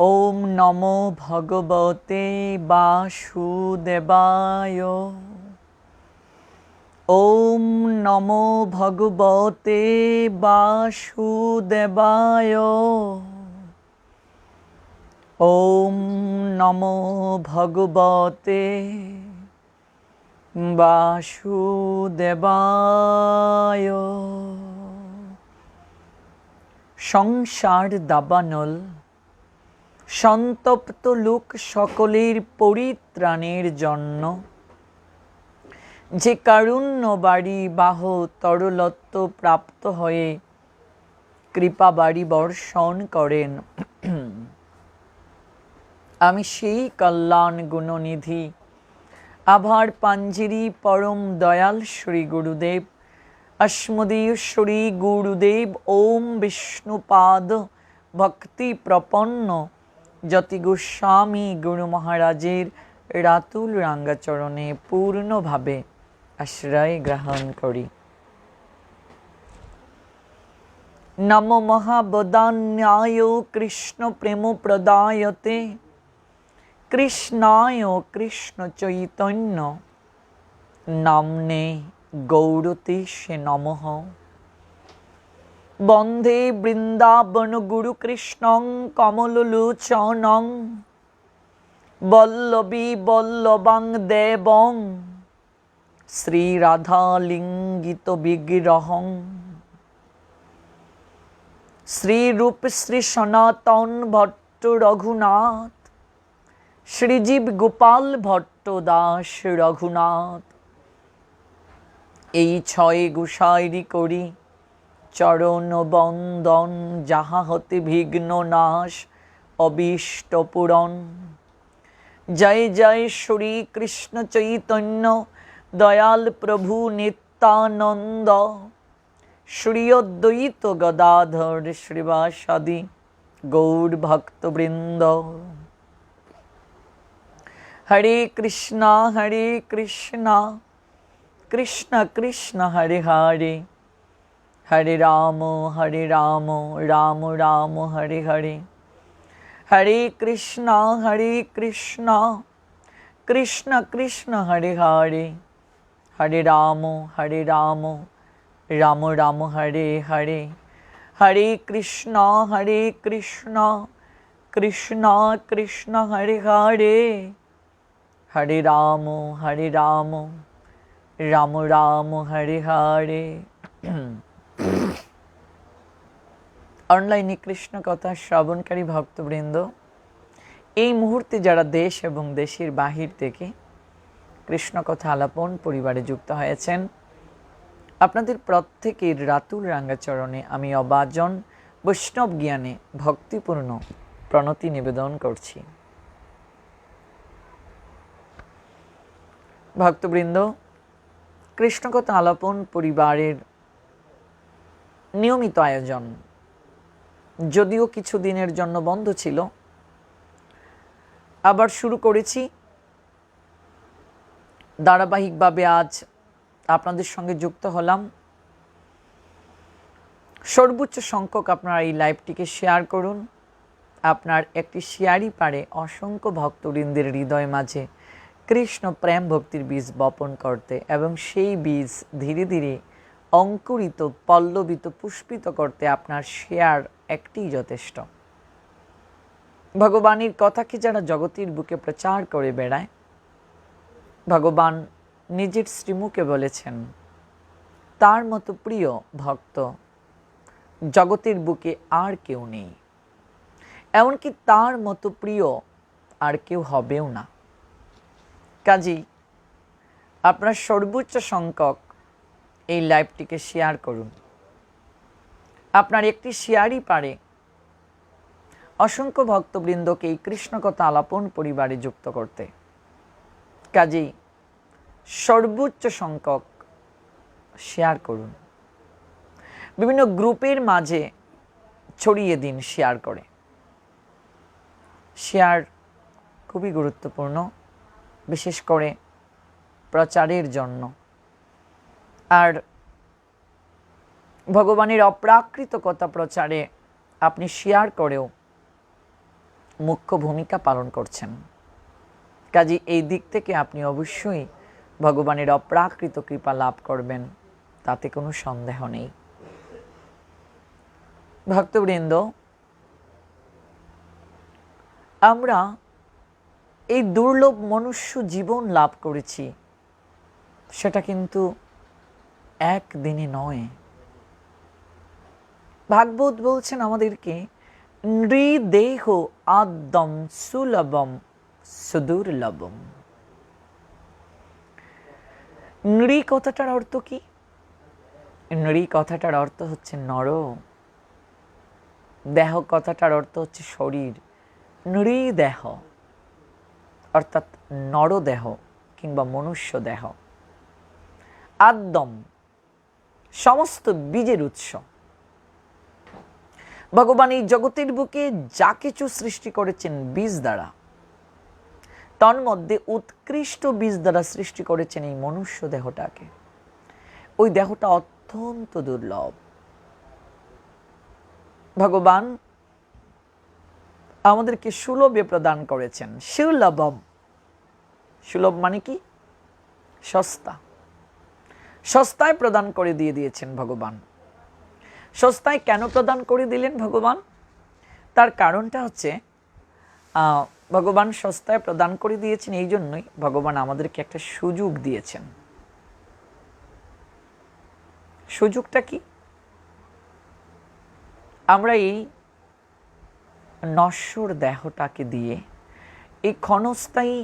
ওম নমো ভগবতে বাসুদেবায়। ওম নমো ভগবতে বাসুদেবায়। ওম নমো ভগবতে বাসুদেবায়। সংসার দাবানল সন্তপ্ত লোক সকলের পরিত্রাণের জন্য যে কারুণ্য বাড়ি বাহ তরলত্ব প্রাপ্ত হয়ে কৃপা বাড়ি বর্ষণ করেন, আমি সেই কল্যাণ গুণনিধি আভার পাঞ্জেরি পরম দয়াল শ্রী গুরুদেব अस्मदीय श्री गुरुदेव ओम विष्णुपाद भक्ति प्रपन्न যতি গোস্বামী গুরু মহারাজের রাতুল রাঙ্গাচরণে পূর্ণভাবে আশ্রয় গ্রহণ করি। নমো মহাবদান্যায় কৃষ্ণ প্রেম প্রদায়তে কৃষ্ণায় কৃষ্ণ চৈতন্য নামনে গৌরতেশে নমঃ। বন্দে বৃন্দাবন গুরু কৃষ্ণং কমললোচনং বল্লভী বল্লভাং দেবং শ্রীরাধালিঙ্গিত বিগ্রহং শ্রীরূপ শ্রী সনাতন ভট্ট রঘুনাথ শ্রীজীব গোপাল ভট্ট দাস রঘুনাথ। এই ছয় গোসাইরি করি চরণ বন্দন, যাহা হতে বিঘ্ন নাশ অবিষ্ট পূরণ। জয় জয় শ্রী কৃষ্ণ চৈতন্য দয়াল প্রভু নিত্যানন্দ, শ্রী অদ্বৈত গদাধর শ্রীবাসাদি গৌর ভক্তবৃন্দ। হরে কৃষ্ণ কৃষ্ণ কৃষ্ণ হরে হরে, হরে রাম রাম রাম হরে হরে। হরে কৃষ্ণ কৃষ্ণ কৃষ্ণ হরে হরে, হরে রাম রাম রাম হরে হরে। হরে কৃষ্ণ কৃষ্ণ কৃষ্ণ হরে হরে, হরে রাম রাম রাম হরে হরে। অনলাইনে কৃষ্ণ কথা শ্রবণকারী ভক্তবৃন্দ, এই মুহূর্তে যারা দেশ এবং দেশের বাহির থেকে কৃষ্ণ কথা আলাপন পরিবারে যুক্ত হয়েছেন, আপনাদের প্রত্যেকের রাতুল রাঙ্গাচরণে আমি অবাজন বৈষ্ণব জ্ঞানে ভক্তিপূর্ণ প্রণতি নিবেদন করছি। ভক্তবৃন্দ, কৃষ্ণকথা আলাপন পরিবারের নিয়মিত আয়োজন যদিও কিছু দিনের জন্য বন্ধ ছিল, আবার শুরু করেছি। ধারাবাহিকভাবে আজ আপনাদের সঙ্গে যুক্ত হলাম। সর্বোচ্চ সংখ্যক আপনারা এই লাইভটিকে শেয়ার করুন। আপনার একটি শেয়ারই পারে অসংখ্য ভক্তবৃন্দের হৃদয় মাঝে কৃষ্ণ প্রেম ভক্তির বীজ বপন করতে, এবং সেই বীজ ধীরে ধীরে অঙ্কুরিত পল্লবিত পুষ্পিত করতে আপনার শেয়ার একটিই যথেষ্ট। ভগবানের কথাকে যারা জগতের বুকে প্রচার করে বেড়ায়, ভগবান নিজের শ্রীমুখে বলেছেন তার মতো প্রিয় ভক্ত জগতের বুকে আর কেউ নেই, এমনকি তার মতো প্রিয় আর কেউ হবেও না। কাজেই আপনার সর্বোচ্চ সংখ্যক এই লাইভটিকে শেয়ার করুন। আপনার একটি শেয়ারই পারে অসংখ্য ভক্তবৃন্দকে এই কৃষ্ণকথা আলাপন পরিবারে যুক্ত করতে। কাজেই সর্বোচ্চ সংখ্যক শেয়ার করুন, বিভিন্ন গ্রুপের মাঝে ছড়িয়ে দিন শেয়ার করে। শেয়ার খুবই গুরুত্বপূর্ণ, বিশেষ করে প্রচারের জন্য। আর ভগবানের অপ্রাকৃত কথা প্রচারে আপনি শেয়ার করেও মুখ্য ভূমিকা পালন করছেন। কাজে এই দিক থেকে আপনি অবশ্যই ভগবানের অপ্রাকৃত কৃপা লাভ করবেন, তাতে কোনো সন্দেহ নেই। ভক্তবৃন্দ, আমরা এই দুর্লভ মনুষ্য জীবন লাভ করেছি, সেটা কিন্তু একদিনে নয়। ভাগবত বলছেন আমাদেরকে, নৃদেহ আদ্যম সুলভম সুদুর্লভম। নৃ কথাটার অর্থ কি? নৃ কথাটার অর্থ হচ্ছে নর, দেহ কথাটার অর্থ হচ্ছে শরীর। নৃদেহ অর্থাৎ নরদেহ কিংবা মনুষ্য দেহ। আদ্যম সমস্ত বীজের উৎস। ভগবান এই জগতের বুকে যা কিছু সৃষ্টি করেছেন বীজ দ্বারা, তন্মধ্যে উৎকৃষ্ট বীজ দ্বারা সৃষ্টি করেছেন এই মনুষ্য দেহটাকে। ওই দেহটা অত্যন্ত দুর্লভ। ভগবান আমাদেরকে সুলভে প্রদান করেছেন। সুলভম, সুলভ মানে কি? সস্তা। সস্তায় প্রদান করে দিয়েছেন ভগবান। সস্তায় কেন প্রদান করে দিলেন ভগবান? তার কারণটা হচ্ছে, ভগবান সস্তায় প্রদান করে দিয়েছেন এই জন্যই ভগবান আমাদেরকে একটা সুযোগ দিয়েছেন। সুযোগটা কি? আমরা এই নশ্বর দেহটাকে দিয়ে, এই ক্ষণস্থায়ী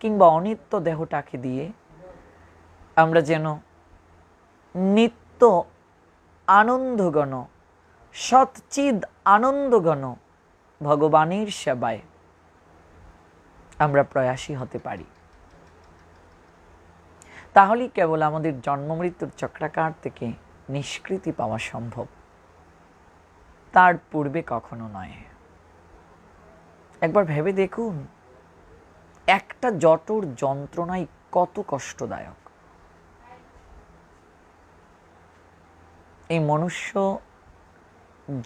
কিংবা অনিত্য দেহটাকে দিয়ে আমরা যেন নিত্য আনন্দঘন, সচ্চিদ আনন্দঘন ভগবানের সেবায় আমরা প্রয়াসী হতে পারি। তাহলেই কেবল আমাদের জন্ম মৃত্যুর চক্রাকার থেকে নিষ্কৃতি পাওয়া সম্ভব, তার পূর্বে কখনো নয়। একবার ভেবে দেখুন, একটা জটর যন্ত্রণাই কত কষ্টদায়ক। এই মনুষ্য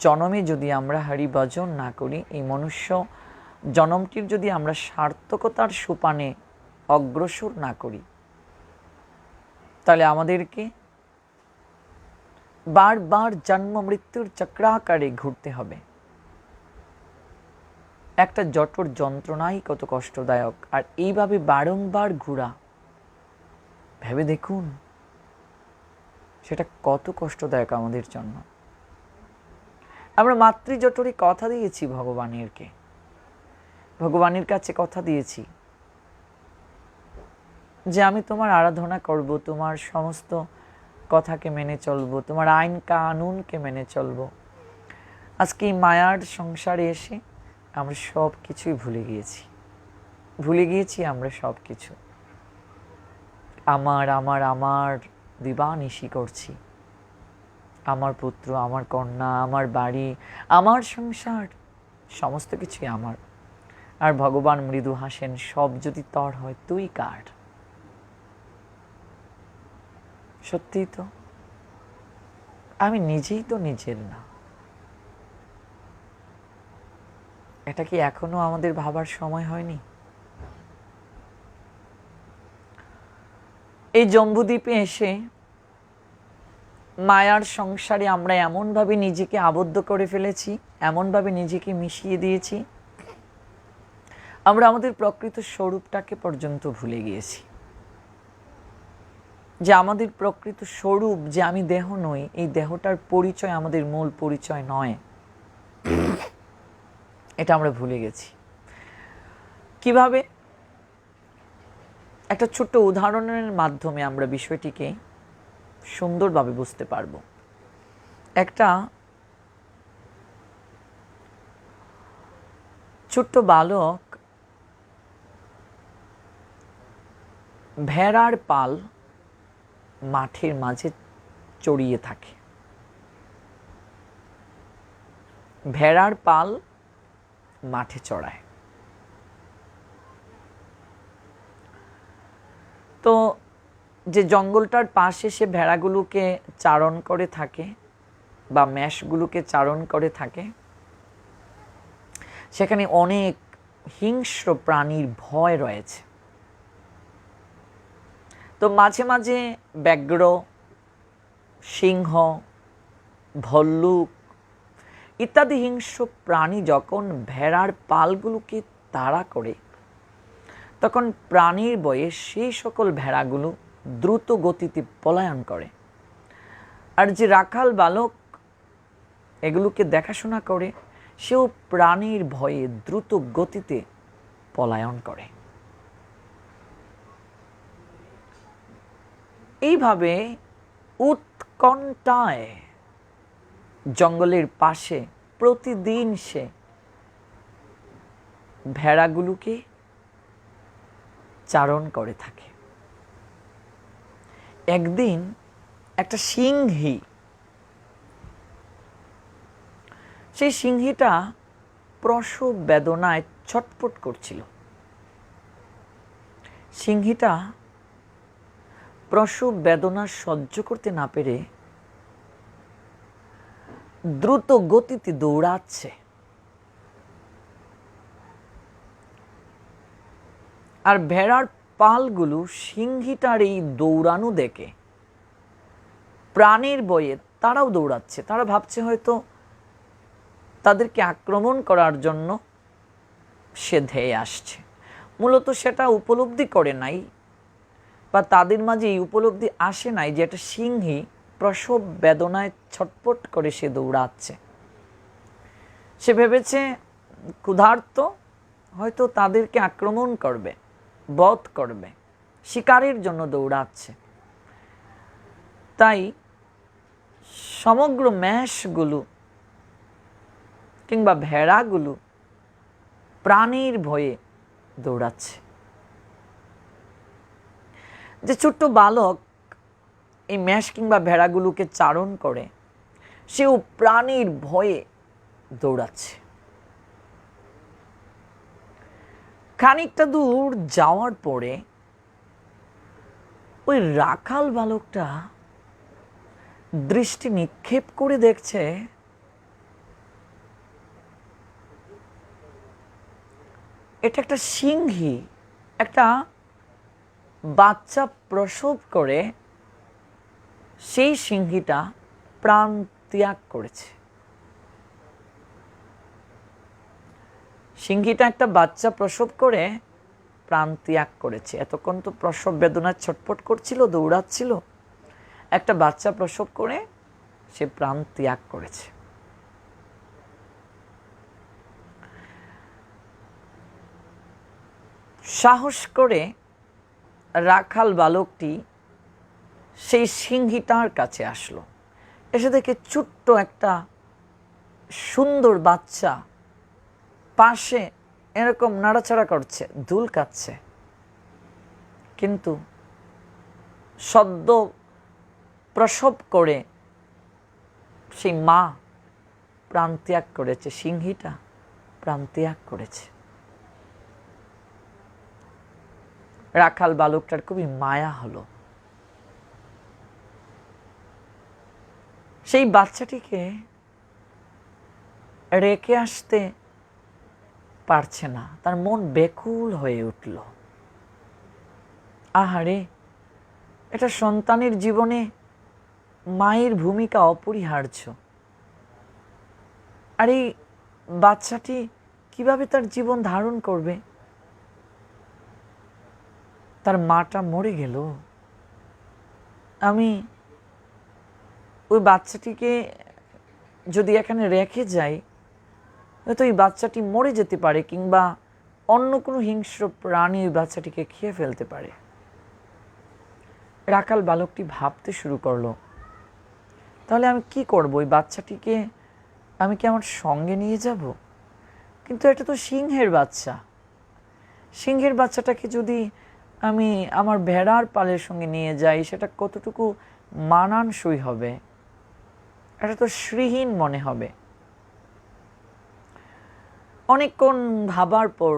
জনমে যদি আমরা হরি ভজন না করি, এই মনুষ্য জনমটির যদি আমরা সার্থকতার সোপানে অগ্রসর না করি, তাহলে আমাদেরকে বারবার জন্ম মৃত্যুর চক্রাকারে ঘুরতে হবে। একটা জটর যন্ত্রণাই কত কষ্টদায়ক, আর এইভাবে বারংবার ঘোরা, ভেবে দেখুন সেটা কত কষ্টদায়ক আমাদের জন্য। আমরা মাতৃজটরে কথা দিয়েছি ভগবানের কাছে কথা দিয়েছি যে আমি তোমার আরাধনা করব, তোমার সমস্ত কথাকে মেনে চলবো, তোমার আইন কানুনকে মেনে চলবো। আজকে এই মায়ার সংসারে এসে আমরা সব কিছুই ভুলে গিয়েছি আমরা সব কিছু। আমার আমার আমার দিবানিশি করছি। আমার পুত্র, আমার কন্যা, আমার বাড়ি, আমার সংসার, সমস্ত কিছুই আমার। আর ভগবান মৃদু হাসেন, সব যদি তর হয় তুই কার। সত্যি তো, আমি নিজেই তো নিজের না। এটা কি এখনো আমাদের ভাবার সময় হয়নি? এই জম্বুদ্বীপে এসে মায়ার সংসারে আমরা এমনভাবে নিজেকে আবদ্ধ করে ফেলেছি, এমনভাবে নিজেকে মিশিয়ে দিয়েছি, আমরা আমাদের প্রকৃত স্বরূপটাকে পর্যন্ত ভুলে গিয়েছি। যে আমাদের প্রকৃত স্বরূপ, যে আমি দেহ নই, এই দেহটার পরিচয় আমাদের মূল পরিচয় নয়, এটা আমরা ভুলে গেছি। কিভাবে? একটা ছোট্ট উদাহরণের মাধ্যমে আমরা বিষয়টিকে সুন্দরভাবে বুঝতে পারব। একটা ছোট্ট বালক ভেড়ার পাল মাঠের মাঝে চড়িয়ে থাকে। ভেড়ার পাল মাঠে চড়ায়। তো যে জঙ্গলটার পাশে সে ভেড়াগুলোকে চারণ করে থাকে বা মেষগুলোকে চারণ করে থাকে, সেখানে অনেক হিংস্র প্রাণীর ভয় রয়েছে। তো মাঝে মাঝে ব্যাঘ্র, সিংহ, ভল্লুক ইত্যাদি হিংস্র প্রাণী যখন ভেড়ার পালগুলোকে তাড়া করে, তখন প্রাণীর ভয়ে সেই সকল ভেড়াগুলো দ্রুত গতিতে পলায়ন করে। আর যে রাখাল বালক এগুলোকে দেখাশোনা করে, সেও প্রাণীর ভয়ে দ্রুত গতিতে পলায়ন করে। এইভাবে উৎকণ্ঠায় জঙ্গলের পাশে প্রতিদিন সে ভেড়াগুলোকে চারণ করে থাকে। একদিন একটা সিংহী, সেই সিংহীটা প্রসব বেদনায় ছটফট করছিল। সিংহীটা প্রসব বেদনা সহ্য করতে না পেরে দ্রুত গতিতে দৌড়াচ্ছে। আর ভেড়ার পালগুলো সিংহীটার এই দৌড়ানো দেখে প্রাণীর ভয়ে তারাও দৌড়াচ্ছে। তারা ভাবছে হয়তো তাদেরকে আক্রমণ করার জন্য সে ধেয়ে আসছে। মূলত সেটা উপলব্ধি করে নাই, বা তাদের মাঝে এই উপলব্ধি আসে নাই যে একটা সিংহী প্রসব বেদনায় ছটফট করে সে দৌড়াচ্ছে। সে ভেবেছে ক্ষুধার্ত, হয়তো তাদেরকে আক্রমণ করবে, বধ করবে, শিকারের জন্য দৌড়াচ্ছে। তাই সমগ্র মেষগুলো কিংবা ভেড়াগুলো প্রাণীর ভয়ে দৌড়াচ্ছে। যে ছোট্ট বালক এই মেষ কিংবা ভেড়াগুলোকে চারণ করে, সেও প্রাণীর ভয়ে দৌড়াচ্ছে। খানিকটা দূর যাওয়ার পরে ওই রাখাল বালকটা দৃষ্টি নিক্ষেপ করে দেখছে এটা একটা সিংহী একটা বাচ্চা প্রসব করে সেই সিংহীটা প্রাণ ত্যাগ করেছে। সিংহীটা একটা বাচ্চা প্রসব করে প্রাণ ত্যাগ করেছে। এতক্ষণ তো প্রসব বেদনায় ছটফট করছিল, দৌড়াচ্ছিল, একটা বাচ্চা প্রসব করে সে প্রাণ ত্যাগ করেছে। সাহস করে রাখাল বালকটি সেই সিংহীটার কাছে আসলো। এসে দেখে ছোট্ট একটা সুন্দর বাচ্চা পাশে এরকম নাড়াচাড়া করছে, দুল কাচ্ছে। কিন্তু সদ্য প্রসব করে সেই মা প্রাণ ত্যাগ করেছে, সিংহীটা প্রাণ ত্যাগ করেছে। রাখাল বালকটার খুবই মায়া হলো। সেই বাচ্চাটিকে রেখে আসতে পারছে না, তার মন ব্যাকুল হয়ে উঠল। আহারে, এটা সন্তানের জীবনে মায়ের ভূমিকা অপরিহার্য। আর এই বাচ্চাটি কিভাবে তার জীবন ধারণ করবে? তার মাটা মরে গেল, আমি ওই বাচ্চাটিকে যদি এখানে রেখে যাই, হয়তো এই বাচ্চাটি মরে যেতে পারে, কিংবা অন্য কোনো হিংস্র প্রাণী ওই বাচ্চাটিকে খেয়ে ফেলতে পারে। রাখাল বালকটি ভাবতে শুরু করলো, তাহলে আমি কি করব? ওই বাচ্চাটিকে আমি কি আমার সঙ্গে নিয়ে যাব? কিন্তু এটা তো সিংহের বাচ্চা। সিংহের বাচ্চাটাকে যদি আমি আমার ভেড়ার পালের সঙ্গে নিয়ে যাই, সেটা কতটুকু মানানসই হবে? এটা তো শ্রীহীন মনে হবে। অনেকক্ষণ ভাবার পর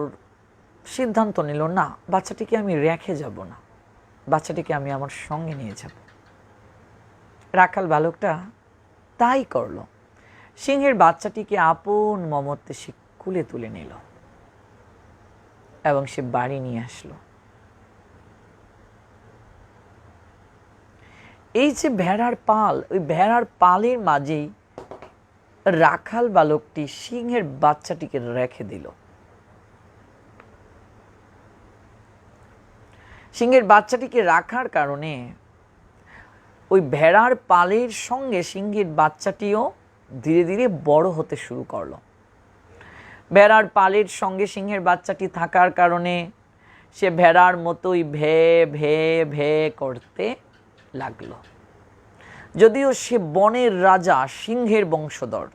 সিদ্ধান্ত নিল, না, বাচ্চাটিকে আমি রেখে যাব না, বাচ্চাটিকে আমি আমার সঙ্গে নিয়ে যাব। রাখাল বালকটা তাই করলো। সিংহের বাচ্চাটিকে আপন মমত্বে সে কুলে তুলে নিল। এবং সে বাড়ি নিয়ে আসলো। এই যে ভেড়ার পাল, ওই ভেড়ার পালের মাঝেই রাখাল বালকটি সিংহের বাচ্চাটিকে রেখে দিল। সিংহের বাচ্চাটিকে রাখার কারণে ওই ভেড়ার পালের সঙ্গে সিংহের বাচ্চাটিও ধীরে ধীরে বড় হতে শুরু করলো। ভেড়ার পালের সঙ্গে সিংহের বাচ্চাটি থাকার কারণে সে ভেড়ার মতোই ভে ভে ভে করতে লাগলো। যদিও সে বনের রাজা, সিংহের বংশধর,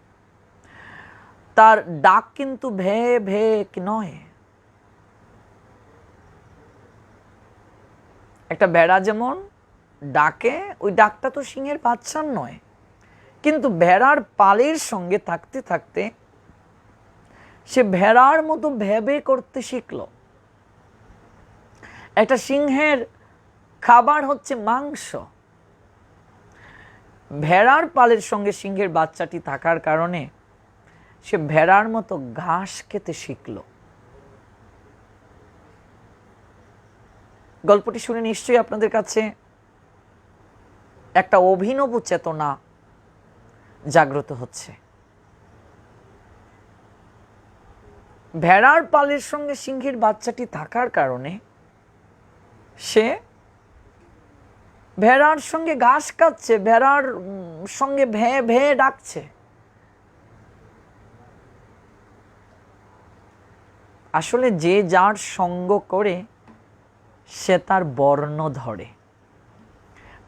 তার ডাক কিন্তু ভে ভে নয়। একটা ভেড়া যেমন ডাকে, ওই ডাকটা তো সিংহের বাচ্চার নয়, কিন্তু ভেড়ার পালের সঙ্গে থাকতে থাকতে সে ভেড়ার মতো ভেবে করতে শিখল। একটা সিংহের খাবার হচ্ছে মাংস। ভেড়ার পালের সঙ্গে সিংহের বাচ্চাটি থাকার কারণে সে ভেড়ার মতো ঘাস খেতে শিখল। গল্পটি শুনে নিশ্চয়ই আপনাদের কাছে একটা অভিনব চেতনা জাগ্রত হচ্ছে। ভেড়ার পালের সঙ্গে সিংহের বাচ্চাটি থাকার কারণে সে ভেড়ার সঙ্গে ঘাস খাচ্ছে, ভেড়ার সঙ্গে ভে ভে ডাকছে। আসলে যে যার সঙ্গ করে সে তার বর্ণ ধরে।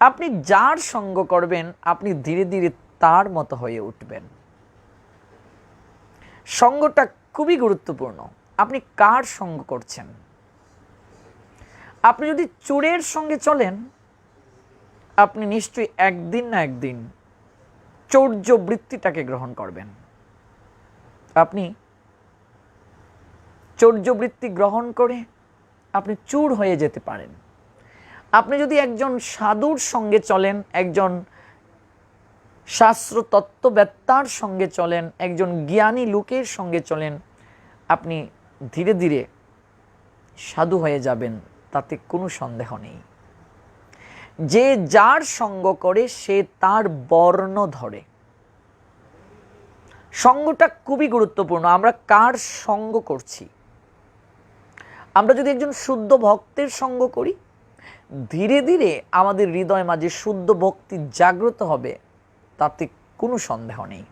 আপনি যার সঙ্গ করবেন আপনি ধীরে ধীরে তার মতো হয়ে উঠবেন। সঙ্গটা খুবই গুরুত্বপূর্ণ। আপনি কার সঙ্গ করছেন? আপনি যদি চোরের সঙ্গে চলেন, আপনি নিশ্চয়ই একদিন না একদিন চৌর্য বৃত্তিটাকে গ্রহণ করবেন। আপনি চৌর্য বৃত্তি গ্রহণ করে আপনি চোর হয়ে যেতে পারেন। আপনি যদি একজন সাধুর সঙ্গে চলেন, একজন শাস্ত্র তত্ত্ববেত্তার সঙ্গে চলেন, একজন জ্ঞানী লোকের সঙ্গে চলেন, আপনি ধীরে ধীরে সাধু হয়ে যাবেন, তাতে কোনো সন্দেহ নেই। যে যার সঙ্গ করে সে তার বর্ণ ধরে। সঙ্গটা খুবই গুরুত্বপূর্ণ। আমরা কার সঙ্গ করছি? আমরা যদি একজন শুদ্ধ ভক্তের সঙ্গ করি, ধীরে ধীরে আমাদের হৃদয় মাঝে শুদ্ধ ভক্তি জাগ্রত হবে, তাতে কোনো সন্দেহ নেই।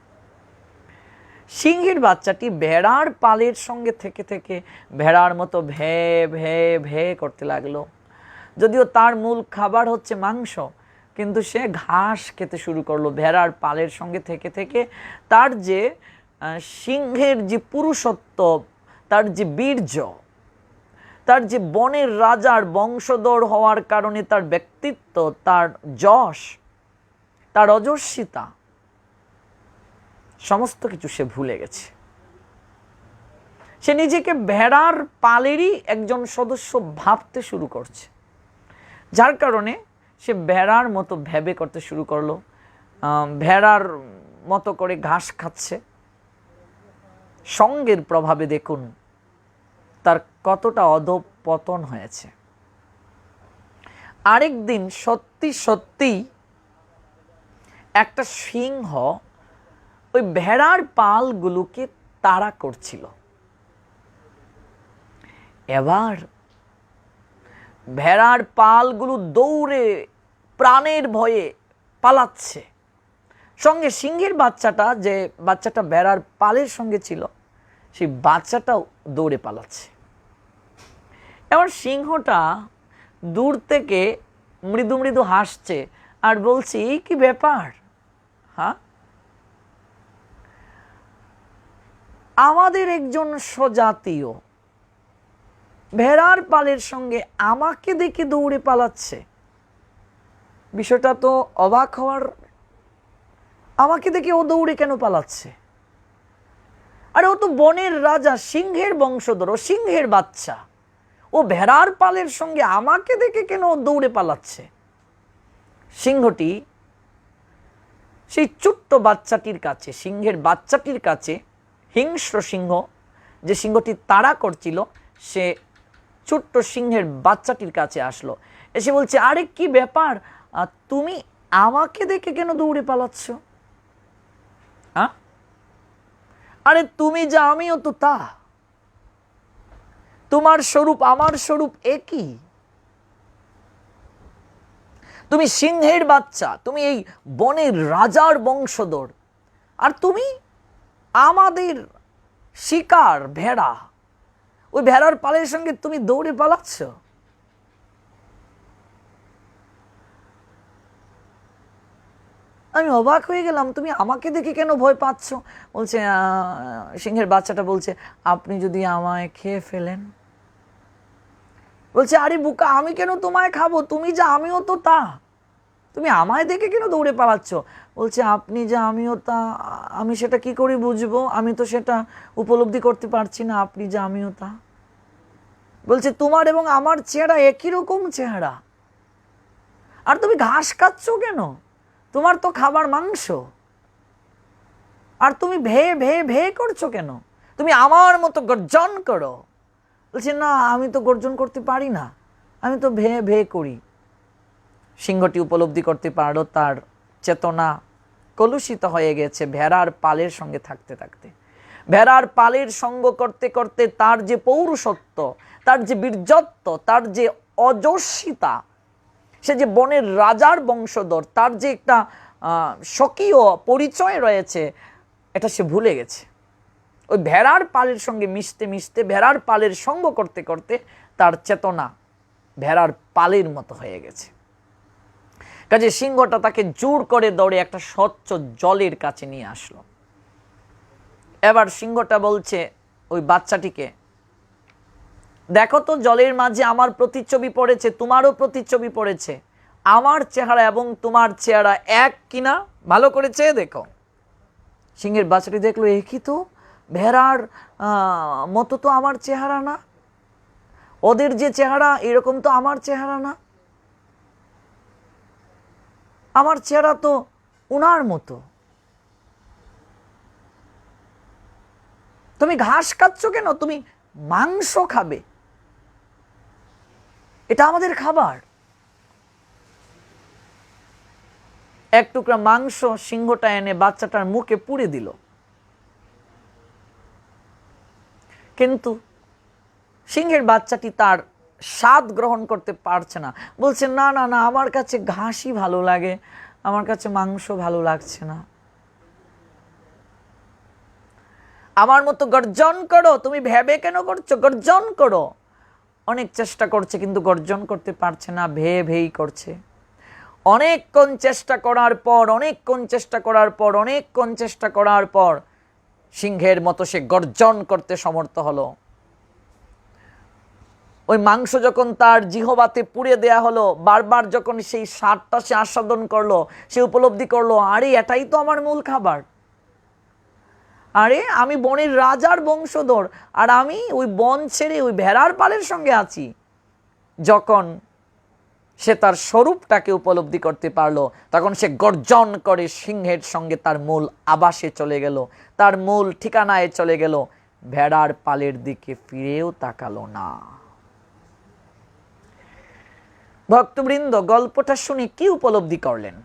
সিংহের বাচ্চাটি ভেড়ার পালের সঙ্গে থেকে থেকে ভেড়ার মতো ভে ভে ভে করতে লাগলো। যদিও তার মূল খাবার হচ্ছে মাংস, কিন্তু সে ঘাস খেতে শুরু করলো। ভেড়ার পালের সঙ্গে থেকে থেকে তার যে সিংহের যে পুরুষত্ব, তার যে বীর্য, তার যে বনের রাজার বংশধর হওয়ার কারণে তার ব্যক্তিত্ব, তার যশ, তার অজস্বিতা, সমস্ত কিছু সে ভুলে গেছে। সে নিজেকে ভেড়ার পালেরই একজন সদস্য ভাবতে শুরু করছে, যার কারণে সে ভেড়ার মতো ভেবে করতে শুরু করলো, ভেড়ার মতো করে ঘাস খাচ্ছে। সঙ্গের প্রভাবে দেখুন তার কতটা অধঃপতন হয়েছে। আরেক দিন সত্যি সত্যি একটা সিংহ ওই ভেড়ার পালগুলোকে তাড়া করছিল। এবার ভেড়ার পালগুলো দৌড়ে প্রাণের ভয়ে পালাচ্ছে। সঙ্গে সিংহের বাচ্চাটা, যে বাচ্চাটা ভেড়ার পালের সঙ্গে ছিল, সেই বাচ্চাটাও দৌড়ে পালাচ্ছে। এবার সিংহটা দূর থেকে মৃদু মৃদু হাসছে আর বলছে, এই কি ব্যাপার? হ্যাঁ, আমাদের একজন স্বজাতীয় ভেড়ার পালের সঙ্গে আমাকে দেখে দৌড়ে পালাচ্ছে। বিষয়টা তো অবাক হওয়ার। আমাকে দেখে ও দৌড়ে কেন পালাচ্ছে? আরে ও তো বনের রাজা, সিংহের বংশধর, ও সিংহের বাচ্চা। ও ভেড়ার পালের সঙ্গে আমাকে দেখে কেন ও দৌড়ে পালাচ্ছে? সিংহটি সেই ছোট্ট বাচ্চাটির কাছে, সিংহের বাচ্চাটির কাছে, হিংস্র সিংহ যে সিংহটি তাড়া করছিল, সে ছোট্ট সিংহের বাচ্চাটির কাছে আসলো, এসে বলছে, আরে কি ব্যাপার, তুমি আমাকে দেখে কেন দৌড়ে পালাচ্ছ? আরে তুমি যা আমিও তো তা, তোমার স্বরূপ আমার স্বরূপ একই। তুমি সিংহের বাচ্চা, তুমি এই বনের রাজার বংশধর, আর তুমি আমাদের শিকার ভেড়া, ওই ভেড়ার পালের সঙ্গে তুমি দৌড়ে পালাচ্ছ। আমি অবাক হয়ে গেলাম, তুমি আমাকে দেখে কেন ভয় পাচ্ছ? বলছে, সিংহের বাচ্চাটা বলছে, আপনি যদি আমায় খেয়ে ফেলেন। বলছে, আরে বোকা, আমি কেন তোমায় খাবো, তুমি যা আমিও তো তা, তুমি আমায় দেখে কেন দৌড়ে পালাচ্ছ? বলছে, আপনি যা আমিও তা, আমি সেটা কি করে বুঝবো, আমি তো সেটা উপলব্ধি করতে পারছি না, আপনি যা আমিও তা। বলছে, তোমার এবং আমার চেহারা একই রকম চেহারা, আর তুমি ঘাস খাচ্ছ কেন? তোমার তো খাবার মাংস, আর তুমি ভে ভে ভে করছো কেন? তুমি আমার মতো গর্জন করো। বলছে, না, আমি তো গর্জন করতে পারি না, আমি তো ভে ভে করি। সিংহটি উপলব্ধি করতে পারলো তার চেতনা কলুষিত হয়ে গেছে ভেড়ার পালের সঙ্গে থাকতে থাকতে। ভেড়ার পালের সঙ্গ করতে করতে তার যে পৌরুষত্ব, তার যে বীর্যত্ব, তার যে অজস্বিতা, সে যে বনের রাজার বংশধর, তার যে একটা স্বকীয় পরিচয় রয়েছে, এটা সে ভুলে গেছে। ওই ভেড়ার পালের সঙ্গে মিশতে মিশতে, ভেড়ার পালের সঙ্গ করতে করতে তার চেতনা ভেড়ার পালের মতো হয়ে গেছে। কাজে সিংহটা তাকে জোর করে দৌড়ে একটা স্বচ্ছ জলের কাছে নিয়ে আসলো। এবার সিংহটা বলছে ওই বাচ্চাটিকে, দেখো তো জলের মাঝে আমার প্রতিচ্ছবি পড়েছে, তোমারও প্রতিচ্ছবি পড়েছে, আমার চেহারা এবং তোমার চেহারা এক কিনা ভালো করে চেয়ে দেখো। সিংহের বাচ্চাটি দেখলো, একই তো, ভেড়ার মতো তো আমার চেহারা না, ওদের যে চেহারা এরকম তো আমার চেহারা না, আমার চেহারা তো উনার মতো। তুমি ঘাস খাচ্ছ কেন? তুমি মাংস খাবে, এটা আমাদের খাবার। এক টুকরা মাংস সিংহটা এনে বাচ্চাটার মুখে পুড়ে দিল, কিন্তু সিংহের বাচ্চাটি তার স্বাদ গ্রহণ করতে পারছে না। বলছে, না না না, আমার কাছে ঘাসই ভালো লাগে, আমার কাছে মাংস ভালো লাগছে না। আমার মতো গর্জন করো, তুমি ভেবে কেন করছো, গর্জন করো। অনেক চেষ্টা করছে কিন্তু গর্জন করতে পারছে না, ভে ভেই করছে। অনেকক্ষণ চেষ্টা করার পর, অনেকক্ষণ চেষ্টা করার পর, অনেকক্ষণ চেষ্টা করার পর সিংহের মতো সে গর্জন করতে সমর্থ হলো। ওই মাংস যখন তার জিহবাতে পুড়ে দেয়া হলো, বারবার যখন সেই স্বাদটা সে আস্বাদন করলো, সে উপলব্ধি করলো, আরে এটাই তো আমার মূল খাবার, আরে আমি বনের রাজার বংশধর, আর আমি ওই বন ছেড়ে ওই ভেড়ার পালের সঙ্গে আছি। যখন সে তার স্বরূপটাকে উপলব্ধি করতে পারলো, তখন সে গর্জন করে সিংহের সঙ্গে তার মূল আবাসে চলে গেল, তার মূল ঠিকানায় চলে গেল, ভেড়ার পালের দিকে ফিরেও তাকালো না। ভক্তবৃন্দ, গল্পটা শুনে কি উপলব্ধি করলেন?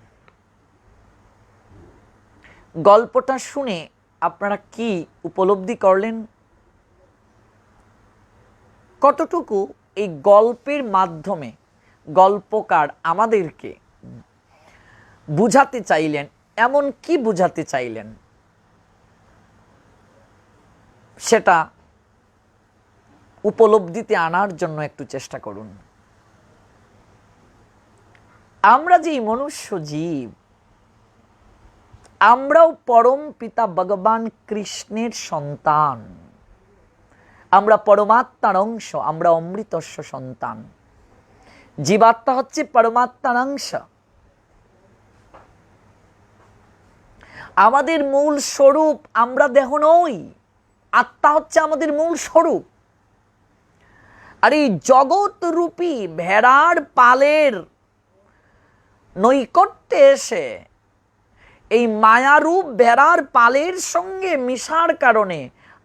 গল্পটা শুনে আপনারা কি উপলব্ধি করলেন? কতটুকু এই গল্পের মাধ্যমে গল্পকার আমাদেরকে বুঝাতে চাইলেন, এমন কি বুঝাতে চাইলেন, সেটা উপলব্ধিতে আনার জন্য একটু চেষ্টা করুন। আমরা যে মনুষ্য জীব, আমরাও পরম পিতা ভগবান কৃষ্ণের সন্তান, আমরা পরমাত্মার অংশ, আমরা অমৃতস্য সন্তান। জীবাত্মা হচ্ছে পরমাত্মার অংশ। আমাদের মূল স্বরূপ আমরা দেহ নই, আত্মা হচ্ছে আমাদের মূল স্বরূপ। আর এই জগৎ রূপী ভেড়ার পালের নৈকট্যে এসে এই মায়ারূপ ভেড়ার পালের সঙ্গে মিশার কারণে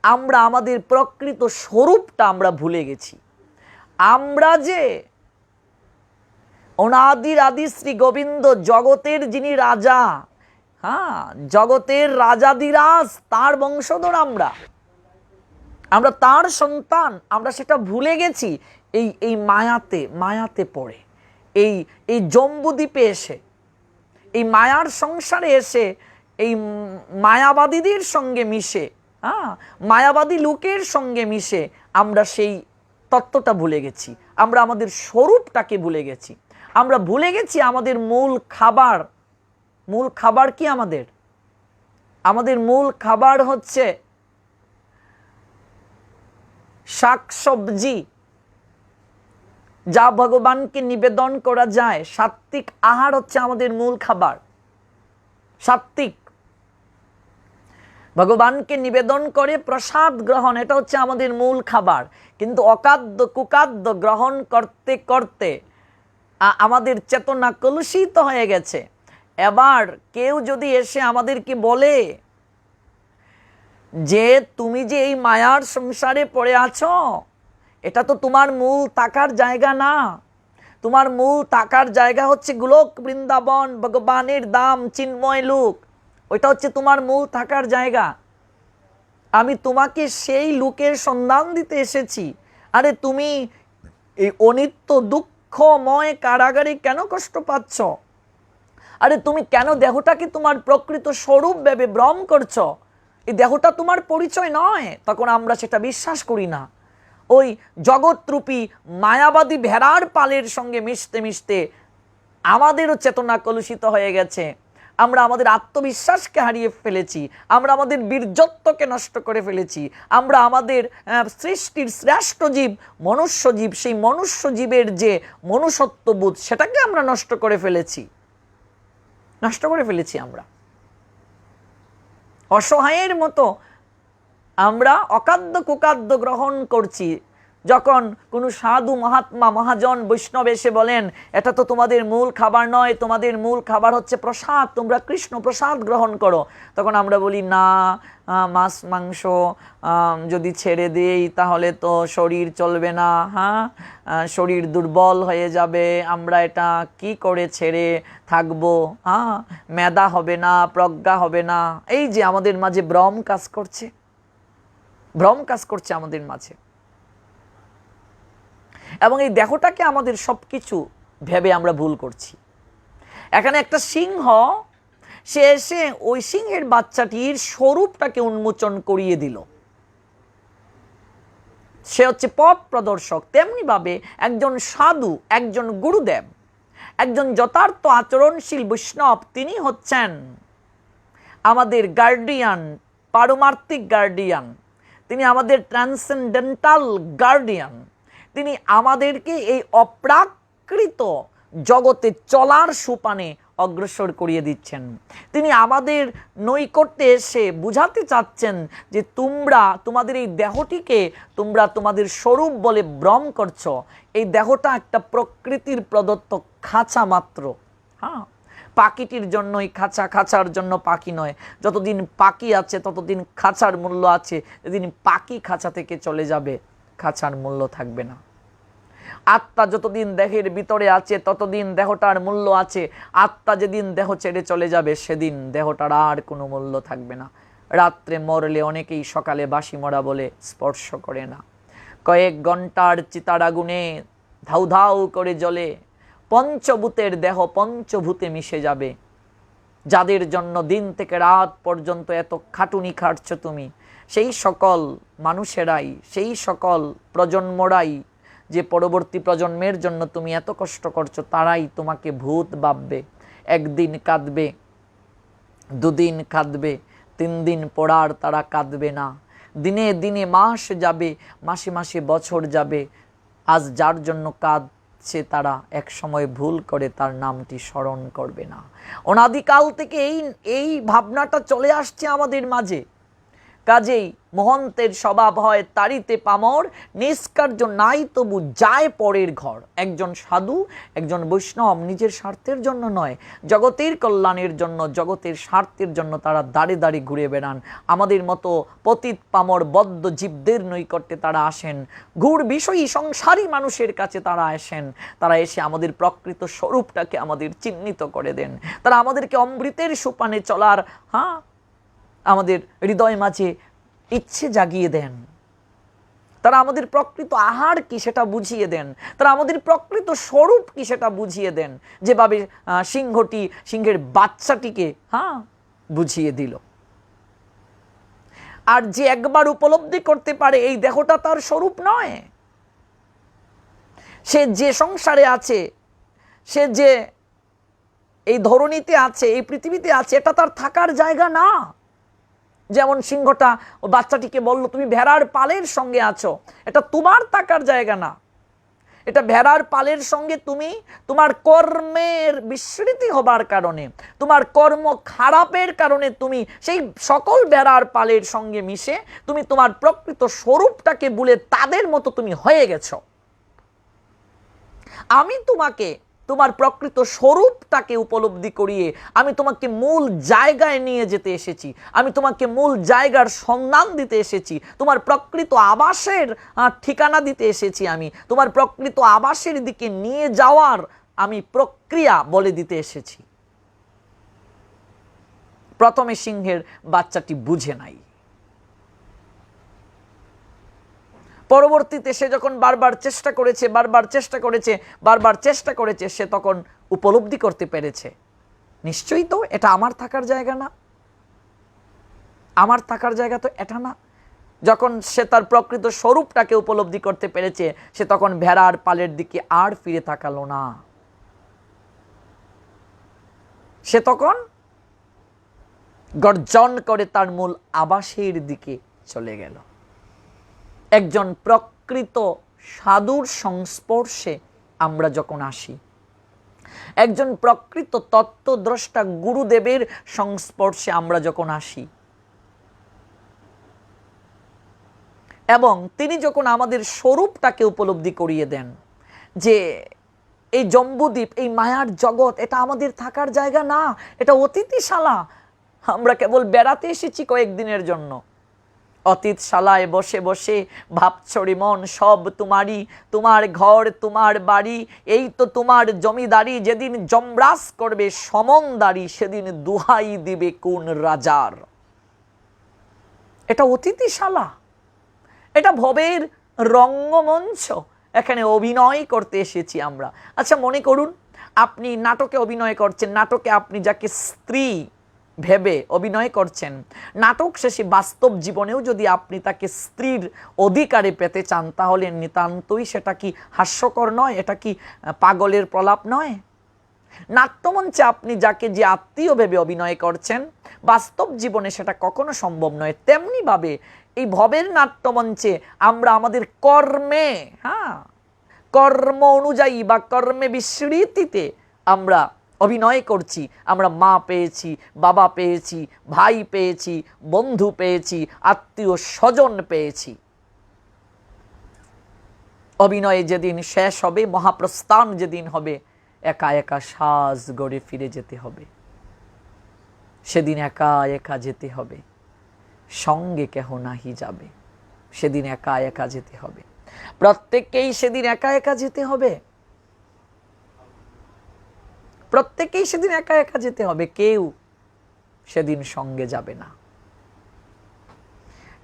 আমরা আমাদের প্রকৃত স্বরূপটা আমরা ভুলে গেছি। আমরা যে অনাদির আদি শ্রী গোবিন্দ জগতের যিনি রাজা, হ্যাঁ, জগতের রাজাদিরাজ, তার বংশধর আমরা তার সন্তান, আমরা সেটা ভুলে গেছি এই মায়াতে পড়ে, এই জম্বুদ্বীপে এসে, এই মায়ার সংসারে এসে, এই মায়াবাদীদের সঙ্গে মিশে, হ্যাঁ, মায়াবাদী লোকের সঙ্গে মিশে আমরা সেই তত্ত্বটা ভুলে গেছি। আমরা আমাদের স্বরূপটাকে ভুলে গেছি। আমরা ভুলে গেছি আমাদের মূল খাবার কি? আমাদের মূল খাবার হচ্ছে শাকসবজি, যা ভগবানকে নিবেদন করা যায়। সাত্বিক আহার হচ্ছে আমাদের মূল খাবার। সাত্বিক, ভগবানকে নিবেদন করে প্রসাদ গ্রহণ, এটা হচ্ছে আমাদের মূল খাবার। কিন্তু অখাদ্য কুখাদ্য গ্রহণ করতে করতে আমাদের চেতনা কলুষিত হয়ে গেছে। এবার কেউ যদি এসে আমাদেরকে বলে যে তুমি যে এই মায়ার সংসারে পড়ে আছো, এটা তো তোমার মূল থাকার জায়গা না, তোমার মূল থাকার জায়গা হচ্ছে গোলক বৃন্দাবন, ভগবানের ধাম, চিন্ময় লোক, ওইটা হচ্ছে তোমার মূল থাকার জায়গা। আমি তোমাকে সেই লোকের সন্ধান দিতে এসেছি। আরে তুমি এই অনিত্য দুঃখময় কারাগারে কেন কষ্ট পাচ্ছ? আরে তুমি কেন দেহটাকে তোমার প্রকৃত স্বরূপ ভেবে ভ্রম করছো? এই দেহটা তোমার পরিচয় নয়। তখন আমরা সেটা বিশ্বাস করি না। ওই জগৎরূপী মায়াবাদী ভেড়ার পালের সঙ্গে মিশতে মিশতে আমাদেরও চেতনা কলুষিত হয়ে গেছে। আমরা আমাদের আত্মবিশ্বাসকে হারিয়ে ফেলেছি, আমরা আমাদের বীর্যত্বকে নষ্ট করে ফেলেছি, আমরা আমাদের সৃষ্টির শ্রেষ্ঠ জীব মনুষ্য জীব, সেই মনুষ্য জীবের যে মনুষ্যত্ববোধ সেটাকে আমরা নষ্ট করে ফেলেছি। আমরা অসহায়ের মতো আমরা অখাদ্য কুখাদ্য গ্রহণ করছি। যখন কোনো সাধু মহাত্মা মহাজন বৈষ্ণব এসে বলেন এটা তো তোমাদের মূল খাবার নয়, তোমাদের মূল খাবার হচ্ছে প্রসাদ, তোমরা কৃষ্ণ প্রসাদ গ্রহণ করো, তখন আমরা বলি না, মাছ মাংস যদি ছেড়ে দেই তাহলে তো শরীর চলবে না, হ্যাঁ, শরীর দুর্বল হয়ে যাবে, আমরা এটা কি করে ছেড়ে থাকবো, হ্যাঁ, মেধা হবে না, প্রজ্ঞা হবে না। এই যে আমাদের মাঝে ভ্রম কাজ করছে আমাদের মাঝে, এবং এই দেহটাকে আমাদের সবকিছু ভেবে আমরা ভুল করছি। এখানে একটা সিংহ, সে এসে ওই সিংহের বাচ্চাটির স্বরূপটাকে উন্মোচন করিয়ে দিল। সে হচ্ছে পথ প্রদর্শক। তেমনি ভাবে একজন সাধু, একজন গুরুদেব, একজন যথার্থ আচরণশীল বৈষ্ণব, তিনি হচ্ছেন আমাদের গার্ডিয়ান, পারমার্থিক গার্ডিয়ান, তিনি আমাদের ট্রান্সেন্ডেন্টাল গার্ডিয়ান। তিনি আমাদেরকে এই অপ্রাকৃত জগতে চলার সোপানে অগ্রসর করিয়ে দিচ্ছেন। তিনি আমাদের নৈকট্যে এসে বুঝাতে চাচ্ছেন যে তোমরা তোমাদের এই দেহটিকে তোমরা তোমাদের স্বরূপ বলে ভ্রম করছো। এই দেহটা একটা প্রকৃতির প্রদত্ত খাঁচা মাত্র। হ্যাঁ, পাখিটির জন্যই খাঁচা, খাঁচার জন্য পাখি নয়। যতদিন পাখি আছে ততদিন খাঁচার মূল্য আছে, যেদিন পাখি খাঁচা থেকে চলে যাবে খাঁচার মূল্য থাকবে না। আত্মা যতদিন দেহের ভিতরে আছে ততদিন দেহটার মূল্য আছে। আত্মা যেদিন দেহ ছেড়ে চলে যাবে সেদিন দেহটার আর কোনো মূল্য থাকবে না। রাত্রে মরলে অনেকেই সকালে বাসি মরা বলে স্পর্শ করে না। কয়েক ঘন্টার চিতার আগুনে ধাউ ধাউ করে জ্বলে পঞ্চভূতের দেহ পঞ্চভূতে মিশে যাবে। যাদের জন্য দিন থেকে রাত পর্যন্ত এত খাটুনি খাটছো তুমি, সেই সকল মানুষেরাই, সেই সকল প্রজন্মরাই, যে পরবর্তী প্রজন্মের জন্য তুমি এত কষ্ট করছো, তারাই তোমাকে ভূত ভাববে। একদিন কাঁদবে, দুদিন কাঁদবে, 3 দিন পর আর তারা কাঁদবে না। দিনে দিনে মাস যাবে, মাসে মাসে বছর যাবে। আজ যার জন্য কাঁদছে তারা এক সময় ভুল করে তার নামটি স্মরণ করবে না। অনাদিকাল থেকে এই ভাবনাটা চলে আসছে আমাদের মাঝে। কাজেই মহন্তের স্বভাব হয় তাড়িতে পামর, নিষ্কার্য নাই তবু যায় পরের ঘর। একজন সাধু, একজন বৈষ্ণব নিজের স্বার্থের জন্য নয়, জগতের কল্যাণের জন্য, জগতের স্বার্থের জন্য তারা দাঁড়ে দাঁড়ে ঘুরে বেড়ান। আমাদের মতো পতিত পামর বদ্ধ জীবদের নৈকট্যে তারা আসেন, ঘুর বিষয়ী সংসারী মানুষের কাছে তারা আসেন। তারা এসে আমাদের প্রকৃত স্বরূপটাকে আমাদের চিহ্নিত করে দেন। তারা আমাদেরকে অমৃতের সোপানে চলার আমাদের হৃদয় মাঝে ইচ্ছে জাগিয়ে দেন। তারা আমাদের প্রকৃত আহার কি সেটা বুঝিয়ে দেন। তারা আমাদের প্রকৃত স্বরূপ কি সেটা বুঝিয়ে দেন, যেভাবে সিংহের বাচ্চাটিকে বুঝিয়ে দিল। আর যে একবার উপলব্ধি করতে পারে এই দেহটা তার স্বরূপ নয়, সে যে সংসারে আছে, সে যে এই ধরণীতে আছে, এই পৃথিবীতে আছে, এটা তার থাকার জায়গা না। যেমন সিংহটা ও বাচ্চাটিকে বলল, তুমি ভেড়ার পালের সঙ্গে আছো, এটা তোমার থাকার জায়গা না। এটা ভেড়ার পালের সঙ্গে তুমি তোমার কর্মের বিস্মৃতি হবার কারণে, তোমার কর্ম খারাপের কারণে তুমি সেই সকল ভেড়ার পালের সঙ্গে মিশে তুমি তোমার প্রকৃত স্বরূপটাকে ভুলে তাদের মতো তুমি হয়ে গেছো। আমি তোমাকে তোমার প্রকৃত স্বরূপটাকে উপলব্ধি করিয়ে আমি তোমাকে মূল জায়গায় নিয়ে যেতে এসেছি। আমি তোমাকে মূল জায়গার সন্ধান দিতে এসেছি, তোমার প্রকৃত আবাসের ঠিকানা দিতে এসেছি। আমি তোমার প্রকৃত আবাসের দিকে নিয়ে যাওয়ার আমি প্রক্রিয়া বলে দিতে এসেছি। প্রথমে সিংহের বাচ্চাটি বুঝে নাই, পরবর্তীতে সে যখন বারবার চেষ্টা করেছে, সে তখন উপলব্ধি করতে পেরেছে, নিশ্চয়ই তো এটা আমার থাকার জায়গা না, আমার থাকার জায়গা তো এটা না। যখন সে তার প্রকৃত স্বরূপটাকে উপলব্ধি করতে পেরেছে, সে তখন ভেড়ার পালের দিকে আর ফিরে তাকালো না। সে তখন গর্জন করে তার মূল আবাসের দিকে চলে গেল। একজন প্রকৃত সাধুর সংস্পর্শে আমরা যখন আসি, একজন প্রকৃত তত্ত্বদ্রষ্টা গুরুদেবের সংস্পর্শে আমরা যখন আসি, এবং তিনি যখন আমাদের স্বরূপটাকে উপলব্ধি করিয়ে দেন যে এই জম্বুদ্বীপ, এই মায়ার জগৎ, এটা আমাদের থাকার জায়গা না, এটা অতিথিশালা। আমরা কেবল বেড়াতে এসেছি কয়েকদিনের জন্য। অতীতশালায় বসে বসে ভাবছড়ি মন সব তোমারই, তোমার ঘর, তোমার বাড়ি, এই তো তোমার জমিদারি। যেদিন যমরাজ করবে সমনদারি, সেদিন দুহাই দিবে কোন রাজার। এটা অতিথিশালা, এটা ভবের রঙ্গমঞ্চ, এখানে অভিনয় করতে এসেছি আমরা। আচ্ছা, মনে করুন আপনি নাটকে অভিনয় করছেন, নাটকে আপনি যাকে স্ত্রী ভেবে অভিনয় করছেন, নাটক শেষে বাস্তব জীবনেও যদি আপনি তাকে স্ত্রীর অধিকারে পেতে চান, তাহলে নিতান্তই সেটা কি হাস্যকর নয়? এটা কি পাগলের প্রলাপ নয়? নাট্যমঞ্চে আপনি যাকে যে আত্মীয় ভেবে অভিনয় করছেন, বাস্তব জীবনে সেটা কখনো সম্ভব নয়। তেমনি ভাবে এই ভবের নাট্যমঞ্চে আমরা আমাদের কর্মে, কর্ম অনুযায়ী বা কর্মে বিস্মৃতিতে আমরা অভিনয় করছি। আমরা মা পেয়েছি, বাবা পেয়েছি, ভাই পেয়েছি, বন্ধু পেয়েছি, আত্মীয় স্বজন পেয়েছি। অভিনয়ে যেদিন শেষ হবে, মহাপ্রস্থান যেদিন হবে, একা একা সাজ গড়ে ফিরে যেতে হবে। সেদিন একা একা যেতে হবে, সঙ্গে কেহ নাহি যাবে। সেদিন একা একা যেতে হবে, প্রত্যেককেই সেদিন একা একা যেতে হবে। প্রত্যেকেই সেদিন একা একা যেতে হবে, কেউ সেদিন সঙ্গে যাবে না।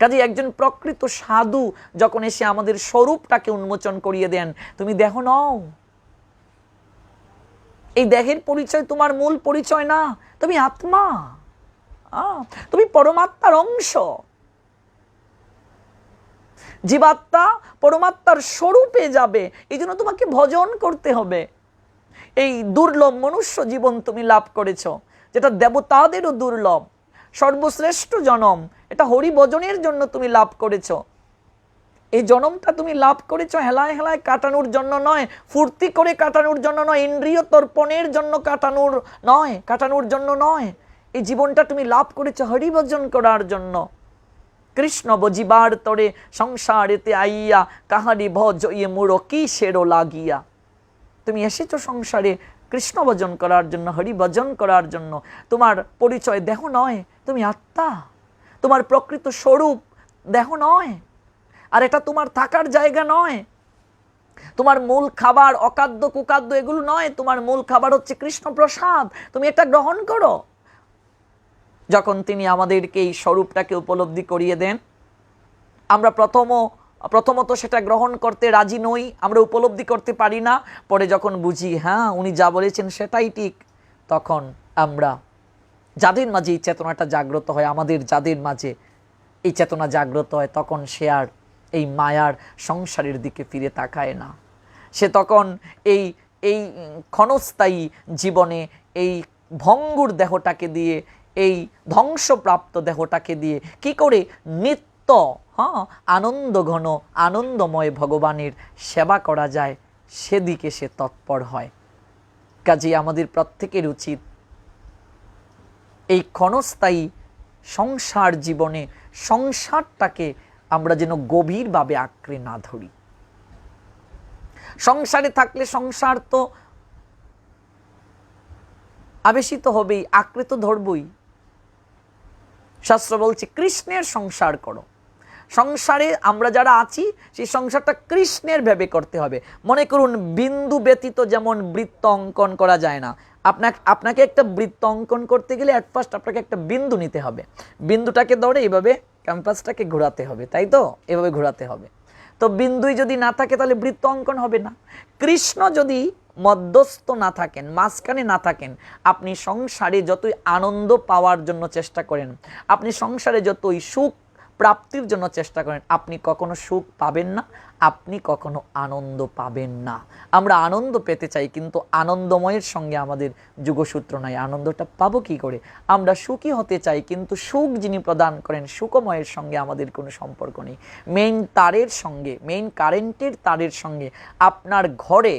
কাজে একজন প্রকৃত সাধু যখন এসে আমাদের স্বরূপটাকে উন্মোচন করিয়ে দেন, তুমি দেহ নও, এই দেহের পরিচয় তোমার মূল পরিচয় না, তুমি আত্মা, তুমি পরমাত্মার অংশ। জীবাত্মা পরমাত্মার স্বরূপে যাবে, এই জন্য তোমাকে ভজন করতে হবে। এই দুর্লভ মনুষ্য জীবন তুমি লাভ করেছ, যেটা দেবতাদেরও দুর্লভ, সর্বশ্রেষ্ঠ জনম, এটা হরি ভজনের জন্য তুমি লাভ করেছ। এই জনমটা তুমি লাভ করেছ হেলায় হেলায় কাটানোর জন্য নয়, ফুর্তি করে কাটানোর জন্য নয়, ইন্দ্রিয় তর্পণের জন্য কাটানোর জন্য নয়। এই জীবনটা তুমি লাভ করেছ হরি ভজন করার জন্য। কৃষ্ণ বজিবার তরে সংসারেতে আইয়া কাহারি ভজ ইয়ে মুড়ো কি সেরো লাগিয়া। তুমি এসেছো সংসারে কৃষ্ণ ভজন করার জন্য, হরি ভজন করার জন্য। তোমার পরিচয় দেহ নয়, তুমি আত্মা। তোমার প্রকৃত স্বরূপ দেহ নয়, আর এটা তোমার থাকার জায়গা নয়। তোমার মূল খাবার অখাদ্য কুখাদ্য এগুলো নয়, তোমার মূল খাবার হচ্ছে কৃষ্ণ প্রসাদ। তুমি এটা গ্রহণ করো। যখন তিনি আমাদেরকে এই স্বরূপটাকে উপলব্ধি করিয়ে দেন, আমরা প্রথমত সেটা গ্রহণ করতে রাজি নই, আমরা উপলব্ধি করতে পারি না। পরে যখন বুঝি হ্যাঁ উনি যা বলেছেন সেটাই ঠিক, তখন আমরা, যাদের মাঝে এই চেতনাটা জাগ্রত হয়, আমাদের যাদের মাঝে এই চেতনা জাগ্রত হয়, তখন সে আর এই মায়ার সংসারের দিকে ফিরে তাকায় না। সে তখন এই এই ক্ষণস্থায়ী জীবনে এই ভঙ্গুর দেহটাকে দিয়ে, এই ধ্বংসপ্রাপ্ত দেহটাকে দিয়ে কি করে নিত্য আনন্দ ঘন আনন্দময় ভগবানের সেবা করা যায় সেদিকে সে তৎপর হয়। কাজেই আমাদের প্রত্যেকের উচিত এই ক্ষণস্থায়ী সংসার জীবনে সংসারটাকে আমরা যেন গভীরভাবে আঁকড়ে না ধরি। সংসারে থাকলে সংসার তো আবেশিত হবেই, আঁকড়ে তো ধরবই। শাস্ত্র বলছে কৃষ্ণের সংসার করো। সংসারে আমরা যারা আছি সেই সংসারটা কৃষ্ণের ভেবে করতে হবে। মনে করুন বিন্দু ব্যতীত যেমন বৃত্ত অঙ্কন করা যায় না, আপনাকে একটা বৃত্ত অঙ্কন করতে গেলে অ্যাট ফার্স্ট আপনাকে একটা বিন্দু নিতে হবে, বিন্দুটাকে ধরে এইভাবে ক্যাম্পাসটাকে ঘোরাতে হবে, তাই তো? এভাবে ঘোরাতে হবে। তো বিন্দুই যদি না থাকে তাহলে বৃত্ত অঙ্কন হবে না। কৃষ্ণ যদি মধ্যস্থ না থাকেন, মাঝখানে না থাকেন, আপনি সংসারে যতই আনন্দ পাওয়ার জন্য চেষ্টা করেন, আপনি সংসারে যতই সুখ প্রাপ্তির জন্য চেষ্টা করেন, আপনি কখনো সুখ পাবেন না, আপনি কখনো আনন্দ পাবেন না। আমরা আনন্দ পেতে চাই, কিন্তু আনন্দময়ের সঙ্গে আমাদের যোগসূত্র নাই। আনন্দটা পাবো কি করে? আমরা সুখী হতে চাই, কিন্তু সুখ যিনি প্রদান করেন সুখময়ের সঙ্গে আমাদের কোনো সম্পর্ক নেই। মেইন তারের সঙ্গে, মেইন কারেন্টের তারের সঙ্গে আপনার ঘরে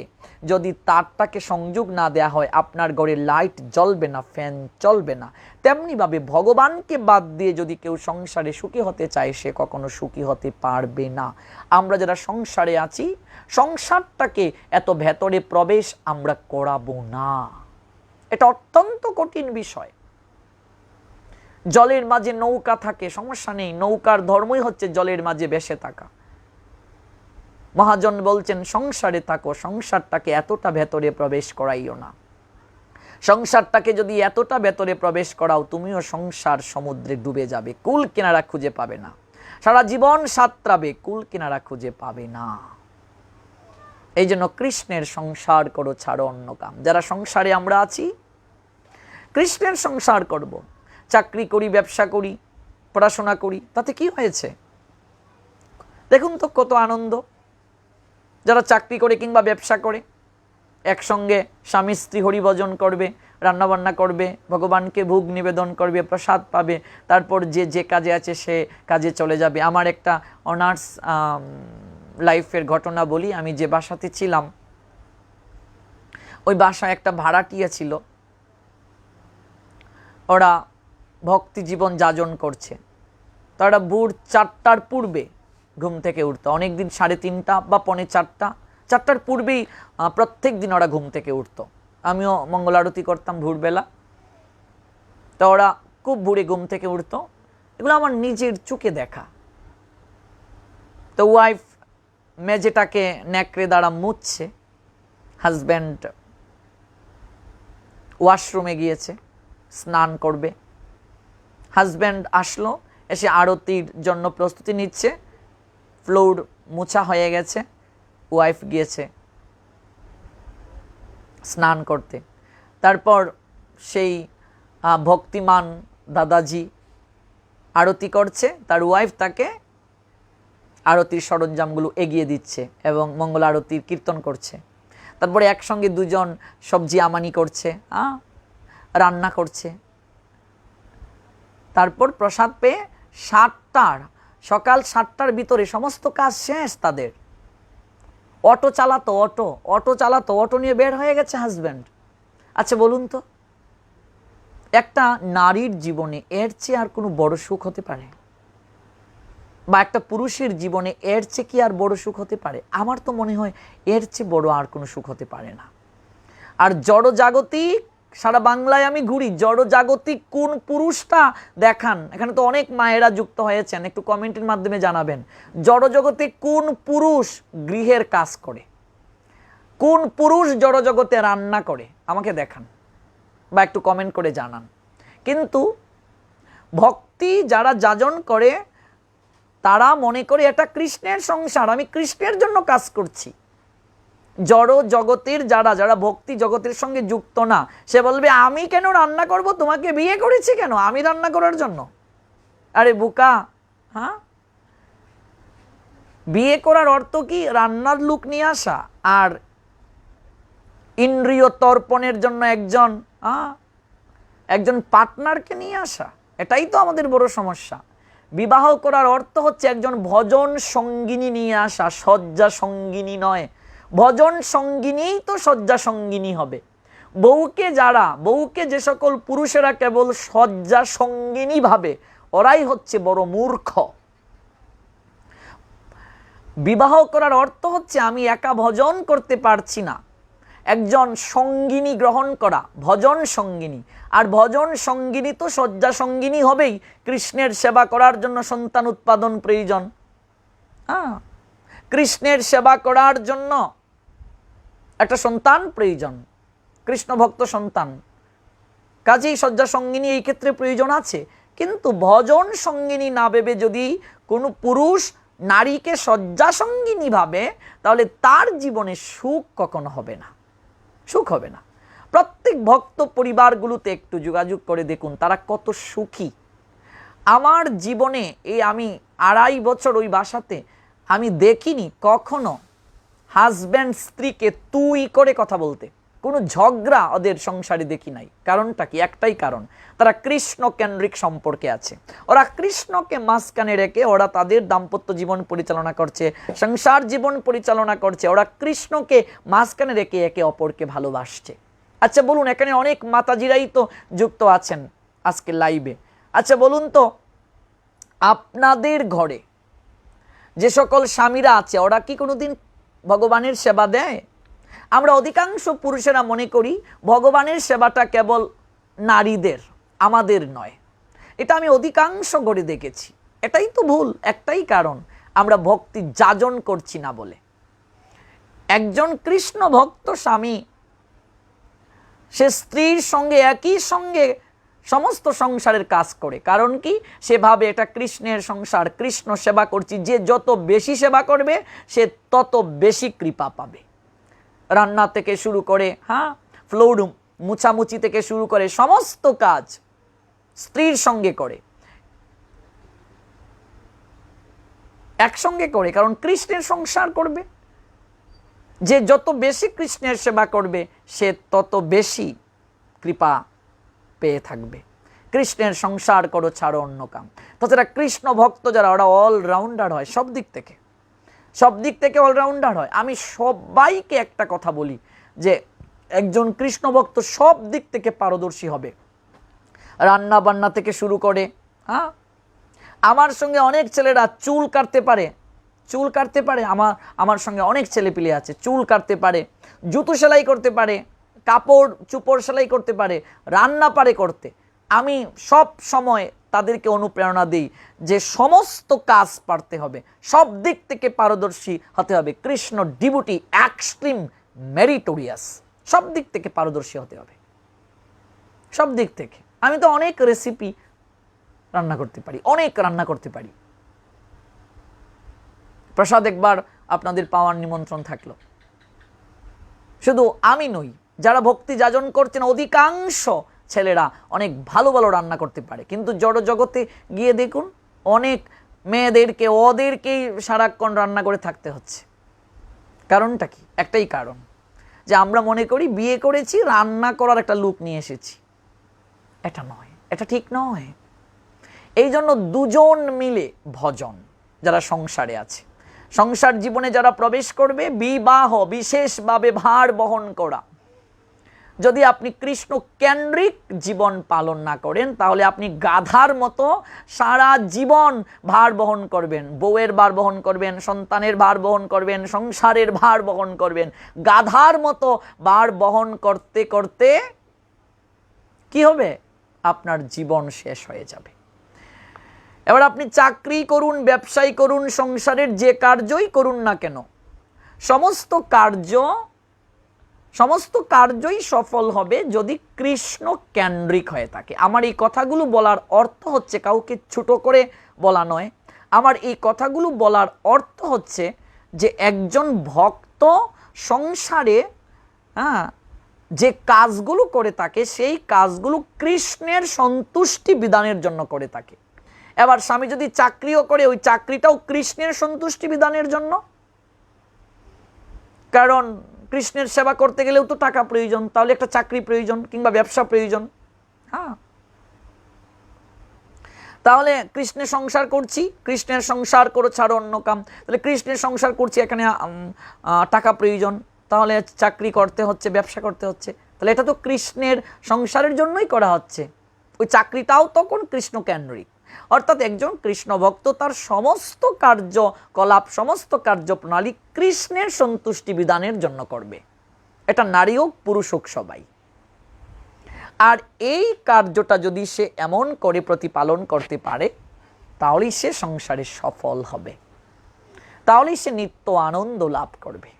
যদি তারটাকে সংযোগ না দেয়া হয়, আপনার ঘরে লাইট জ্বলবে না, ফ্যান চলবে না। তেমনিভাবে ভগবানকে বাদ দিয়ে যদি কেউ সংসারে সুখী হতে চায়, সে কখনো সুখী হতে পারবে না। আমরা যারা সংসারে আছি, সংসারটাকে এত ভেতরে প্রবেশ আমরা করাবো না। এটা অত্যন্ত কঠিন বিষয়। জলের মাঝে নৌকা থাকে, সমস্যা নেই, নৌকার ধর্মই হচ্ছে জলের মাঝে ভেসে থাকা। মহাজন বলছেন সংসারে থাকো, সংসারটাকে এতটা ভেতরে প্রবেশ করাইও না। সংসারটাকে যদি এতটা ভেতরে প্রবেশ করাও, তুমিও সংসার সমুদ্রে ডুবে যাবে, কুল কিনারা খুঁজে পাবে না। সারা জীবন সাঁতরাবে, কুল কিনারা খুঁজে পাবে না। এই জন্য কৃষ্ণের সংসার করো, ছাড়ো অন্য কাম। যারা সংসারে আমরা আছি, কৃষ্ণের সংসার করব। চাকরি করি, ব্যবসা করি, পড়াশোনা করি, তাতে কি হয়েছে? দেখুন তো কত আনন্দ। যারা চাকরি করে কিংবা ব্যবসা করে, একসঙ্গে স্বামী স্ত্রী হরিভজন করবে, রান্নাবান্না করবে, ভগবানকে ভোগ নিবেদন করবে, প্রসাদ পাবে, তারপর যে যে কাজে আছে সে কাজে চলে যাবে। আমার একটা অনার্স লাইফের ঘটনা বলি। আমি যে বাসাতে ছিলাম, ওই বাসায় একটা ভাড়াটিয়া ছিল। ওরা ভক্তি জীবন যাজন করছে। তারা ভোর 4টার পূর্বে ঘুম থেকে উঠতো। অনেকদিন 3:30 বা 4:45, 4টার পূর্বেই প্রত্যেক দিন ওরা ঘুম থেকে উঠতো। আমিও মঙ্গল আরতি করতাম ভোরবেলা, তো ওরা খুব ভোরে ঘুম থেকে উঠতো। এগুলো আমার নিজের চোখে দেখা। তো ওয়াইফ মেঝেটাকে নেকড়ে দ্বারা মুছছে, হাজব্যান্ড ওয়াশরুমে গিয়েছে, স্নান করবে। হাজব্যান্ড আসলো, এসে আরতির জন্য প্রস্তুতি নিচ্ছে। ফ্লোর মোছা হয়ে গেছে, ওয়াইফ গিয়েছে স্নান করতে। তারপর সেই ভক্তিমান দাদাজি আরতি করছে, তার ওয়াইফ তাকে আরতির সরঞ্জামগুলো এগিয়ে দিচ্ছে এবং মঙ্গল আরতির কীর্তন করছে। তারপরে একসঙ্গে দুজন সবজি আমানি করছে, রান্না করছে। তারপর প্রসাদ পেয়ে সকাল 7টার ভিতরে সমস্ত কাজ শেষ তাদের। অটো চালাতো, অটো নিয়ে বের হয়ে গেছে হাজব্যান্ড। আচ্ছা বলুন তো, একটা নারীর জীবনে এর চেয়ে আর কোনো বড় সুখ হতে পারে? বা একটা পুরুষের জীবনে এর চেয়ে কি আর বড় সুখ হতে পারে? আমার তো মনে হয় এর চেয়ে বড় আর কোনো সুখ হতে পারে না। আর জড়জাগতিক, সারা বাংলায় আমি ঘুরি, জড়জাগতিক কোন পুরুষটা দেখান। এখানে তো অনেক মায়েরা যুক্ত হয়েছেন, একটু কমেন্টের মাধ্যমে জানাবেন। জড়জগতে কোন পুরুষ গৃহের কাজ করে, কোন পুরুষ জড়জগতে রান্না করে, আমাকে দেখান বা একটু কমেন্ট করে জানান। কিন্তু ভক্তি যারা যাজন করে তারা মনে করে এটা কৃষ্ণের সংসার, আমি কৃষ্ণের জন্য কাজ করছি। জড় জগতের যারা যারা ভক্তি জগতের সঙ্গে যুক্ত না, সে বলবে আমি কেন রান্না করব, তোমাকে বিয়ে করেছি কেন আমি রান্না করার জন্য? আরে বোকা, হ্যাঁ, বিয়ে করার অর্থ কি রান্নার লুক নিয়ে আসা আর ইন্দ্রিয় তর্পণের জন্য একজন পার্টনারকে নিয়ে আসা? এটাই তো আমাদের বড় সমস্যা। বিবাহ করার অর্থ হচ্ছে একজন ভজন সঙ্গিনী নিয়ে আসা, শয্যা সঙ্গিনী নয়। ভজন সঙ্গিনীই তো শয্যা সঙ্গিনী হবে। বউকে যে সকল পুরুষেরা কেবল শয্যা সঙ্গিনী ভাবে, ওরাই হচ্ছে বড় মূর্খ। বিবাহ করার অর্থ হচ্ছে আমি একা ভজন করতে পারছি না, একজন সঙ্গিনী গ্রহণ করা, ভজন সঙ্গিনী। আর ভজন সঙ্গিনী তো শয্যা সঙ্গিনী হবেই। কৃষ্ণের সেবা করার জন্য সন্তান উৎপাদন প্রয়োজন। কৃষ্ণের সেবা করার জন্য একটা সন্তান প্রয়োজন, কৃষ্ণ ভক্ত সন্তান। কাজেই শয্যা সঙ্গিনী এই ক্ষেত্রে প্রয়োজন আছে। কিন্তু ভজন সঙ্গিনী না ভেবে যদি কোনো পুরুষ নারীকে শয্যা সঙ্গিনী ভাবে, তাহলে তার জীবনে সুখ কখনো হবে না, সুখ হবে না। প্রত্যেক ভক্ত পরিবারগুলোতে একটু যোগাযোগ করে দেখুন তারা কত সুখী। আমার জীবনে আমি 2.5 বছর ওই বাসাতে আমি দেখিনি কখনো হাজব্যান্ড স্ত্রীকে তুই করে কথা বলতে, কোনো ঝগড়া ওদের সংসারে দেখি নাই। কারণটা কি? একটাই কারণ, তারা কৃষ্ণ কেন্দ্রিক সম্পর্কে আছে। ওরা কৃষ্ণকে মাঝখানে রেখে ওরা তাদের দাম্পত্য জীবন পরিচালনা করছে, সংসার জীবন পরিচালনা করছে। ওরা কৃষ্ণকে মাঝখানে রেখে একে অপরকে ভালোবাসছে। আচ্ছা বলুন, এখানে অনেক মাতাজিরাই তো যুক্ত আছেন আজকে লাইভে। আচ্ছা বলুন তো, আপনাদের ঘরে যে সকল স্বামীরা আছে ওরা কি কোনোদিন ভগবানের সেবা দেয়? আমরা অধিকাংশ পুরুষেরা মনে করি ভগবানের সেবাটা কেবল নারীদের, আমাদের নয়। এটা আমি অধিকাংশ ঘরে দেখেছি। এটাই তো ভুল। একটাই কারণ, আমরা ভক্তি যাজন করছি না বলে। একজন কৃষ্ণ ভক্ত স্বামী সে স্ত্রীর সঙ্গে একই সঙ্গে সমস্ত সংসারের কাজ করে। কারণ কি? সে ভাবে এটা কৃষ্ণের সংসার, কৃষ্ণ সেবা করছি। যে যত বেশি সেবা করবে সে তত বেশি কৃপা পাবে। রান্না থেকে শুরু করে ফ্লোর মুছামুছি থেকে শুরু করে সমস্ত কাজ স্ত্রীর সঙ্গে করে, একসঙ্গে করে। কারণ কৃষ্ণের সংসার করবে। যে যত বেশি কৃষ্ণের সেবা করবে সে তত বেশি কৃপা পেয়ে থাকবে। কৃষ্ণের সংসার করো, ছাড়ো অন্য কাম। তাছাড়া কৃষ্ণ ভক্ত যারা ওরা অলরাউন্ডার হয়, সব দিক থেকে অলরাউন্ডার হয়। আমি সবাইকে একটা কথা বলি যে একজন কৃষ্ণ ভক্ত সব দিক থেকে পারদর্শী হবে। রান্না বান্না থেকে শুরু করে, আমার সঙ্গে অনেক ছেলেরা চুল কাটতে পারে। আমার সঙ্গে অনেক ছেলেপিলে আছে, চুল কাটতে পারে, জুতো সেলাই করতে পারে, কাপড় চোপড় সেলাই করতে পারে, রান্না পারে করতে। আমি সব সময় তাদেরকে অনুপ্রেরণা দিই যে সমস্ত কাজ পারতে হবে, সব দিক থেকে পারদর্শী হতে হবে। কৃষ্ণ ডিভোটি, এক্সট্রিম মেরিটোরিয়াস, সব দিক থেকে পারদর্শী হতে হবে, সব দিক থেকে। আমি তো অনেক রেসিপি রান্না করতে পারি, প্রসাদ একবার আপনাদের পাওয়ার নিমন্ত্রণ থাকলো। শুধু আমি নই, যারা ভক্তি যাজন করছেন অধিকাংশ ছেলেরা অনেক ভালো ভালো রান্না করতে পারে। কিন্তু জড় জগতে গিয়ে দেখুন অনেক মেয়েদেরকে ওদেরকেই সারাক্ষণ রান্না করে থাকতে হচ্ছে। কারণটা কি? একটাই কারণ, যে আমরা মনে করি বিয়ে করেছি, রান্না করার একটা লুক নিয়ে এসেছি। এটা নয়, এটা ঠিক নয়। এই জন্য দুজন মিলে ভজন, যারা সংসারে আছে, সংসার জীবনে যারা প্রবেশ করবে, বিবাহ বিশেষভাবে ভার বহন করা, যদি আপনি কৃষ্ণ কেন্দ্রিক জীবন পালন না করেন, তাহলে আপনি গাধার মতো সারা জীবন ভার বহন করবেন, বউয়ের ভার বহন করবেন, সন্তানের ভার বহন করবেন, সংসারের ভার বহন করবেন। গাধার মতো ভার বহন করতে করতে কি হবে? আপনার জীবন শেষ হয়ে যাবে। এবার আপনি চাকরি করুন, ব্যবসায় করুন, সংসারের যে কার্যই করুন না কেন, সমস্ত কার্যই সফল হবে যদি কৃষ্ণ কেন্দ্রিক হয়ে থাকে। আমার এই কথাগুলো বলার অর্থ হচ্ছে কাউকে ছোট করে বলা নয়। আমার এই কথাগুলো বলার অর্থ হচ্ছে যে একজন ভক্ত সংসারে যে কাজগুলো করে থাকে, সেই কাজগুলো কৃষ্ণের সন্তুষ্টি বিধানের জন্য করে থাকে। এবার স্বামী যদি চাকরিও করে, ওই চাকরিটাও কৃষ্ণের সন্তুষ্টি বিধানের জন্য। কারণ কৃষ্ণের সেবা করতে গেলেও তো টাকা প্রয়োজন, তাহলে একটা চাকরি প্রয়োজন কিংবা ব্যবসা প্রয়োজন। তাহলে কৃষ্ণের সংসার করছি, কৃষ্ণের সংসার করো ছাড়ো অন্য কাম, তাহলে কৃষ্ণের সংসার করছি, এখানে টাকা প্রয়োজন, তাহলে চাকরি করতে হচ্ছে, ব্যবসা করতে হচ্ছে। তাহলে এটা তো কৃষ্ণের সংসারের জন্যই করা হচ্ছে। ওই চাকরিটাও তখন কৃষ্ণ কেন্দ্রিক। অর্থাৎ একজন কৃষ্ণ ভক্ত তার সমস্ত কার্যকলাপ, সমস্ত কার্যপ্রণালী কৃষ্ণের সন্তুষ্টি বিধানের জন্য করবে। এটা নারী হোক পুরুষ হোক সবাই। আর এই কার্যটা যদি সে এমন করে প্রতিপালন করতে পারে, তাহলেই সে সংসারে সফল হবে, তাহলেই সে নিত্য আনন্দ লাভ করবে।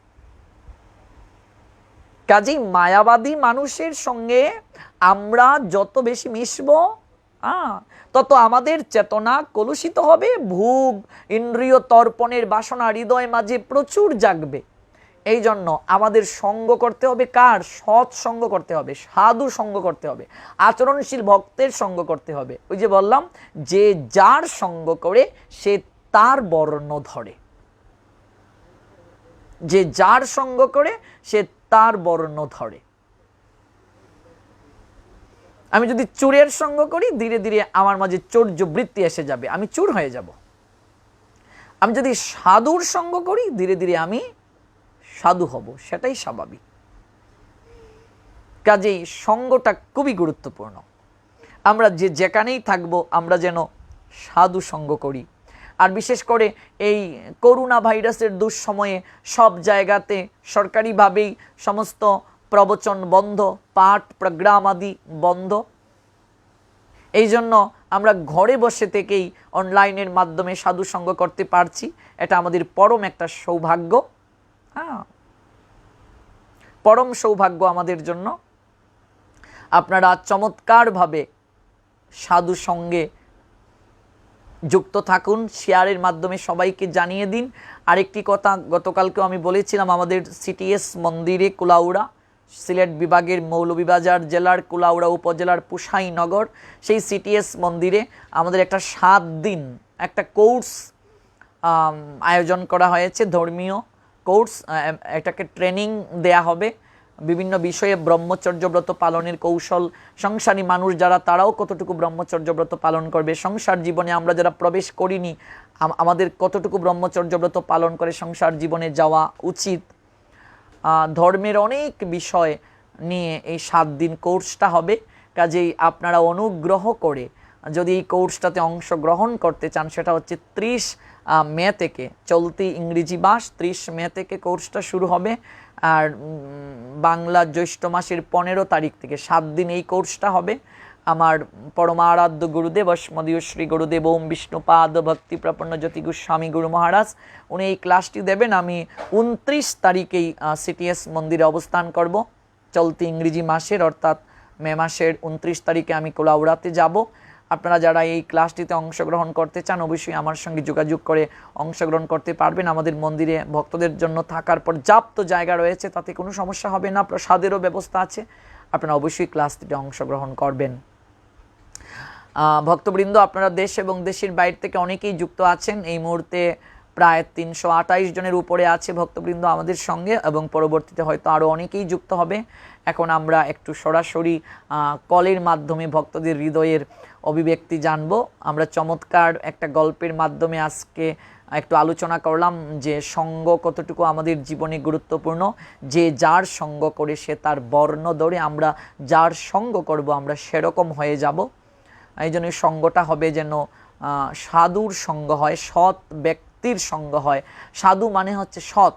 কাজেই মায়াবাদী মানুষের সঙ্গে আমরা যত বেশি মিশবো, তত আমাদের চেতনা কলুষিত হবে, ভোগ ইন্দ্রিয় তর্পণের বাসনা হৃদয় মাঝে প্রচুর জাগবে। এই জন্য আমাদের সঙ্গ করতে হবে কার? সৎ সঙ্গ করতে হবে, সাধু সঙ্গ করতে হবে, আচরণশীল ভক্তের সঙ্গ করতে হবে। ওই যে বললাম, যে যার সঙ্গ করে সে তার বর্ণ ধরে, যে যার সঙ্গ করে সে তার বর্ণ ধরে। আমি যদি চোরের সঙ্গ করি, ধীরে ধীরে আমার মাঝে চৌর্য বৃত্তি এসে যাবে, আমি চোর হয়ে যাব। আমি যদি সাধুর সঙ্গ করি, ধীরে ধীরে আমি সাধু হব, সেটাই স্বাভাবিক। কাজেই সঙ্গটা খুবই গুরুত্বপূর্ণ। আমরা যেখানেই থাকবো, আমরা যেন সাধু সঙ্গ করি। আর বিশেষ করে এই করোনা ভাইরাসের দুঃসময়ে সব জায়গাতে সরকারিভাবেই সমস্ত প্রবচন বন্ধ, পাঠ প্রোগ্রাম আদি বন্ধ। এই জন্য আমরা ঘরে বসে থেকেই অনলাইনের মাধ্যমে সাধু সঙ্গ করতে পারছি। এটা আমাদের পরম একটা সৌভাগ্য, পরম সৌভাগ্য আমাদের জন্য। আপনারা চমৎকারভাবে সাধু সঙ্গে যুক্ত থাকুন, শেয়ারের মাধ্যমে সবাইকে জানিয়ে দিন। আরেকটি কথা, গতকালকেও আমি বলেছিলাম, আমাদের সিটিএস মন্দিরে কুলাউড়া, সিলেট বিভাগের মৌলভীবাজার জেলার কুলাউড়া উপজেলার পুসাইনগর, সেই সিটিএস মন্দিরে আমাদের একটা 7 দিন একটা কোর্স আয়োজন করা হয়েছে, ধর্মীয় কোর্স। এটাকে ট্রেনিং দেয়া হবে বিভিন্ন বিষয়ে, ব্রহ্মচর্য ব্রত পালনের কৌশল, সংসারী মানুষ যারা তারাও কতটুকু ব্রহ্মচর্য ব্রত পালন করবে, সংসার জীবনে আমরা যারা প্রবেশ করিনি আমাদের কতটুকু ব্রহ্মচর্য ব্রত পালন করে সংসার জীবনে যাওয়া উচিত। ধর্মের অনেক বিষয় নিয়ে এই 7 দিন কোর্সটা হবে। কাজেই আপনারা অনুগ্রহ করে যদি এই কোর্সটাতে অংশগ্রহণ করতে চান, সেটা হচ্ছে 30 মে থেকে, চলতি ইংরেজি মাস 30 মে থেকে কোর্সটা শুরু হবে। আর বাংলা জ্যৈষ্ঠ মাসের 15 তারিখ থেকে 7 দিন এই কোর্সটা হবে। আমার পরমারাধ্য গুরুদেব অস্মদীয় শ্রী গুরুদেব ওম বিষ্ণুপাদ ভক্তি প্রপন্ন জ্যোতি গোস্বামী গুরু মহারাজ, উনি এই ক্লাসটি দেবেন। আমি 29 তারিখেই সিটিএস মন্দিরে অবস্থান করব, চলতি ইংরেজি মাসের অর্থাৎ মে মাসের 29 তারিখে আমি কুলাউড়াতে যাব। আপনারা যারা এই ক্লাসটিতে অংশগ্রহণ করতে চান, অবশ্যই আমার সঙ্গে যোগাযোগ করে অংশগ্রহণ করতে পারবেন। আমাদের মন্দিরে ভক্তদের জন্য থাকার পর্যাপ্ত জায়গা রয়েছে, তাতে কোনো সমস্যা হবে না, প্রসাদেরও ব্যবস্থা আছে। আপনারা অবশ্যই ক্লাসটিতে অংশগ্রহণ করবেন। ভক্তবৃন্দ, আপনারা দেশ এবং দেশের বাইরে থেকে অনেকেই যুক্ত আছেন। এই মুহূর্তে প্রায় 328 জনের উপরে আছে ভক্তবৃন্দ আমাদের সঙ্গে, এবং পরবর্তীতে হয়তো আরও অনেকেই যুক্ত হবে। এখন আমরা একটু সরাসরি কলের মাধ্যমে ভক্তদের হৃদয়ের অভিব্যক্তি জানবো। আমরা চমৎকার একটা গল্পের মাধ্যমে আজকে একটু আলোচনা করলাম যে সঙ্গ কতটুকু আমাদের জীবনে গুরুত্বপূর্ণ। যে যার সঙ্গ করে সে তার বর্ণ ধরে, আমরা যার সঙ্গ করব আমরা সেরকম হয়ে যাব। এই জন্য সঙ্গটা হবে যেন সাধুর সঙ্গ হয়, সৎ ব্যক্তির সঙ্গ হয়। সাধু মানে হচ্ছে সৎ,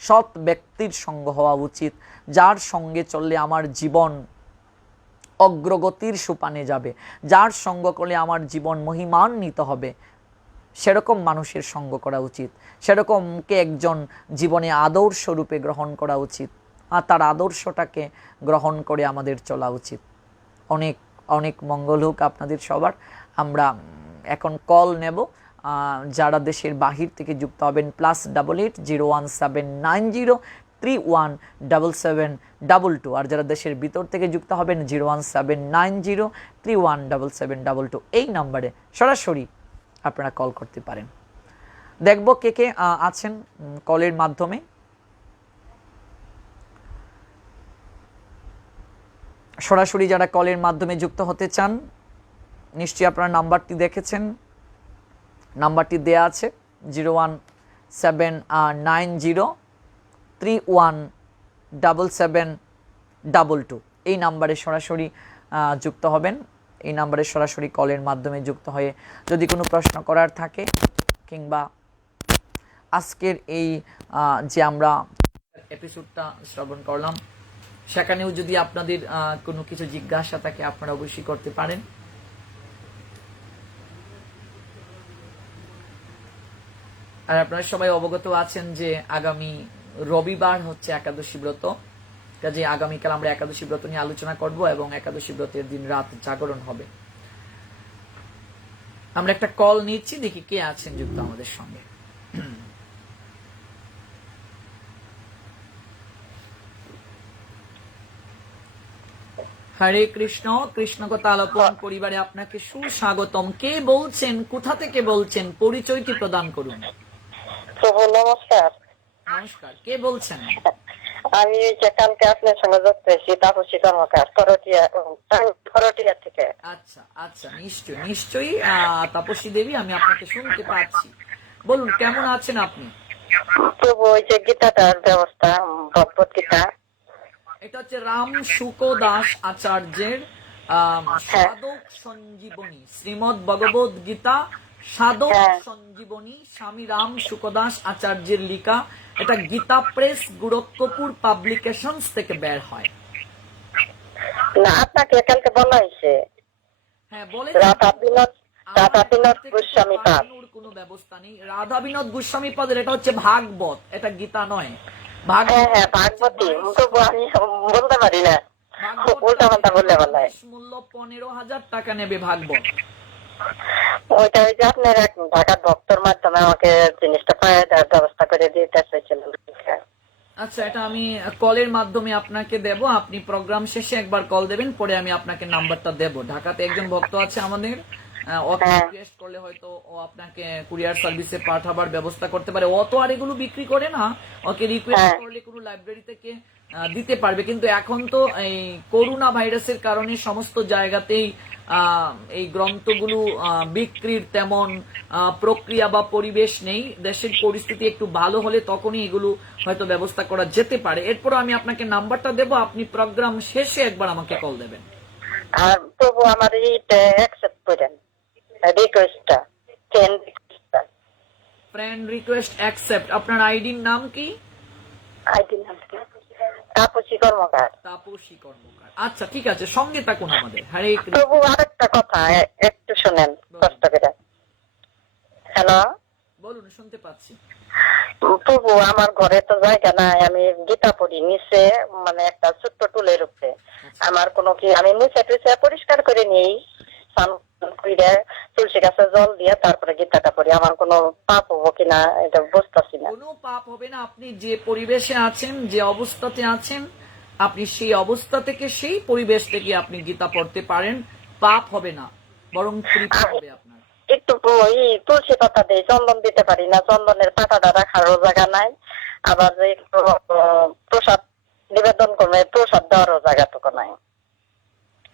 সৎ ব্যক্তির সঙ্গ হওয়া উচিত, যার সঙ্গে চললে আমার জীবন অগ্রগতির সোপানে যাবে, যার সঙ্গ করলে আমার জীবন মহিমান্বিত হবে, সেরকম মানুষের সঙ্গ করা উচিত। সেরকমকে একজন জীবনে আদর্শ রূপে গ্রহণ করা উচিত, আর তার আদর্শটাকে গ্রহণ করে আমাদের চলা উচিত। অনেক অনেক মঙ্গল হোক আপনাদের সবার। আমরা এখন কল নেব। যারা দেশের বাহির থেকে যুক্ত হবেন +88017903177722, আর যারা দেশের ভিতর থেকে যুক্ত হবেন 017903177722, এই নাম্বারে সরাসরি আপনারা কল করতে পারেন। দেখব কে কে আছেন কলের মাধ্যমে। সরাসরি যারা কলের মাধ্যমে যুক্ত হতে চান, নিশ্চয়ই আপনারা নাম্বারটি দেখেছেন, নাম্বারটি দেয়া আছে 01790317722, এই নাম্বারে সরাসরি যুক্ত হবেন। এই নাম্বারে সরাসরি কলের মাধ্যমে যুক্ত হয়ে যদি কোনো প্রশ্ন করার থাকে, কিংবা আজকের এই যে আমরা এপিসোডটা শ্রবণ করলাম সেখানেও যদি আপনাদের কোনো কিছু জিজ্ঞাসা থাকে আপনারা অবশ্যই করতে পারেন। আর আপনারা সবাই অবগত আছেন যে আগামী রবিবার হচ্ছে একাদশী ব্রত, কাজে আগামীকাল আমরা একাদশী ব্রত নিয়ে আলোচনা করব এবং একাদশী ব্রতের দিন রাত জাগরণ হবে। আমরা একটা কল নিচ্ছি, দেখি কে আছেন যুক্ত আমাদের সঙ্গে। হরে কৃষ্ণ, কৃষ্ণ কথা আলোপন পরিবারে আপনাকে সুস্বাগতম। কে বলছেন, কোথা থেকে বলছেন, পরিচয়টি প্রদান করুন। নমস্কার। নমস্কার, কে বলছেন? আমি কালকে আপনার সঙ্গে যুক্ত হয়েছি, তাপসী কর্মকার, করটিয়া থেকে। আচ্ছা আচ্ছা, নিশ্চয়ই নিশ্চয়ই তাপসী দেবী, আমি আপনাকে শুনতে পাচ্ছি। বলুন, কেমন আছেন আপনি? প্রভু, ওই যে গীতাটার ব্যবস্থা, ভগবত গীতা, এটা হচ্ছে রাম শুক দাস আচার্যের সাধক সঞ্জীবনী, শ্রীমদ ভগবত গীতা সাধক সঞ্জীবনী, স্বামী রাম শুকদাস আচার্যের লেখা। এটা গীতা প্রেস, গোরক্ষপুর পাবলিকেশনস থেকে বের হয়। না, আপনাকে কালকে বলা হয়েছে। হ্যাঁ, বলে রাধা বিনোদ গোস্বামী পাদ। কোনো ব্যবস্থা নেই। রাধা বিনোদ গোস্বামী পাদের এটা হচ্ছে ভাগবত, এটা গীতা নয়। ভাগবতী প্রভু, আমি বলতে পারি না, উল্টা পাল্টা বললে বলা হয়। মূল্য 15,000 টাকা নেবে ভাগবত। ওইটা ওই যে আপনার এক ঢাকার ভক্তর মাধ্যমে আমাকে জিনিসটা পাওয়ার ব্যবস্থা করে দিতে চাইছিলেন। আচ্ছা, এটা আমি কলের মাধ্যমে আপনাকে দেব। আপনি প্রোগ্রাম শেষে একবার কল দেবেন, পরে আমি আপনাকে নাম্বারটা দেব। ঢাকাতে একজন ভক্ত আছে আমাদের, ওকে রিকোয়েস্ট করলে হয়তো ও আপনাকে কুরিয়ার সার্ভিসে পাঠাবার ব্যবস্থা করতে পারে। ও তো আর এগুলো বিক্রি করে না, ওকে রিকোয়েস্ট করলে কোনো লাইব্রেরি থেকে দিতে পারবে। কিন্তু এখন তো এই করোনা ভাইরাসের কারণে সমস্ত জায়গাতেই এই গ্রন্থগুলো বিক্রির তেমন প্রক্রিয়া বা পরিবেশ নেই। দেশের পরিস্থিতি একটু ভালো হলে তখনই এগুলো হয়তো ব্যবস্থা করা যেতে পারে। এরপর আমি আপনাকে নাম্বারটা দেব, আপনি প্রোগ্রাম শেষে একবার আমাকে কল দেবেন। আর প্রভু, আমার এইটা অ্যাকসেপ্ট করেন, রিকোয়েস্টটা, ফ্রেন্ড রিকোয়েস্ট অ্যাকসেপ্ট। আপনার আইডির নাম কি? আইডি নাম কি? তাপসী কর্মকার। তাপসী কর্মকার। আচ্ছা, ঠিক আছে, সঙ্গে থাকুন আমাদের। হরে কৃষ্ণ। প্রভু, আরেকটা কথা একটু শুনেন কষ্ট করে। হ্যালো, বলুন, শুনতে পাচ্ছি। প্রভু, আমার ঘরে তো জায়গা নাই, আমি গীতা পড়ি নিচে, মানে একটা ছোট্ট টুলের উপরে। আমার কোনো কি, আমি নিচে টুচে পরিষ্কার করে নিই, তুলসী গাছে জল দিয়ে তারপরে গীতাটা পড়ি। আমার কোনো পাপ হবো কিনা এটা বুঝতেছি না। কোনো পাপ হবে না। আপনি যে পরিবেশে আছেন, যে অবস্থাতে আছেন, আপনি সেই অবস্থা থেকে, সেই পরিবেশ থেকে আপনি গীতা পড়তে পারেন। পাপ হবে না, বরং কৃপা হবে আপনার। একটু ওই তুলসী পাতা দিয়ে চন্দন দিতে পারি না, চন্দনের পাতাটা রাখারও জায়গা নাই। আবার যে প্রসাদ নিবেদন করবে, প্রসাদ দেওয়ারও জায়গাটুকু নাই।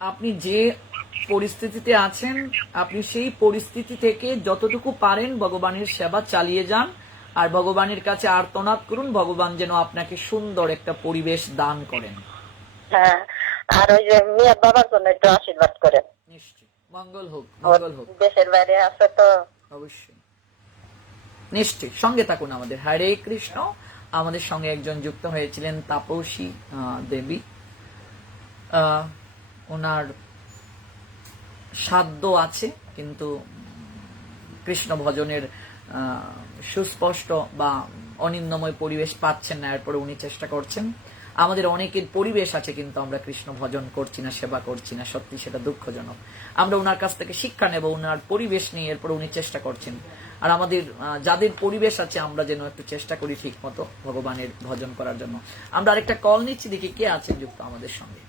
আপনি যে পরিস্থিতিতে আছেন, আপনি সেই পরিস্থিতি থেকে যতটুকু পারেন ভগবানের সেবা চালিয়ে যান, আর ভগবানের কাছে আর্তনাদ করুন ভগবান যেন আপনাকে সুন্দর একটা পরিবেশ দান করেন। হ্যাঁ, আর ওই যে মিয়া বাবার জন্য একটু আশীর্বাদ করেন। নিশ্চয়ই, মঙ্গল হোক, ওর মঙ্গল হোক। দেশের বাইরে আছে তো। অবশ্যই, নিশ্চয়ই, সঙ্গে থাকুন আমাদের। হরে কৃষ্ণ। আমাদের সঙ্গে একজন যুক্ত হয়েছিলেন তাপসী দেবী। ওনার সাধ্য আছে, কিন্তু কৃষ্ণ ভজনের সুস্পষ্ট বা অনিন্দময় পরিবেশ পাচ্ছেন না, এরপরে উনি চেষ্টা করছেন। আমাদের অনেকের পরিবেশ আছে, কিন্তু আমরা কৃষ্ণ ভজন করছি না, সেবা করছি না, সত্যি সেটা দুঃখজনক। আমরা ওনার কাছ থেকে শিক্ষা নেব, ওনার পরিবেশ নিয়ে, এরপরে উনি চেষ্টা করছেন। আর আমাদের যাদের পরিবেশ আছে আমরা যেন একটু চেষ্টা করি ঠিক মতো ভগবানের ভজন করার জন্য। আমরা আরেকটা কল নিচ্ছি, দেখি কে আছেন যুক্ত আমাদের সঙ্গে।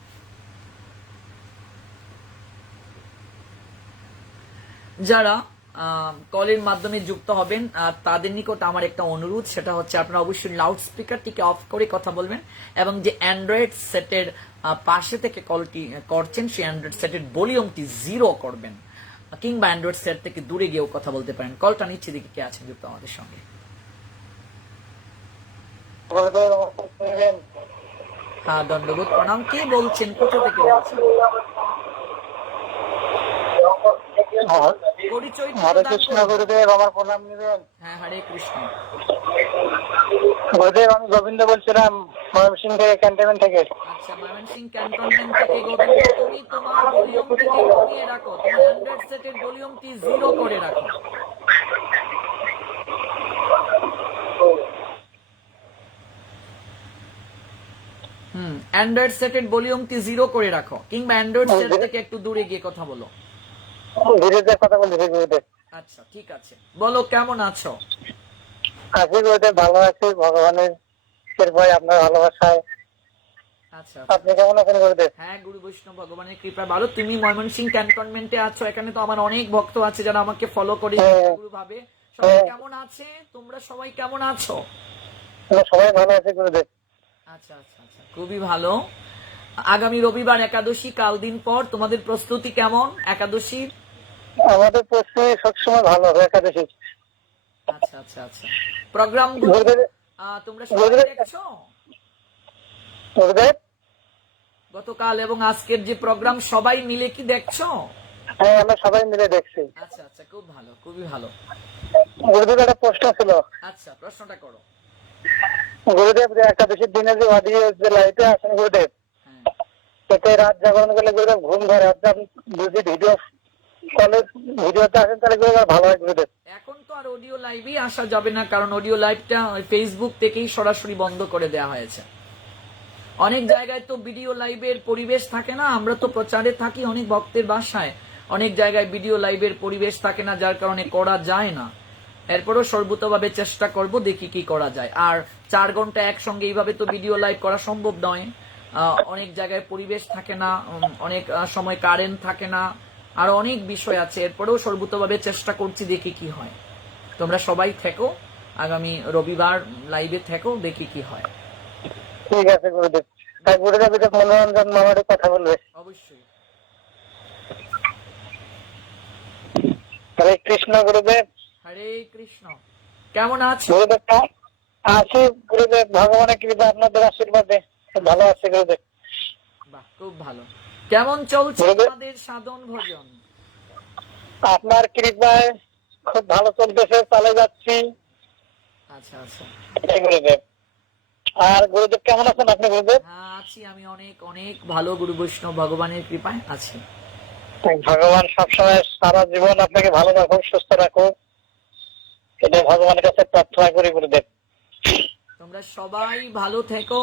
যারা কলের মাধ্যমে যুক্ত হবেন তাদের নিকট আমার একটা অনুরোধ, সেটা হচ্ছে আপনারা অবশ্যই লাউড স্পিকারটিকে অফ করে কথা বলবেন, এবং যে অ্যান্ড্রয়েড সেটের পাশে থেকে কলটি করছেন সেই অ্যান্ড্রয়েড সেটের ভলিউমটি 0 করবেন, কিংবা অ্যান্ড্রয়েড সেট থেকে দূরে গিয়েও কথা বলতে পারেন। কলটা নিচ্ছে, দেখি কে আছেন যুক্ত আমাদের সঙ্গে। হ্যাঁ, দণ্ডবোধ প্রণাম। কে বলছেন, কোথা থেকে বলছেন? পরিচয় হরে কৃষ্ণ গুরুদেব, আমার প্রণাম নেবেন। হ্যাঁ, হরে কৃষ্ণ গুরুদেব, আমি গোবিন্দ বলছিলাম ময়মনসিংহ থেকে, ক্যান্টনমেন্ট থেকে। আচ্ছা, ময়মনসিংহ ক্যান্টনমেন্ট থেকে গোবিন্দ, তুমি তোমার ভলিউমটিকে কমিয়ে রাখো, তোমার অ্যান্ড্রয়েড সেটের ভলিউমটি 0 করে রাখো। অ্যান্ড্রয়েড সেটের ভলিউমটি 0 করে রাখো, কিংবা অ্যান্ড্রয়েড সেট থেকে একটু দূরে গিয়ে কথা বলো। গুরুদেব কথা বলছি গুরুদেব। আচ্ছা, ঠিক আছে, বলো কেমন আছো? আছি গুরুদেব, ভালো আছি ভগবানের কৃপায়, আপনার ভালোবাসায়। আচ্ছা, আপনি কেমন আছেন গুরুদেব? হ্যাঁ, গুরু বৈষ্ণব ভগবানের কৃপায় ভালো। তুমি ময়মনসিংহ ক্যান্টনমেন্টে আছো, এখানে তো আমার অনেক ভক্ত আছে যারা আমাকে ফলো করে গুরু ভাবে। সবাই কেমন আছে? তোমরা সবাই কেমন আছো? সবাই ভালো আছে গুরুদেব। আচ্ছা আচ্ছা আচ্ছা, খুবই ভালো। আগামী রবিবার একাদশী, কাল দিন পর, তোমাদের প্রস্তুতি কেমন একাদশীর? আমাদের প্রস্তুতি সবসময় ভালো হবে একাদশী। আচ্ছা আচ্ছা আচ্ছা, প্রোগ্রাম তোমরা সবাই দেখছো? গুরুদেব, গতকাল এবং আজকের যে প্রোগ্রাম সবাই মিলে কি দেখছো? হ্যাঁ, আমরা সবাই মিলে দেখছি। আচ্ছা আচ্ছা, খুব ভালো, খুবই ভালো। গুরুদেব, একটা প্রশ্ন ছিল। আচ্ছা, প্রশ্নটা করো। গুরুদেব, যে একাদশীর দিনে যে অডিও যে লাইটে আসেন গুরুদেব, এতে রাত জাগরণ করলে গুরুদেব ঘুম ধরে। আপনি যদি ভিডিও কলের ভিডিওতে আসেন তাহলে গুরুদেব ভালো হয় গুরুদেব। এখন তো আর অডিও লাইভই আসা যাবে না, কারণ অডিও লাইভটা ফেসবুক থেকেই সরাসরি বন্ধ করে দেওয়া হয়েছে। অনেক জায়গায় তো ভিডিও লাইভের পরিবেশ থাকে না, আমরা তো প্রচারে থাকি অনেক ভক্তের বাসায়, অনেক জায়গায় ভিডিও লাইভের পরিবেশ থাকে না, যার কারণে করা যায় না। এরপরও সর্বতভাবে চেষ্টা করব, দেখি কি করা যায়। আর 4 ঘন্টা একসঙ্গে এইভাবে তো ভিডিও লাইভ করা সম্ভব নয়, অনেক জায়গায় পরিবেশ থাকে না, অনেক সময় কারেন্ট থাকে না, আর অনেক বিষয় আছে। এরপরেও সর্বতভাবে চেষ্টা করছি, দেখি কি হয়। তোমরা সবাই থেকো, আগামী রবিবার লাইভে থেকো, দেখি কি হয়। ঠিক আছে গুরুদেব। তাই গুরুদেব, এটা মনোরঞ্জন মামারে কথা বলবে। অবশ্যই। হরে কৃষ্ণ গুরুদেব। হরে কৃষ্ণ। কেমন আছো? গুরুদেব আছি গুরুদেব, ভগবানের কৃপা, আপনাদের আশীর্বাদে ভালো আছে গুরুদেব। বাহ, খুব ভালো। কেমন চলছে গুরুদেব, তোমাদের সাধন ভজন? আপনার কৃপায় খুব ভালো চলতেছে, চালে যাচ্ছি। আচ্ছা আচ্ছা, গুরুদেব, আর গুরুদেব কেমন আছেন আপনি গুরুদেব? হ্যাঁ, আছি আমি অনেক অনেক ভালো, গুরু বৈষ্ণব ভগবানের কৃপায় আছি। ভগবান সবসময় সারা জীবন আপনাকে ভালো রাখুক, সুস্থ রাখুক, এটা ভগবানের কাছে প্রার্থনা করি গুরুদেব। তোমরা সবাই ভালো থেকো,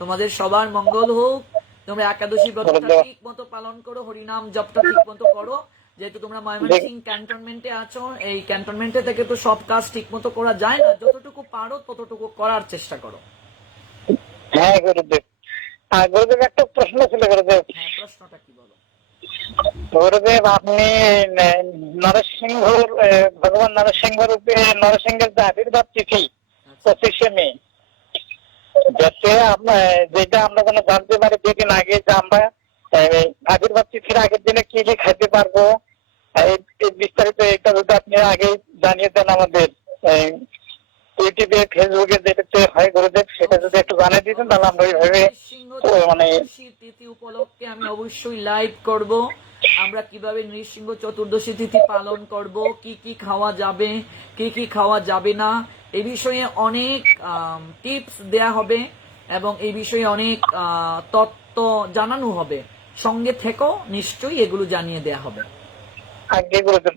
তোমাদের সবার মঙ্গল হোক। তোমরা একাদশী ব্রতটা ঠিক মতো পালন করো, হরিনাম জপটা ঠিক মতো করো। যেহেতু তোমরা ময়মনসিংহ ক্যান্টনমেন্টে আছো, এই ক্যান্টনমেন্টে থেকে তো সব কাজ ঠিক মতো করা যায় না, যতটুকু পারো ততটুকু করার চেষ্টা করো। হ্যাঁ গুরুদেব। আর গুরুদেব, একটা প্রশ্ন ছিল গুরুদেব। হ্যাঁ, প্রশ্নটা কি বলো? গুরুদেব, আপনি নরসিংহ, ভগবান নরসিংহ রূপে নরসিংহের যে আবির্ভাব তিথি 25শে মে, যেটা আমরা যেন জানতে পারি যেদিন আগে, যে আমরা আগের ভাবছি ফের আগের দিনে কি কি খাইতে পারবো, এই বিস্তারিত এটা যদি আপনি আগে জানিয়ে দেন আমাদের ইউটিউবে ফেসবুকে যেটাতে হয় গুরুদেব, সেটা যদি একটু জানিয়ে দিতেন তাহলে আমরা ওইভাবে মানে তিথি উপলক্ষে আমি অবশ্যই লাইভ করব। আমরা কিভাবে নৃসিংহ চতুর্দশী তিথি পালন করব, কি কি খাওয়া যাবে, কি কি খাওয়া যাবে না, এই বিষয়ে অনেক টিপস দেয়া হবে এবং এই বিষয়ে অনেক তথ্য জানানো হবে। সঙ্গে থেকেও নিশ্চয়ই এগুলো জানিয়ে দেয়া হবে। আগে গুরুদেব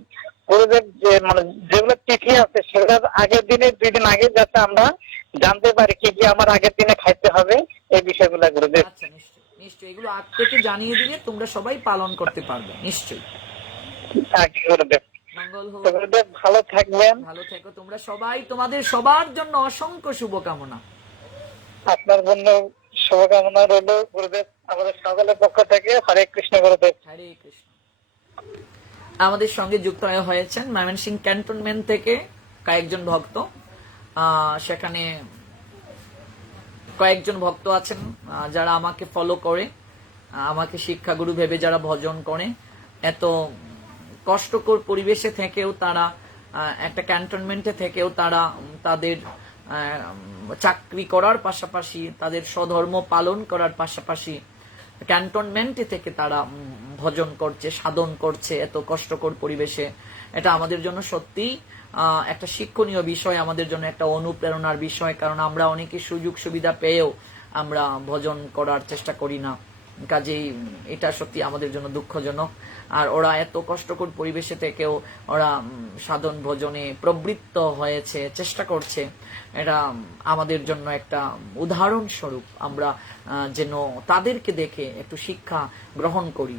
গুরুদেব যে মানে যেগুলো তিথি আছে সেগুলো আগের দিনে 2 দিন আগে যাতে আমরা জানতে পারি কি কি আমার আগের দিনে খাইতে হবে এই বিষয়গুলো গুরুদেব। আচ্ছা, নিশ্চয়ই নিশ্চয়ই এগুলো আগ থেকে জানিয়ে দিলে তোমরা সবাই পালন করতে পারবে নিশ্চয়ই। আগে গুরুদেব। মঙ্গল হোক। তো গুরুদেব ভালো থাকবেন। ভালো থেকো তোমরা সবাই, তোমাদের সবার জন্য অসংখ্য শুভকামনা। আপনার জন্য শুভকামনা রইল গুরুদেব আমাদের সকলের পক্ষ থেকে। হরে কৃষ্ণ গুরুদেব। হরে কৃষ্ণ। আমাদের সঙ্গে যুক্ত হয়েছেন ময়মনসিংহ ক্যান্টনমেন্ট থেকে কয়েকজন ভক্ত। সেখানে কয়েকজন ভক্ত আছেন যারা আমাকে ফলো করে, আমাকে শিক্ষাগুরু ভেবে যারা ভজন করে। এত কষ্টকর পরিবেশে থেকেও তারা, একটা ক্যান্টনমেন্টে থেকেও তারা তাদের চাকরি করার পাশাপাশি, তাদের স্বধর্ম পালন করার পাশাপাশি ক্যান্টনমেন্টে থেকে তারা ভজন করছে, সাধন করছে এত কষ্টকর পরিবেশে। এটা আমাদের জন্য সত্যি একটা শিক্ষণীয় বিষয়, আমাদের জন্য একটা অনুপ্রেরণার বিষয়। কারণ আমরা অনেকে সুযোগ সুবিধা পেয়েও আমরা ভজন করার চেষ্টা করি না, কাজেই এটা সত্যি আমাদের জন্য দুঃখজনক। আর ওরা এত কষ্টকর পরিবেশে থেকেও ওরা সাধন ভজনে প্রবৃত্ত হয়েছে, চেষ্টা করছে। এটা আমাদের জন্য একটা উদাহরণ স্বরূপ। আমরা যেন তাদেরকে দেখে একটু শিক্ষা গ্রহণ করি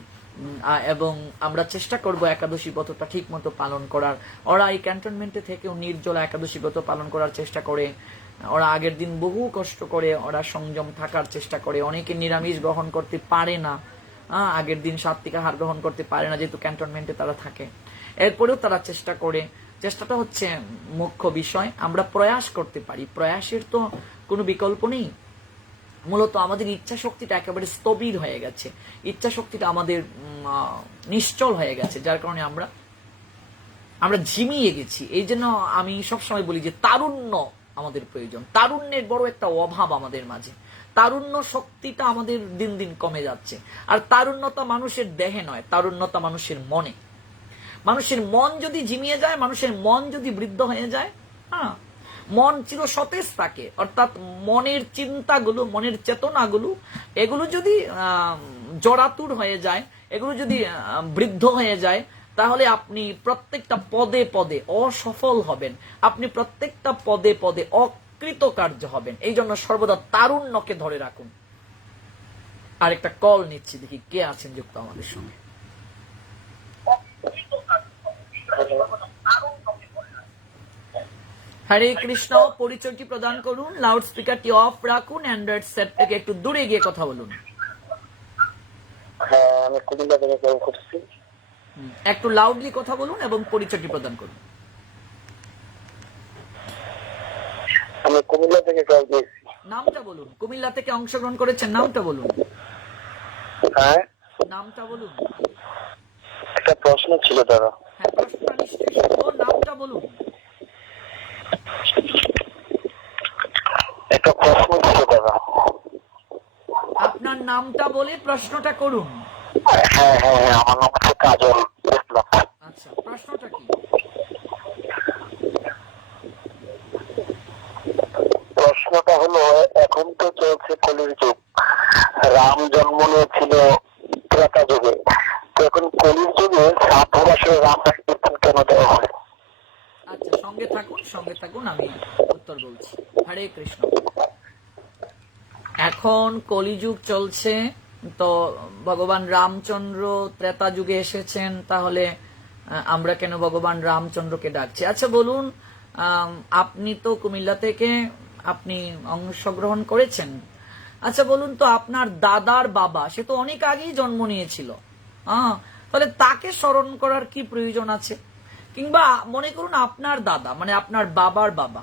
এবং আমরা চেষ্টা করব একাদশী ব্রতটা ঠিক মতো পালন করার। ওরা এই ক্যান্টনমেন্টে থেকেও নির্জলা একাদশী ব্রত পালন করার চেষ্টা করে। ওরা আগের দিন বহু কষ্ট করে ওরা সংযম থাকার চেষ্টা করে। অনেকে নিরামিষ গ্রহণ করতে পারে না, আগের দিন সাত্বিক আহার গ্রহণ করতে পারে না যেহেতু ক্যান্টনমেন্টে তারা থাকে। এরপরেও তারা চেষ্টা করে। চেষ্টাটা হচ্ছে মুখ্য বিষয়। আমরা প্রয়াস করতে পারি, প্রয়াসের তো কোনো বিকল্প নেই। মূলত আমাদের ইচ্ছা শক্তিটা একেবারে স্থবির হয়ে গেছে, ইচ্ছা শক্তিটা আমাদের নিশ্চল হয়ে গেছে, যার কারণে আমরা ঝিমিয়ে গেছি। এই জন্য আমি সবসময় বলি যে তারুণ্য আমাদের প্রয়োজন। তারুণ্যের বড় একটা অভাব আমাদের মাঝে। তারুণ্য শক্তিটা আমাদের দিন দিন কমে যাচ্ছে। আর তারুণ্যতা মানুষের দেহে নয়, তারুণ্যতা মানুষের মনে। মানুষের মন যদি ঝিমিয়ে যায়, মানুষের মন যদি বৃদ্ধ হয়ে যায়, মন চির সতেজ থাকে, অর্থাৎ মনের চিন্তাগুলো, মনের চেতনাগুলো, এগুলো যদি জড়াতুর হয়ে যায়, এগুলো যদি বৃদ্ধ হয়ে যায়, তাহলে আপনি প্রত্যেকটা পদে পদে অসফল হবেন, আপনি প্রত্যেকটা পদে পদে অকৃতকার্য হবেন। এই জন্য সর্বদা তারুণ্যকে ধরে রাখুন। আরেকটা কল নিচ্ছি, দেখি কে আছেন যুক্ত আমাদের সঙ্গে। হরে কৃষ্ণ। পরিচয়টি প্রদান করুন, লাউড স্পিকারটি অফ রাখুন, অ্যান্ড্রয়েড সেট থেকে একটু দূরে গিয়ে কথা বলুন। হ্যাঁ, আমি কুমিল্লা থেকে কল করছি। একটু লাউডলি কথা বলুন এবং পরিচয়টি প্রদান করুন। আমি কুমিল্লা থেকে কল দিয়েছি। নামটা বলুন। কুমিল্লা থেকে অংশগ্রহণ করেছেন, নামটা বলুন। হ্যাঁ, নামটা বলুন। একটা প্রশ্ন ছিল দাদা। হ্যাঁ, প্রশ্নটা নিশ্চয়ই শুনবো, নামটা বলুন। একটা প্রশ্ন ছিল দাদা। আপনার নামটা বলে প্রশ্নটা করুন। হ্যাঁ হ্যাঁ হ্যাঁ, আমার নাম হচ্ছে কাজল ইসলাম। আচ্ছা, প্রশ্নটা কি? প্রশ্নটা হলো, এখন তো চলছে কলির যুগ, রাম জন্ম নিয়েছিল ত্রেতা যুগে, তো এখন কলির যুগে সাধুরাসে রাম কীর্তন কেন দেওয়া হয়? আচ্ছা, সঙ্গে থাকুন, সঙ্গে থাকুন, আমি উত্তর বলছি। হরে কৃষ্ণ। এখন কলিযুগ চলছে, তো ভগবান রামচন্দ্র ত্রেতা যুগে এসেছেন, তাহলে আমরা কেন ভগবান রামচন্দ্রকে ডাকছি? আচ্ছা বলুন, আপনি তো কুমিল্লা থেকে আপনি অংশগ্রহণ করেছেন। আচ্ছা বলুন তো, আপনার দাদার বাবা সে তো অনেক আগেই জন্ম নিয়েছিল, তাহলে তাকে স্মরণ করার কি প্রয়োজন আছে? কিংবা মনে করুন আপনার দাদা মানে আপনার বাবার বাবা,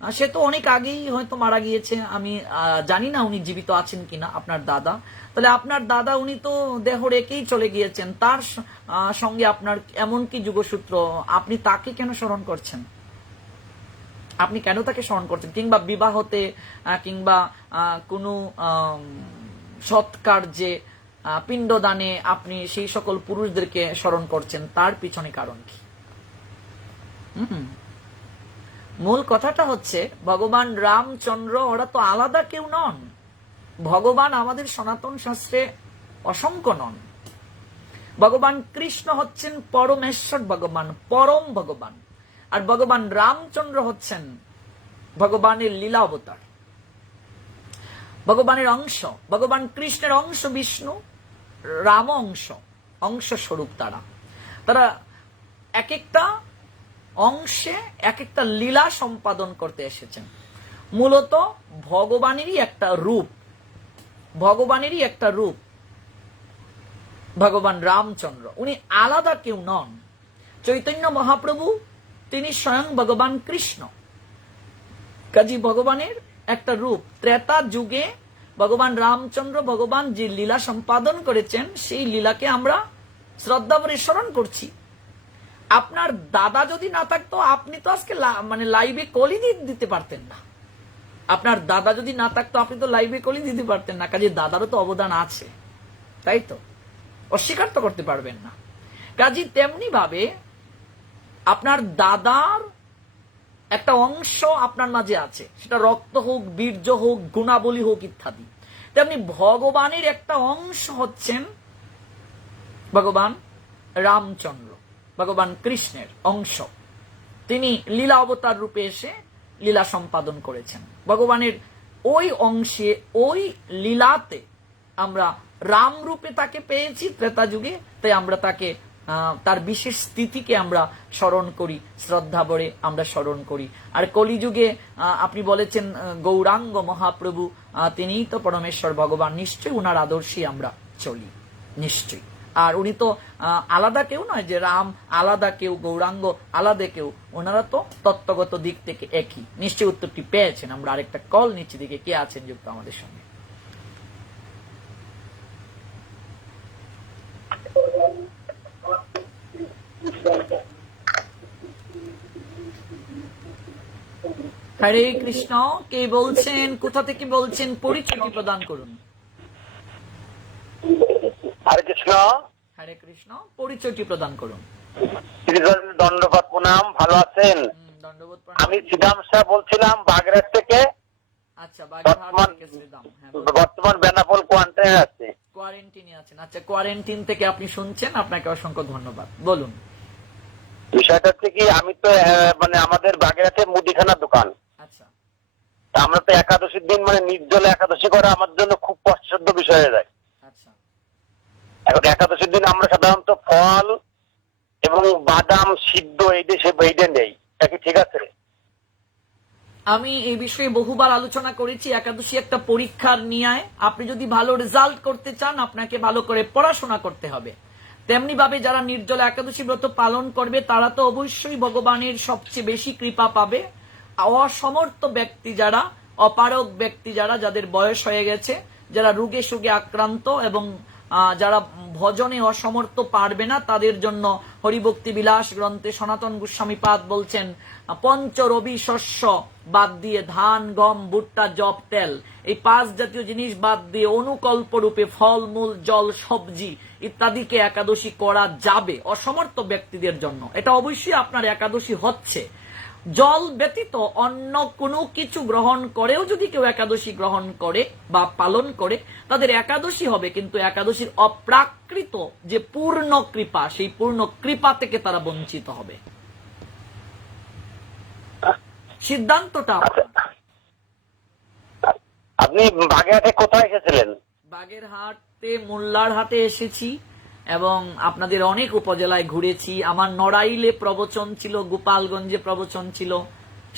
সে তো অনেক আগেই হয়তো মারা গিয়েছে, আমি জানি না উনি জীবিত আছেন কিনা, আপনার দাদা। তাহলে আপনার দাদা উনি তো দেহ রেখেই চলে গিয়েছেন, তার সঙ্গে আপনার এমন কি যুগসূত্র, আপনি তাকে কেন স্মরণ করছেন? আপনি কেন তাকে স্মরণ করছেন? কিংবা বিবাহতে কিংবা কোনো সৎকার্যে, পিণ্ডদানে আপনি সেই সকল পুরুষদেরকে স্মরণ করছেন, তার পিছনে কারণ কি? মূল কথাটা হচ্ছে ভগবান রামচন্দ্র ওরা তো আলাদা কেউ নন। ভগবান আমাদের সনাতন শাস্ত্রে অসংখ্য নন। ভগবান কৃষ্ণ হচ্ছেন পরমেশ্বর ভগবান, পরম ভগবান। আর ভগবান রামচন্দ্র হচ্ছেন ভগবানের লীলা অবতার, ভগবানের অংশ। ভগবান কৃষ্ণের অংশ বিষ্ণু, রাম অংশ স্বরূপ। তারা এক একটা অংশে এক একটা লীলা সম্পাদন করতে এসেছেন। মূলত ভগবানেরই একটা রূপ, ভগবানেরই একটা রূপ ভগবান রামচন্দ্র। উনি আলাদা কেউ নন। চৈতন্য মহাপ্রভু তিনি স্বয়ং ভগবান কৃষ্ণ, কাজী ভগবানের একটা রূপ। ত্রেতা যুগে ভগবান রামচন্দ্র ভগবান যে লীলা সম্পাদন করেছেন, সেই লীলাকে আমরা শ্রদ্ধা ভরে স্মরণ করছি। আপনার দাদা যদি না থাকতো, আপনি তো আজকে মানে লাইভে কলি দিতে পারতেন না। আপনার দাদা যদি না থাকতো, আপনি তো লাইভে কলি দিতে পারতেন না। কাজে দাদারও তো অবদান আছে, তাই তো? অস্বীকার তো করতে পারবেন না। কাজে তেমনি ভাবে আপনার দাদার একটা অংশ আপনার মাঝে আছে, সেটা রক্ত হোক, বীর্য হোক, গুণাবলী হোক ইত্যাদি। তেমনি ভগবানের একটা অংশ হচ্ছেন ভগবান রামচন্দ্র, ভগবান কৃষ্ণের অংশ। তিনি লীলা অবতার রূপে এসে লীলা সম্পাদন করেছেন। ভগবানের ওই অংশে, ওই লীলাতে আমরা রাম রূপে তাকে পেয়েছি ত্রেতা যুগে, তাই আমরা তাকে তার বিশেষ স্থিতিকে আমরা স্মরণ করি, শ্রদ্ধা ভরে আমরা স্মরণ করি। আর কলিযুগে আপনি বলেছেন গৌরাঙ্গ মহাপ্রভু, তিনিই তো পরমেশ্বর ভগবান। নিশ্চয়ই উনার আদর্শে আমরা চলি, নিশ্চয়ই। আর উনি তো আলাদা কেউ নয় যে রাম আলাদা কেউ, গৌরাঙ্গ আলাদা কেউ। ওনারা তো তত্ত্বগত দিক থেকে একই। নিশ্চয়ই উত্তরটি পেয়েছেন। আমরা আরেকটা কল নিচ্ছি, দিকে কে আছেন যুক্ত আমাদের সঙ্গে? হরে কৃষ্ণ, কে বলছেন, কোথা থেকে বলছেন, পরিচয়টি প্রদান করুন। হরে কৃষ্ণ। হরে কৃষ্ণ, পরিচয়টি প্রদান করুন। দণ্ডপাত প্রণাম, ভালো আছেন? দণ্ডবোধ। আমি শ্রীরাম শাহ বলছিলাম বাগেরহাট থেকে। আচ্ছা, বাগেরহাট থেকে শ্রীরাম। বর্তমান বেনাপোল কোয়ারেন্টাইনে আছে। কোয়ারেন্টিনে আছেন? আচ্ছা, কোয়ারেন্টিন থেকে আপনি শুনছেন, আপনাকে অসংখ্য ধন্যবাদ। বলুন। বিষয়টা হচ্ছে কি, আমি তো মানে আমাদের বাগেরহাটে মুদিখানা দোকান। আচ্ছা। আমরা তো একাদশীর দিন মানে নির্জলে একাদশী করা আমার জন্য খুব কষ্টসাধ্য বিষয় হয়ে যায়। আচ্ছা। এখন একাদশীর দিন আমরা সাধারণত ফল এবং বাদাম সিদ্ধ এইটা নেই, এটা কি ঠিক আছে? আমি এই বিষয়ে বহুবার আলোচনা করেছি। একাদশী একটা পরীক্ষার ন্যায়। আপনি যদি ভালো রেজাল্ট করতে চান, আপনাকে ভালো করে পড়াশোনা করতে হবে। তেমনি ভাবে যারা নির্জলা একাদশী ব্রত পালন করবে, তারা তো অবশ্যই ভগবানের সবচেয়ে বেশি কৃপা পাবে। অসমর্থ ব্যক্তি যারা, অপারগ ব্যক্তি যারা, যাদের বয়স হয়ে গেছে, যারা রোগে সুগে আক্রান্ত এবং যারা ভজনে অসমর্থ পারবে না, তাদের জন্য হরিভক্তি বিলাস গ্রন্থে সনাতন গোস্বামী পাদ বলছেন, পঞ্চ রবি শস্য বাদ দিয়ে ধান, গম, ভুট্টা, জব, তেল, এই 5 জাতীয় জিনিস বাদ দিয়ে অনুকল্প রূপে ফল, মূল, জল, সবজি ইত্যাদিকে একাদশী করা যাবে অসমর্থ ব্যক্তিদের জন্য। এটা অবশ্যই আপনার একাদশী হচ্ছে। জল ব্যতীত অন্য কোনো কিছু গ্রহণ করেও যদি কেউ একাদশী গ্রহণ করে বা পালন করে, তাদের একাদশী হবে, কিন্তু একাদশীর অপ্রাকৃত যে পূর্ণ কৃপা, সেই পূর্ণ কৃপা থেকে তারা বঞ্চিত হবে। সিদ্ধান্তটা। আপনি বাগেরহাটে কোথায় এসেছিলেন? বাগেরহাটে মোল্লার হাটে এসেছি এবং আপনাদের অনেক উপজেলায় ঘুরেছি। আমার নড়াইলে প্রবচন ছিল, গোপালগঞ্জে প্রবচন ছিল,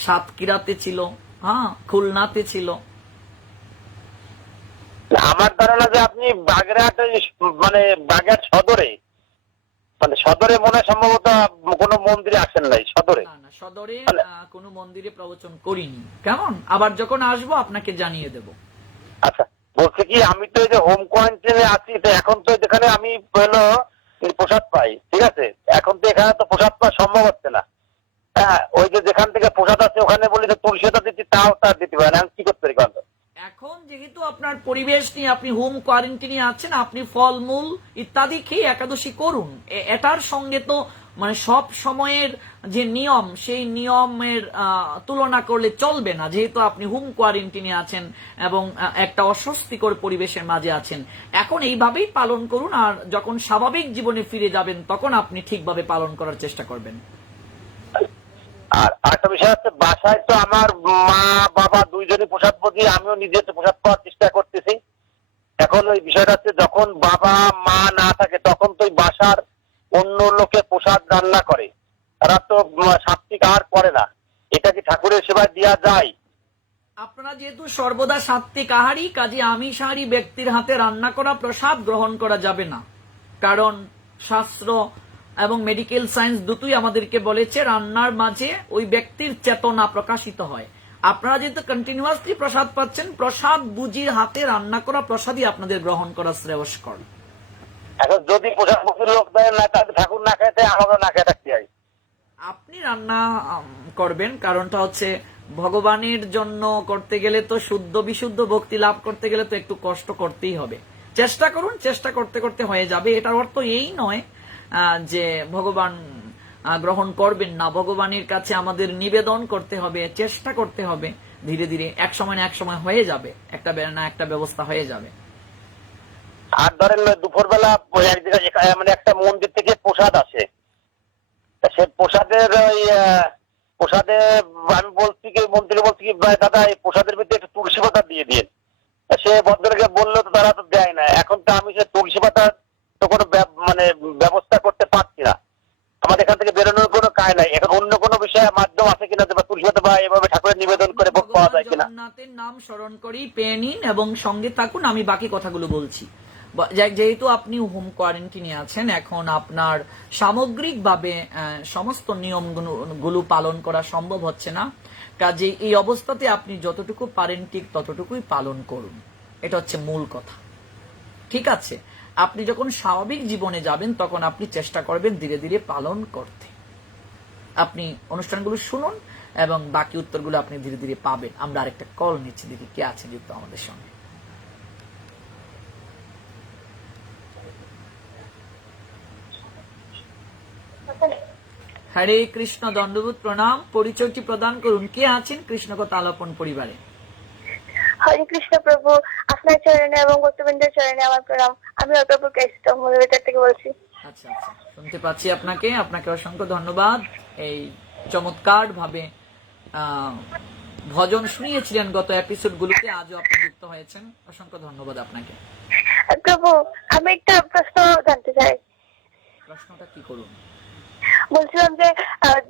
সাতক্ষীরাতে ছিল, খুলনাতে ছিল। আমার ধারণা যে আপনি বাগেরহাটে মানে বাগেরহাট সদরে মানে সদরে মনে হয় সম্ভবত কোনো মন্দিরে আসেন নাই সদরে। না না, সদরে কোনো মন্দিরে প্রবচন করিনি। কেমন, আবার যখন আসবো আপনাকে জানিয়ে দেব। আচ্ছা, বলছি কি আমি তো এই যে হোম কোয়ারেন্টাইনে আছি, তো এখন তো যেখানে আমি হলো প্রসাদ পাই, ঠিক আছে, এখন তো এখানে তো প্রসাদ পাওয়া সম্ভব হচ্ছে না। হ্যাঁ, ওই যে যেখান থেকে প্রসাদ আছে ওখানে বলি যে তুলসী পাতা দিচ্ছি, তাও তার দিতে পারে না, আমি কি করতে পারি কারণ? এখন যেহেতু আপনার পরিবেশ নিয়ে আপনি হোম কোয়ারেন্টাইনে আছেন, আপনি ফলমূল ইত্যাদি খেয়ে একাদশী করুন। এটার সঙ্গে তো মানে সব সময়ের যে নিয়ম, সেই নিয়মের তুলনা করলে চলবে না, যেহেতু আপনি হোম কোয়ারেন্টাইনে আছেন এবং একটা অস্বস্তিকর পরিবেশের মাঝে আছেন। এখন এইভাবেই পালন করুন, আর যখন স্বাভাবিক জীবনে ফিরে যাবেন তখন আপনি ঠিকভাবে পালন করার চেষ্টা করবেন। আর একটা বিষয় হচ্ছে, বাসায় তো আমার মা বাবা দুইজনই প্রসাদ পড়ি, আমিও নিজে তো প্রসাদ পাওয়ার চেষ্টা করতেছি। এখন ওই বিষয়টা হচ্ছে, যখন বাবা মা না থাকে তখন তো ওই বাসার অন্য লোকে প্রসাদ রান্না করে, তারা তো সাত্বিক আহার করে না, এটা কি ঠাকুরের সেবায় দেওয়া যায়? আপনারা যেহেতু সর্বদা সাত্বিক আহারী, কাজে আমিষাহারী ব্যক্তির হাতে রান্না করা প্রসাদ গ্রহণ করা যাবে না। কারণ শাস্ত্র এবং মেডিকেল সায়েন্স দুটোই আমাদেরকে বলেছে রান্নার মাঝে ওই ব্যক্তির চেতনা প্রকাশিত হয়। আপনারা যেহেতু কন্টিনিউয়াসলি প্রসাদ পাচ্ছেন, প্রসাদ বুজির হাতে রান্না করা প্রসাদই আপনাদের গ্রহণ করা শ্রেয়স্কর। এখন যদি প্রসাদ বুঝির লোক দেয় না, তাহলে ঠাকুর না খাইতে আমাকে না খেয়ে থাকতে হয়। আপনি রান্না করবেন, কারণটা হচ্ছে ভগবানের জন্য করতে গেলে তো শুদ্ধ বিশুদ্ধ ভক্তি লাভ করতে গেলে তো একটু কষ্ট করতেই হবে। চেষ্টা করুন, চেষ্টা করতে করতে হয়ে যাবে। এটার অর্থ এই নয় যে ভগবান গ্রহণ করবেন না। ভগবানের কাছে আমাদের নিবেদন করতে হবে, চেষ্টা করতে হবে, ধীরে ধীরে এক সময় না এক সময় হয়ে যাবে, একটা না একটা ব্যবস্থা হয়ে যাবে। আর ধরেন দুপুরবেলা এক জায়গায় মানে একটা মন্দির থেকে প্রসাদ আসে, সে প্রসাদের ওই প্রসাদে আমি বলছি কি মন্দিরে বলছি কি দাদা এই প্রসাদের ভিতরে একটু তুলসী পাতা দিয়ে দিন, সে ভদ্রলোকে বললো তো তারা তো দেয় না। এখন তো আমি সে তুলসী পাতা তো কোনো মানে ব্যবস্থা করতে পারছি না, আমাদের এখান থেকে বেরোনোর কোনো কায় নাই। এখন অন্য কোনো বিষয়ে মাধ্যম আছে কিনা যে তুলসী পাতা বা এভাবে ঠাকুরের নিবেদন করে ভোগ পাওয়া যায় কিনা? জগন্নাথের নাম স্মরণ করেই পেয়ে নিন এবং সঙ্গে থাকুন, আমি বাকি কথাগুলো বলছি। যেহেতু আপনি হোম কোয়ারেন্টাইনে আছেন, এখন আপনার সামগ্রিকভাবে সমস্ত নিয়মগুলো পালন করা সম্ভব হচ্ছে না, কাজে এই অবস্থাতে আপনি যতটুকু পারেন ঠিক ততটুকুই পালন করুন। এটা হচ্ছে মূল কথা, ঠিক আছে? আপনি যখন স্বাভাবিক জীবনে যাবেন তখন আপনি চেষ্টা করবেন ধীরে ধীরে পালন করতে। আপনি অনুষ্ঠানগুলো শুনুন এবং বাকি উত্তরগুলো আপনি ধীরে ধীরে পাবেন। আমরা আরেকটা কল নিচ্ছি, দেখি কে আছে যুক্ত আমাদের সঙ্গে। হরে কৃষ্ণ, দণ্ডবোধ প্রণাম। পরিচয়টি প্রদান করুন, কে আছেন কৃষ্ণকথা আলাপন পরিবারে? হরে কৃষ্ণ প্রভু, আপনার চরণে এবং ভক্তবৃন্দের চরণে আমার প্রণাম। আমি অল্প কৃষ্ণ মূলবেতার থেকে বলছি। আচ্ছা আচ্ছা, শুনতে পাচ্ছি আপনাকে। আপনাকে অসংখ্য ধন্যবাদ। এই চমৎকার ভাবে ভজন শুনিয়েছিলেন গত এপিসোড গুলোতে, আজও আপনি যুক্ত হয়েছেন, অসংখ্য ধন্যবাদ আপনাকে। প্রভু, আমি একটা প্রশ্ন জানতে চাই। প্রশ্নটা কি করুন? বলছিলাম যে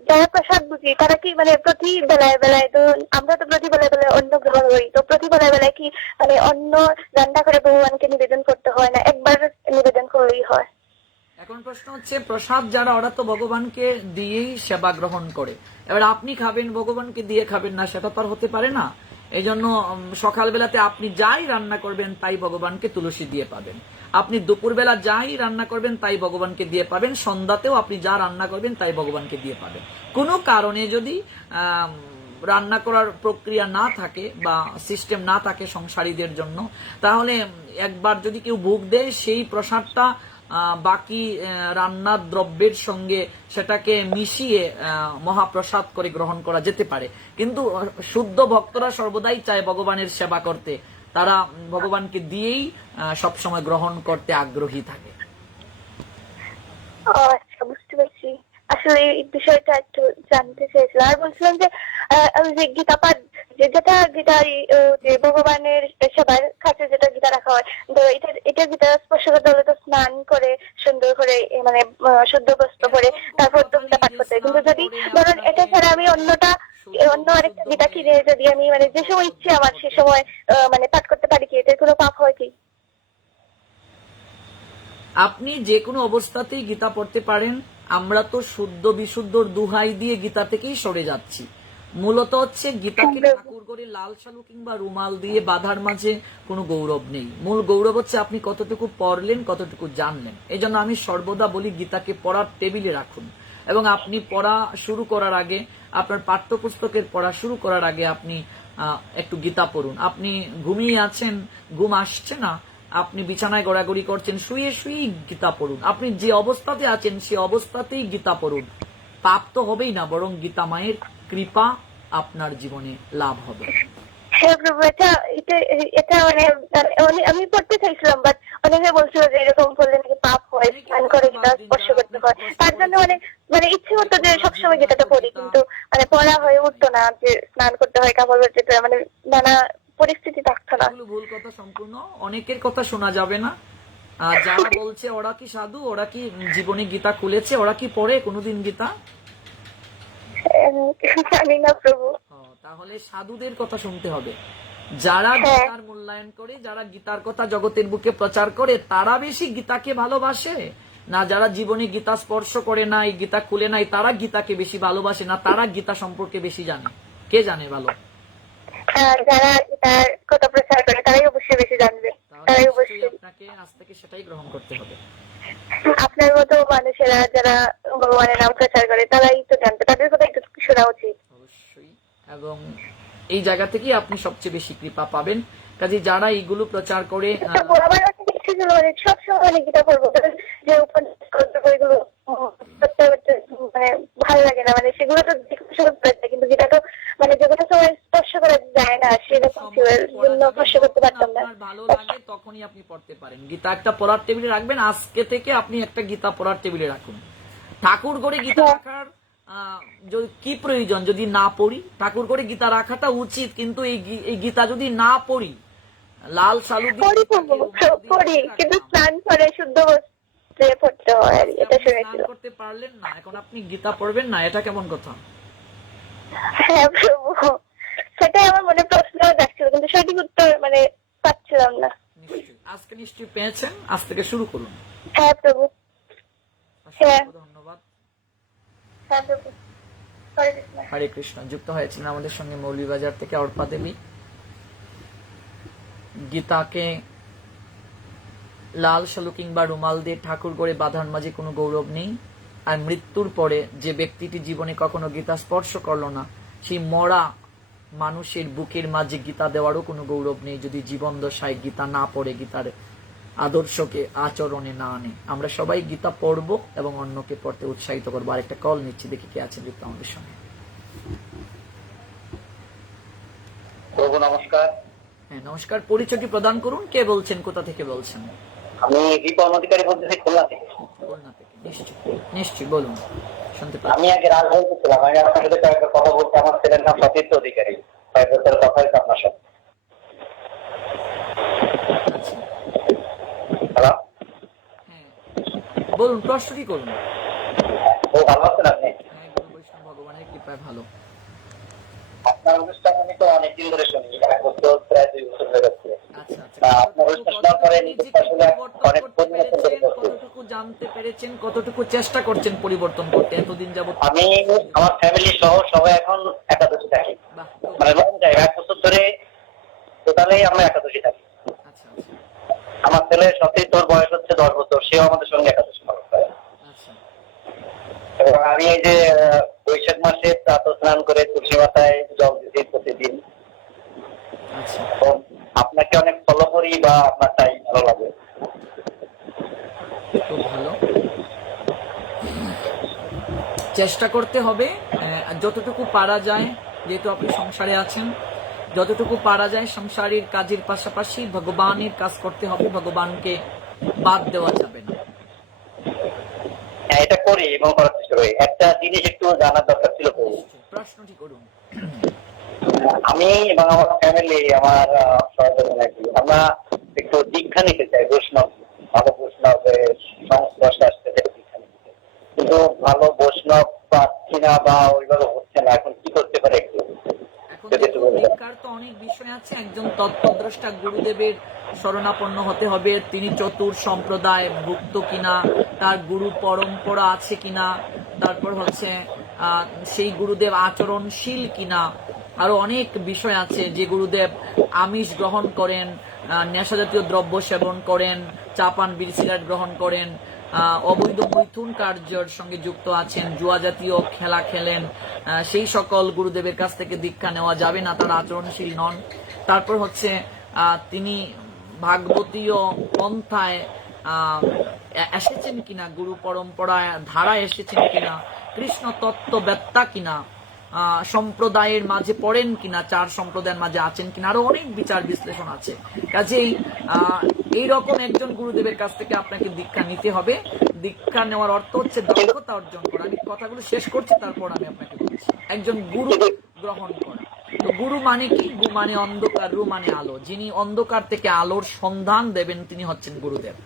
যারা প্রসাদ বুঝি তারা কি মানে প্রতি বেলায় বেলায়, ধরুন আমরা তো প্রতি বেলায় বেলায় অন্ন গ্রহণ করি, তো প্রতি বেলায় বেলায় কি মানে অন্ন রান্না করে ভগবানকে নিবেদন করতে হয় না একবার নিবেদন করলেই হয়? এখন প্রশ্ন হচ্ছে, প্রসাদ যারা ওরা তো ভগবানকে দিয়েই সেবা গ্রহণ করে, এবার আপনি খাবেন ভগবানকে দিয়ে খাবেন না, সেটা তো আর হতে পারে না। এই জন্য সকালবেলাতে আপনি যাই রান্না করবেন তাই ভগবানকে তুলসী দিয়ে পাবেন, আপনি দুপুরবেলা যাই রান্না করবেন তাই ভগবানকে দিয়ে পাবেন, সন্ধ্যাতেও আপনি যা রান্না করবেন তাই ভগবানকে দিয়ে পাবেন। কোনো কারণে যদি রান্না করার প্রক্রিয়া না থাকে বা সিস্টেম না থাকে সংসারীদের জন্য, তাহলে একবার যদি কেউ ভোগ দেয় সেই প্রসাদটা বাকি রান্নার দ্রব্যের সঙ্গে সেটাকে মিশিয়ে মহাপ্রসাদ করে গ্রহণ করা যেতে পারে। কিন্তু শুদ্ধ ভক্তরা সর্বদাই চায় ভগবানের সেবা করতে, তারা ভগবানকে দিয়েই সবসময় গ্রহণ করতে আগ্রহী থাকে। আচ্ছা, বুঝতে পারছি। আসলে এই বিষয়টা একটু জানতে চেয়েছিলাম। আর বলছিলাম যে গীতা পাঠ যেটা গীতার যে ভগবানের সেবার কাছে যেটা গীতা রাখা হয়, তো এটা গীতা স্পর্শ করতে হলে তো স্নান করে সুন্দর করে মানে শুদ্ধ বস্ত্র পরে তারপর তো গীতা পাঠ করতে হয়। কিন্তু যদি ধরুন এটা ছাড়া আমি অন্য আরেকটা গীতা কিনে যদি আমি মানে যে সময় ইচ্ছে আমার সে সময় মানে পাঠ করতে পারি, কি এটার কোনো পাপ হয় কি? আপনি যে কোনো অবস্থাতেই গীতা পড়তে পারেন। আমরা তো শুদ্ধ বিশুদ্ধর দুহাই দিয়ে গীতা থেকেই সরে যাচ্ছি। মূলত হচ্ছে গীতাকে ঠাকুর করে লাল শালু কিংবা রুমাল দিয়ে বাঁধার মাঝে কোনো গৌরব নেই। মূল গৌরব হচ্ছে আপনি কতটুকু পড়লেন, কতটুকু জানলেন। এই জন্য আমি সর্বদা বলি গীতাকে পড়ার টেবিলে রাখুন, এবং আপনি পড়া শুরু করার আগে, আপনার পাঠ্যপুস্তকের পড়া শুরু করার আগে আপনি একটু গীতা পড়ুন। আপনি ঘুমিয়ে আছেন, ঘুম আসছে না, আপনি বিছানায় গড়াগড়ি করছেন, শুয়ে শুয়েই গীতা পড়ুন। আপনি যে অবস্থাতে আছেন সে অবস্থাতেই গীতা পড়ুন। পাপ তো হবেই না, বরং গীতা মায়ের কৃপা আপনার জীবনে লাভ হবে। হ্যাঁ প্রভু, এটা এটা এটা মানে আমি পড়তে চাইছিলাম, বাট অনেকে বলছিল যে এরকম করলে নাকি পাপ হয়, স্নান করে গীতা স্পর্শ করতে হয়। তার জন্য মানে ইচ্ছে হতো যে সবসময় গীতাটা পড়ি, কিন্তু মানে পড়া হয়ে উঠতো না, যে স্নান করতে হয়, কাপড় পরতে হয়, মানে নানা পরিস্থিতি থাকতো না। ভুল কথা সম্পূর্ণ। অনেকের কথা শোনা যাবে না। যারা বলছে ওরা কি সাধু, ওরা কি জীবনে গীতা খুলেছে, ওরা কি পড়ে কোনোদিন গীতা? জানি না প্রভু। তাহলে সাধুদের কথা শুনতে হবে। যারা গীতার মূল্যায়ন করে, যারা গীতার কথা জগতের বুকে প্রচার করে, তারা বেশি গীতাকে ভালোবাসে না যারা জীবনে গীতা স্পর্শ করে নাই, গীতা খুলে নাই, তারা গীতাকে বেশি ভালোবাসে না তারা গীতা সম্পর্কে বেশি জানে? কে জানে ভালো? যারা গীতার কথা প্রচার করে তারাই অবশ্যই বেশি জানবে। তারাই অবশ্যই আপনাকে আজ থেকে সেটাই গ্রহণ করতে হবে। আপনার মতো মানুষেরা যারা ভগবানের নাম প্রচার করে তারাই তো জানবে, তাদের কথা একটু শোনা উচিত। অবশ্যই, এবং এই জায়গা থেকে আপনি সবচেয়ে বেশি কৃপা পাবেন। কাজে যারা এইগুলো প্রচার করে, আমার কাছে ইচ্ছে ছিল মানে সবসময় অনেক গীতা পড়বো, যে উপন্যাসগুলো মানে ভালো লাগে না, মানে সেগুলো তো কিন্তু গীতা তো মানে যেগুলো সবাই স্পর্শ করা যায় না, সেরকম ছিল, জন্য স্পর্শ করতে পারতাম না। ভালো লাগে তখনই আপনি পড়তে পারেন। গীতা একটা পড়ার টেবিলে রাখবেন। আজকে থেকে আপনি একটা গীতা পড়ার টেবিলে রাখুন। ঠাকুর করে গীতা রাখার কি প্রয়োজন যদি না পড়ি? ঠাকুর করে গীতা রাখাটা উচিত, কিন্তু এই গীতা যদি না পড়ি, লাল সালু পড়ি কিন্তু স্নান করে শুদ্ধ বস্ত্রে পড়তে হয়, এটা শুনেছিলাম। করতে পারলেন না, এখন আপনি গীতা পড়বেন না, এটা কেমন কথা? হ্যাঁ প্রভু, সেটাই আমার মনে প্রশ্ন যাচ্ছিল, কিন্তু সঠিক উত্তর মানে পাচ্ছিলাম না। আজকে নিশ্চয়ই পেয়েছেন, আজ থেকে শুরু করুন। হ্যাঁ প্রভু, হ্যাঁ ধন্যবাদ। হ্যাঁ প্রভু। হরে কৃষ্ণ। যুক্ত হয়েছিলেন আমাদের সঙ্গে মৌলভীবাজার থেকে অর্পা দেবী। গীতাকে লাল শালু কিংবা রুমাল দিয়ে ঠাকুর করে বাঁধার মাঝে কোনো গৌরব নেই। আর মৃত্যুর পরে যে ব্যক্তিটি জীবনে কখনো গীতা স্পর্শ করলো না, সেই মরা মানুষের বুকের মাঝে গীতা দেওয়ারও কোনো গৌরব নেই যদি জীবন দশায় গীতা না পড়ে, গীতার আদর্শকে আচরণে না আনে। আমরা সবাই গীতা পড়বো এবং অন্যকে পড়তে উৎসাহিত করবো। আরেকটা কল নিচ্ছি, দেখি কে আছেন যুক্ত আমাদের সঙ্গে। নমস্কার। হ্যাঁ নমস্কার, পরিচয়টি প্রদান করুন। কে বলছেন, কোথা থেকে বলছেন? আমি রিপন অধিকারী বলতেছি, খুলনা থেকে। খুলনা থেকে, নিশ্চয়ই বলুন, শুনতে পাচ্ছি। আমি আগে রাজধানীতে ছিলাম, আমি আপনার সাথে কয়েকটা কথা বলছি। আমার ছেলের নাম সতীর্থ অধিকারী, কয়েক বছর কথা হয়েছে আপনার সাথে। হ্যালো, হ্যাঁ বলুন, প্রশ্নটি করুন। ও ভালো আছেন আপনি? হ্যাঁ, গুরু বৈষ্ণব ভগবানের কৃপায় ভালো। আপনার অনুষ্ঠান আমি তো অনেকদিন ধরে শুনি, এক বছর প্রায় 2 বছর হয়ে যাচ্ছে। আপনার অনুষ্ঠান শোনার পরে নিজেকে আসলে অনেক পরিবর্তন কতটুকু জানতে পেরেছেন, কতটুকু চেষ্টা করছেন পরিবর্তন করতে এতদিন যাবত? আমি আমার ফ্যামিলি সহ সবাই এখন একাদশী থাকি, মানে লং টাইম 1 বছর ধরে টোটালি আমরা একাদশী থাকি। আচ্ছা, আমার ছেলে সত্যি, তোর বয়স হচ্ছে 10 বছর, সেও আমাদের সঙ্গে একাদশী পালন করে। এবং আমি এই যে বৈশাখ মাসে প্রাত স্নান করে তুলসী মাথায় জল দিচ্ছি প্রতিদিন। আপনাকে অনেক ফলো করি বা আপনারটাই ভালো লাগে। খুব ভালো। চেষ্টা করতে হবে যতটুকু পারা যায়, যেহেতু আপনি সংসারে আছেন, যতটুকু পারা যায় সংসারের কাজের পাশাপাশি ভগবানের কাজ করতে হবে। ভগবানকে বাদ দেওয়া যাবে না। এটা করি এবং করার চেষ্টা করি। একটা জিনিস একটু জানার দরকার ছিল। প্রশ্নটি করুন। আমি এবং আমার ফ্যামিলি, আমার আমরা একটু দীক্ষা নিতে চাই, বৈষ্ণব, ভালো বৈষ্ণবের সংস্পর্শে আসতে চাই দীক্ষা নিতে চাই, কিন্তু ভালো বৈষ্ণব পাচ্ছি না বা ওইভাবে হচ্ছে না। এখন কি করতে পারে একটু? দীক্ষার তো অনেক বিষয় আছে। একজন তত্ত্বদ্রষ্টা গুরুদেবের শরণাপন্ন হতে হবে তিনি চতুর সম্প্রদায় ভুক্ত কিনা, তার গুরু পরম্পরা আছে কিনা, তারপর হচ্ছে সেই গুরুদেব আচরণশীল কিনা, আরো অনেক বিষয় আছে। যে গুরুদেব আমিষ গ্রহণ করেন, নেশা জাতীয় দ্রব্য সেবন করেন, চা পান বিড়ি সিগারেট গ্রহণ করেন, অবৈধ মৈথুন কার্যের সঙ্গে যুক্ত আছেন, জুয়া জাতীয় খেলা খেলেন, সেই সকল গুরুদেবের কাছ থেকে দীক্ষা নেওয়া যাবে না, তারা আচরণশীল নন। তারপর হচ্ছে তিনি ভাগবতীয় পন্থায় এসেছেন কিনা, গুরু পরম্পরায় ধারা এসেছেন কিনা, কৃষ্ণ তত্ত্ববেত্তা কিনা, সম্প্রদায়ের মাঝে পড়েন কিনা, চার সম্প্রদায়ের মাঝে আছেন কিনা, আরো অনেক বিচার বিশ্লেষণ আছে। কাজেই এইরকম একজন গুরুদেবের কাছ থেকে আপনাকে দীক্ষা নিতে হবে। দীক্ষা নেওয়ার অর্থ হচ্ছে দক্ষতা অর্জন করা। আমি কথাগুলো শেষ করছি, তারপর আমি আপনাকে বলছি। একজন গুরু গ্রহণ করা। তো গুরু মানে কি? গুরু মানে অন্ধকার, রু মানে আলো। যিনি অন্ধকার থেকে আলোর সন্ধান দেবেন তিনি হচ্ছেন গুরুদেব।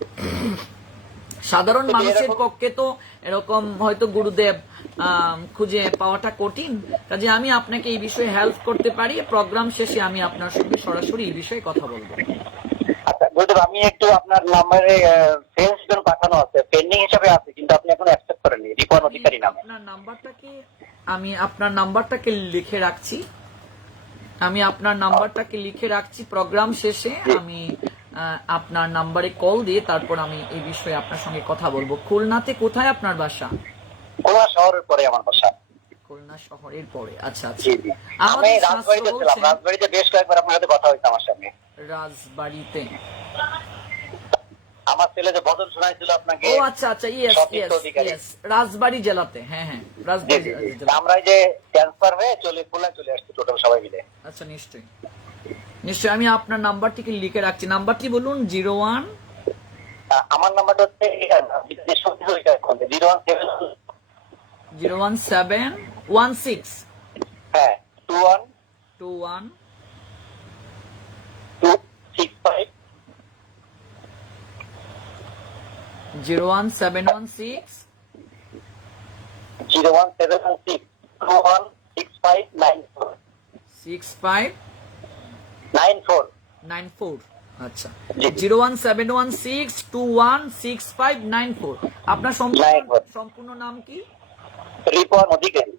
সাধারণ মানুষের পক্ষে তো এরকম হয়তো গুরুদেব খুঁজে পাওয়াটা কঠিন। কাজে আমি আপনাকে এই বিষয়ে হেল্প করতে পারি। প্রোগ্রাম শেষে আমি আপনার সঙ্গে সরাসরি এই বিষয়ে কথা বলবো। আচ্ছা গুরুদেব, আমি একটু আপনার নাম্বারে সেলস জন্য পাঠানো আছে, পেন্ডিং হিসাবে আছে, কিন্তু আপনি এখন অ্যাকসেপ্ট করেননি, রিপন অধিকারী নামে। আমি আপনার নাম্বারটাকে লিখে রাখছি। প্রোগ্রাম শেষে আমি আপনার নাম্বারে কল দিয়ে তারপর আমি এই বিষয়ে আপনার সঙ্গে কথা বলবো। খুলনাতে কোথায় আপনার বাসা? খুলনা শহরের পরে আমার বাসা। খুলনা শহরের পরে, আচ্ছা আচ্ছা। আমি রাজবাড়িতে ছিলাম, রাজবাড়িতে বেশ কয়েকবার আপনার সাথে কথা হয়েছে আমার সঙ্গে। রাজবাড়িতে আমার ছেলে যে ভজন শোনাইছিল আপনাকে। ও আচ্ছা আচ্ছা, ইয়েস, রাজবাড়ি জেলাতে। হ্যাঁ হ্যাঁ, রাজবাড়ি জেলা। আমরা যে ট্রান্সফার হয়ে খুলনা চলে আসছি টোটাল সবাই মিলে। আচ্ছা, নিশ্চয়ই নিশ্চয়ই। আমি আপনার নাম্বারটিকে লিখে রাখছি। নাম্বারটি বলুন। 01, আমার নাম্বারটা হচ্ছে 01716 হ্যাঁ 21 265 01716 01716 216594 6594। আচ্ছা, 01716216594। আপনার সম্পূর্ণ নাম কি? রিপন অধিকারী।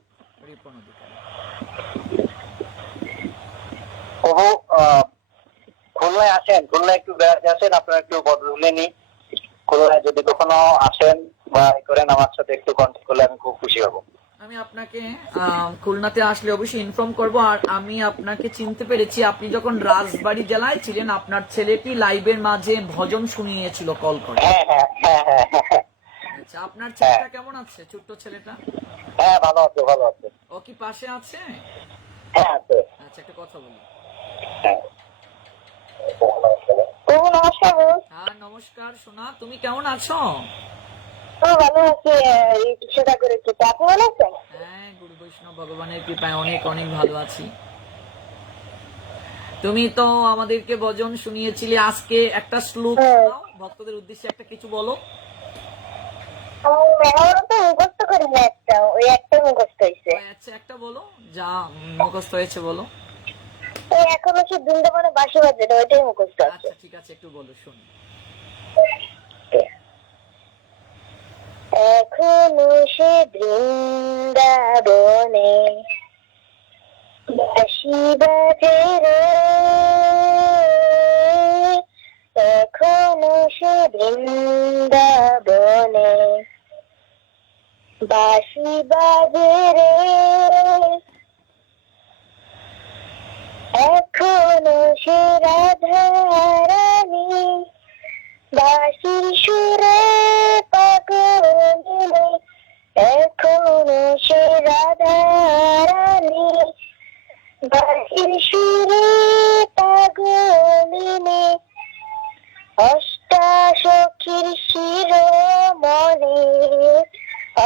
খুলনায় আসেন, খুলনায় একটু বেড়াতে আসেন, আপনারা একটু বদলে নি। খুলনায় যদি কখনো আসেন বা করেন, আমার সাথে একটু কন্ট্যাক্ট করলে আমি খুব খুশি হব। আমি আপনাকে খুলনাতে আসলে অবশ্যই ইনফর্ম করব। আর আমি আপনাকে চিনতে পেরেছি, আপনি যখন রাজবাড়ি জেলায় ছিলেন আপনার ছেলেটি লাইভের মাঝে ভজন শুনিয়েছিল কল করে। আচ্ছা, আপনার ছেলেটা কেমন আছে? ছোট্ট ছেলেটা? হ্যাঁ, ভালো আছে, ভালো আছে। ও কি পাশে আছে? হ্যাঁ আছে। আচ্ছা, একটা কথা বলি। হ্যাঁ নমস্কার সোনা, তুমি কেমন আছো? ভালো আছি। সেটা করেছি, আপনি ভালো আছেন? হ্যাঁ, গুরু বৈষ্ণব ভগবানের কৃপায় অনেক অনেক ভালো আছি। তুমি তো আমাদেরকে ভজন শুনিয়েছিলে, আজকে একটা শ্লোক শোনাও, ভক্তদের উদ্দেশ্যে একটা কিছু বলো। মুখস্থ করি না, একটা মুখস্থ হয়েছে। আচ্ছা, একটা বলো, যা মুখস্থ হয়েছে বলো। এখনো সে বৃন্দাবনে বাঁশি বাজে না, ওইটাই মুখস্থ আছে। আচ্ছা ঠিক আছে, একটু বলো শুনি। এখনো সে বৃন্দাবনে বাঁশি বাজে রে, এখনো সে বৃন্দাবনে বাঁশি বাজে রে, এখনো সে রাধারানী বাঁশির সুরে পাগল, এখনো সে রাধারানী বাঁশির সুরে পাগলিনী, অষ্টাসখীর শিরোমণি,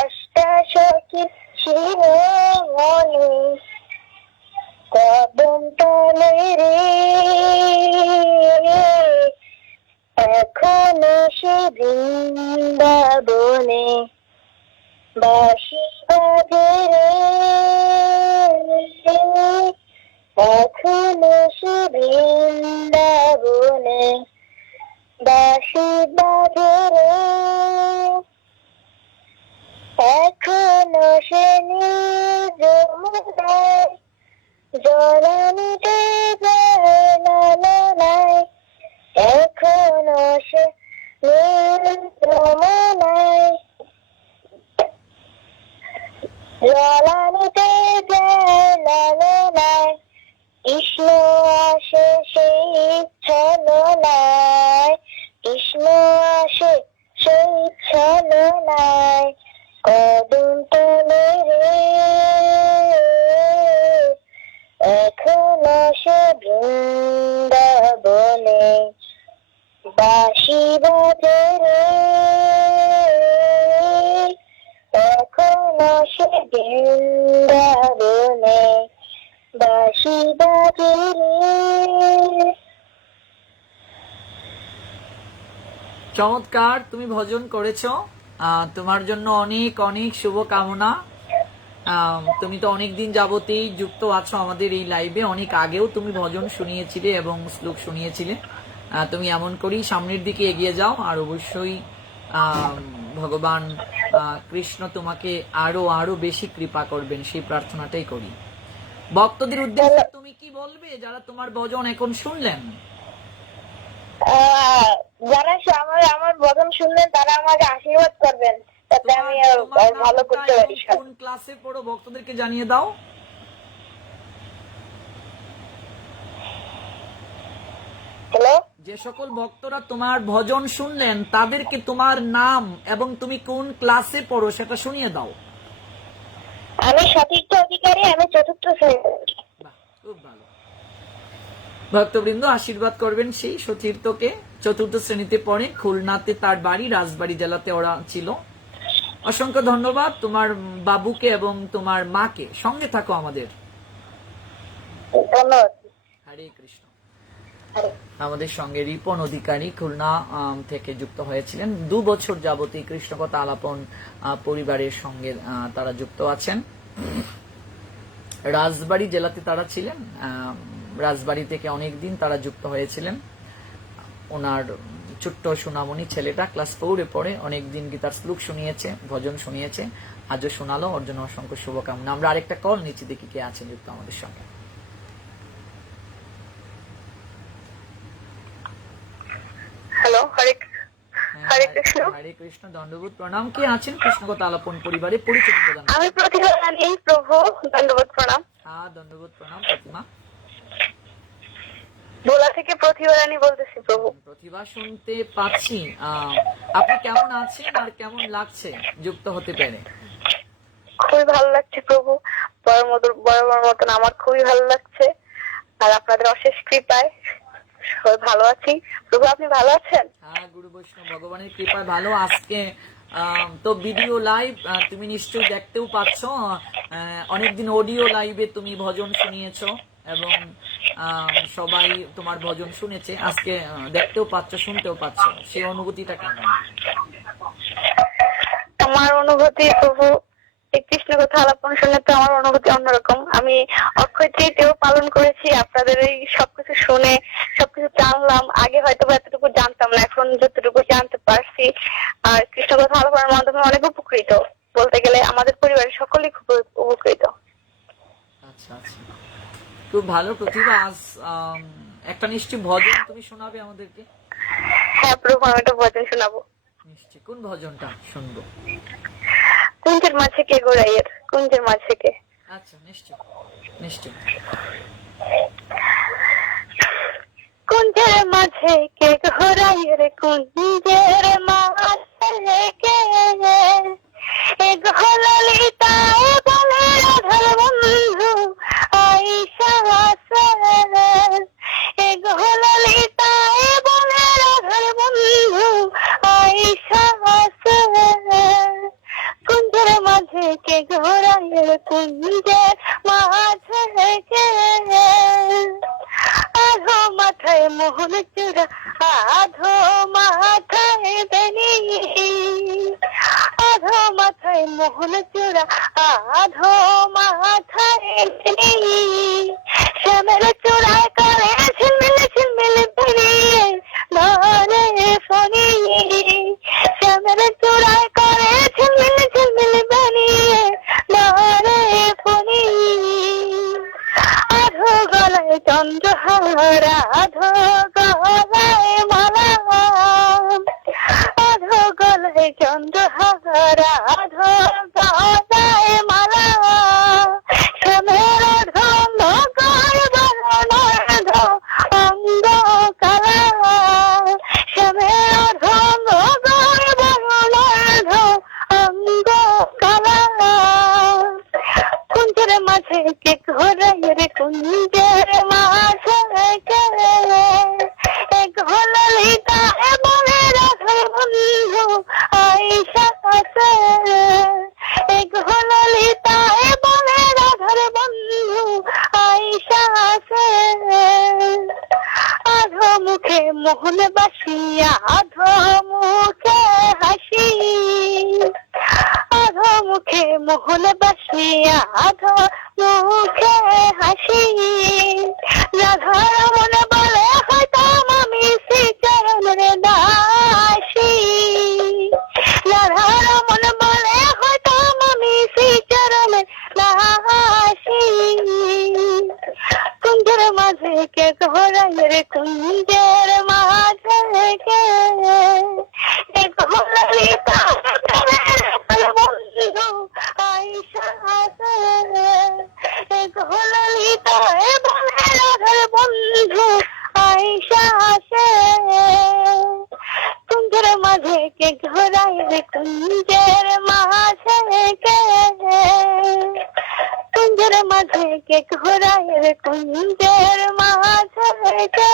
অষ্টাসখীর শিরোমণি কদম তলে রে, এখনো সে বৃন্দাবনে বাঁশি বাজে রে, এখনো সে বৃন্দাবনে বাঁশি বাজে রে, এখনো সে নিজ যমুনায় জল আনিতে যায় না না নাই, এখনো সে নিজ যমুনায় জল আনিতে যায় না না নাই, কৃষ্ণ আসে সেই ছলনায়, কৃষ্ণ আসে সেই ছলনায়, কদম তলে রে, এখনো সে বৃন্দাবনে বাঁশি বাজে রে, এখনো সে বৃন্দাবনে বাঁশি বাজে রে। চমৎকার, তুমি ভজন করেছো। তোমার জন্য অনেক অনেক শুভকামনা। তুমি তো অনেক দিন যাবতেই যুক্ত আছো আমাদের এই লাইভে, অনেক আগেও তুমি ভজন শুনিয়েছিলে এবং শ্লোক শুনিয়েছিলে। তুমি এমন করেই সামনের দিকে এগিয়ে যাও, আর অবশ্যই ভগবান কৃষ্ণ তোমাকে আরো আরো বেশি কৃপা করবেন, সেই প্রার্থনাটাই করি। ভক্তদের উদ্দেশ্যে তুমি কি বলবে যারা তোমার ভজন এখন শুনলেন? যারা আমার ভজন শুনলেন তারা আমাকে আশীর্বাদ করবেন, যাতে আমি ভালো করতে পারি। কোন ক্লাসে পড়ো ভক্তদেরকে জানিয়ে দাও। হ্যালো, যে সকল ভক্তরা তোমার ভজন শুনলেন তাদেরকে তোমার নাম এবং তুমি কোন ক্লাসে পড়ো সেটা শুনিয়ে দাও। আমি সতীর্থ অধিকারী, আমি 4th শ্রেণী। খুব ভালো। ভক্তবৃন্দ আশীর্বাদ করবেন সেই সতীর্থকে, 4th শ্রেণীতে পড়ে, খুলনাতে তার বাড়ি, রাজবাড়ী জেলাতে ওরা ছিল। অসংখ্য ধন্যবাদ তোমার বাবুকে এবং তোমার মাকে। সঙ্গে থাকো আমাদের। ধন্যবাদ। হরে কৃষ্ণ। আমাদের সঙ্গে রিপন অধিকারী খুলনা থেকে যুক্ত হয়েছিলেন। 2 বছর যাবত এই কৃষ্ণকথা আলাপন পরিবারের সঙ্গে তারা যুক্ত আছেন। রাজবাড়ী জেলাতে তারা ছিলেন। রাজবাড়ী থেকে অনেকদিন তারা যুক্ত হয়েছিলেন। ওনার ছোট্ট সোনামণি ছেলেটা ক্লাস 4-এ পড়ে, অনেকদিন গীতার শ্লোক শুনিয়েছে, ভজন শুনিয়েছে, আজও শোনালো। ওর জন্য অসংখ্য শুভকামনা। আমরা আরেকটা কল নিচ্ছি, দেখি কে আছেন যুক্ত আমাদের সঙ্গে। হ্যালো, হরে কৃষ্ণ। হরে কৃষ্ণ, দণ্ডবোধ প্রণাম। কে আছেন কৃষ্ণকথা আলাপন পরিবারে? পরিচয় প্রদান। আমি প্রতিভা রানী প্রভু, দণ্ডবোধ প্রণাম। দণ্ডবোধ প্রণাম। প্রতিমা? ভোলা থেকে প্রতিভা রানী বলতেছি প্রভু। প্রতিভা শুনতে পাচ্ছি। আপনি কেমন আছেন আর কেমন লাগছে যুক্ত হতে পেরে? খুবই ভালো লাগছে প্রভু, বরাবর মতন আমার খুবই ভালো লাগছে, আর আপনাদের অশেষ কৃপায় সবাই ভালো আছি। প্রভু আপনি ভালো আছেন? হ্যাঁ, গুরু বৈষ্ণব ভগবানের কৃপায় ভালো। আজকে তো ভিডিও লাইভ তুমি নিশ্চয়ই দেখতেও পাচ্ছ। অনেকদিন অডিও লাইভে তুমি ভজন শুনিয়েছো এবং সবাই তোমার ভজন শুনেছে। আজকে দেখতেও পাচ্ছ, শুনতেও পাচ্ছ, সেই অনুভূতিটা কেমন? আমার অনুভূতি প্রভু, এই কৃষ্ণ কথা আলাপন শুনে তো আমার অনুভূতি অন্যরকম। আমি অক্ষয় তৃতীয়াও পালন করেছি, আপনাদের এই সবকিছু শুনে সবকিছু জানলাম। আগে হয়তো এতটুকু জানতাম না, এখন যতটুকু জানতে পারছি। আর কৃষ্ণ কথা আলাপনের মাধ্যমে অনেক উপকৃত, বলতে গেলে আমাদের পরিবারের সকলেই খুব উপকৃত। আচ্ছা আচ্ছা, খুব ভালো। প্রতিভা, আজ একটা নিশ্চয় ভজন তুমি শোনাবে আমাদেরকে? হ্যাঁ প্রভু, আমি একটা ভজন শোনাবো। নিশ্চয়। কোন ভজনটা শুনবো? কুঞ্জের মাঝে কে গোড়াইয়ের, কুঞ্জের মাঝে কে। আচ্ছা, নিশ্চয় নিশ্চয়। কুঞ্জের মাঝে কে ঘোরাইয়ের, কুঞ্জের মাঝে কে, এ ঘোলালিতা বলে রাধার বন্ধু আইসা আসেন, এ ঘোলালিতা বলে রাধার বন্ধু আইসা আসেন। কুঞ্জের মাঝে কে ঘোরাইয়ের, কুঞ্জের মাঝে কে, আধো মাথায় মোহন চূড়া, আধো মাথায় বেনি, আধো মাথায় মোহন চূড়া, আধো মাথায় বেনি, শ্যামের চূড়ায় করে ঝিলমিল ঝিলমিল বেরিয়ে ধরে চন্দ্রহারা আধো গলায় মালা, আধো গলায় চন্দ্রহারা আধো গলায় মালা, শ্যামের ধন গর্বর্ণধ অঙ্গ কালা, শ্যামের ধন গর্বর্ণধ অঙ্গ কালা। কুঞ্জের মাঝে কে ঘোরায় রে কুঞ্জের মাঝে কে, এক হললিতা বলে রাখার বন্ধু আইসা আছে, এক হললিতা বলে রাখার বন্ধু আইসা আছে। আধো মুখে মোহন বাসিয়া আধো মুখে হাসি, আধো মুখে মোহন বাসিয়া আধো মুখে হাসি। রাধা রমন বলে হয়তো আমি শ্রীচরণের দাসী, রাধা রমন বলে হয়তো আমি শ্রীচরণের দাসী। কুঞ্জের মাঝে কে ঘোরায় রে কুঞ্জের মাঝে কে, এক হললিতা বন্ধু আইসা আছে, এক হললিতা বলে রাধার বন্ধু আইসা আছে। কুঞ্জের মাঝে কে ঘোরায় রে কুঞ্জের মাঝে কে, কুঞ্জের মাঝে কে ঘোরায় রে কুঞ্জের মাঝে কে।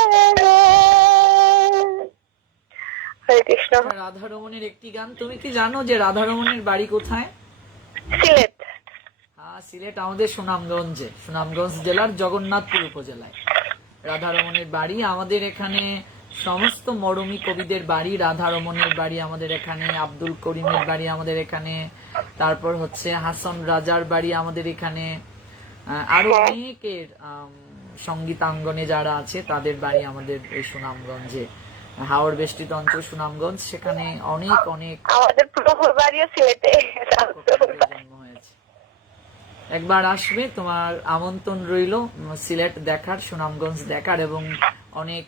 হরে কৃষ্ণ। রাধারমণের একটি গান। তুমি কি জানো যে রাধারমণের বাড়ি কোথায়? সিলেট। হ্যাঁ, সিলেট আমাদের সুনামগঞ্জে, সুনামগঞ্জ জেলার জগন্নাথপুর উপজেলায় রাধারমণের বাড়ি। আমাদের এখানে সমস্ত মরমী কবিদের বাড়ি, রাধারমণের বাড়ি আমাদের এখানে, আব্দুল করিমের বাড়ি আমাদের এখানে, তারপর হচ্ছে হাসান রাজার বাড়ি আমাদের এখানে, আরো অনেকের সঙ্গীতাঙ্গনে যারা আছে তাদের বাড়ি আমাদের এই সুনামগঞ্জে, হাওড় বেষ্টিত অঞ্চল সুনামগঞ্জ, সেখানে অনেক অনেক আমাদের প্রভুর বাড়িও সিলেটে। জন্ম হয়েছে। একবার আসবে, তোমার আমন্ত্রণ রইল সিলেট দেখার, সুনামগঞ্জ দেখার, এবং অনেক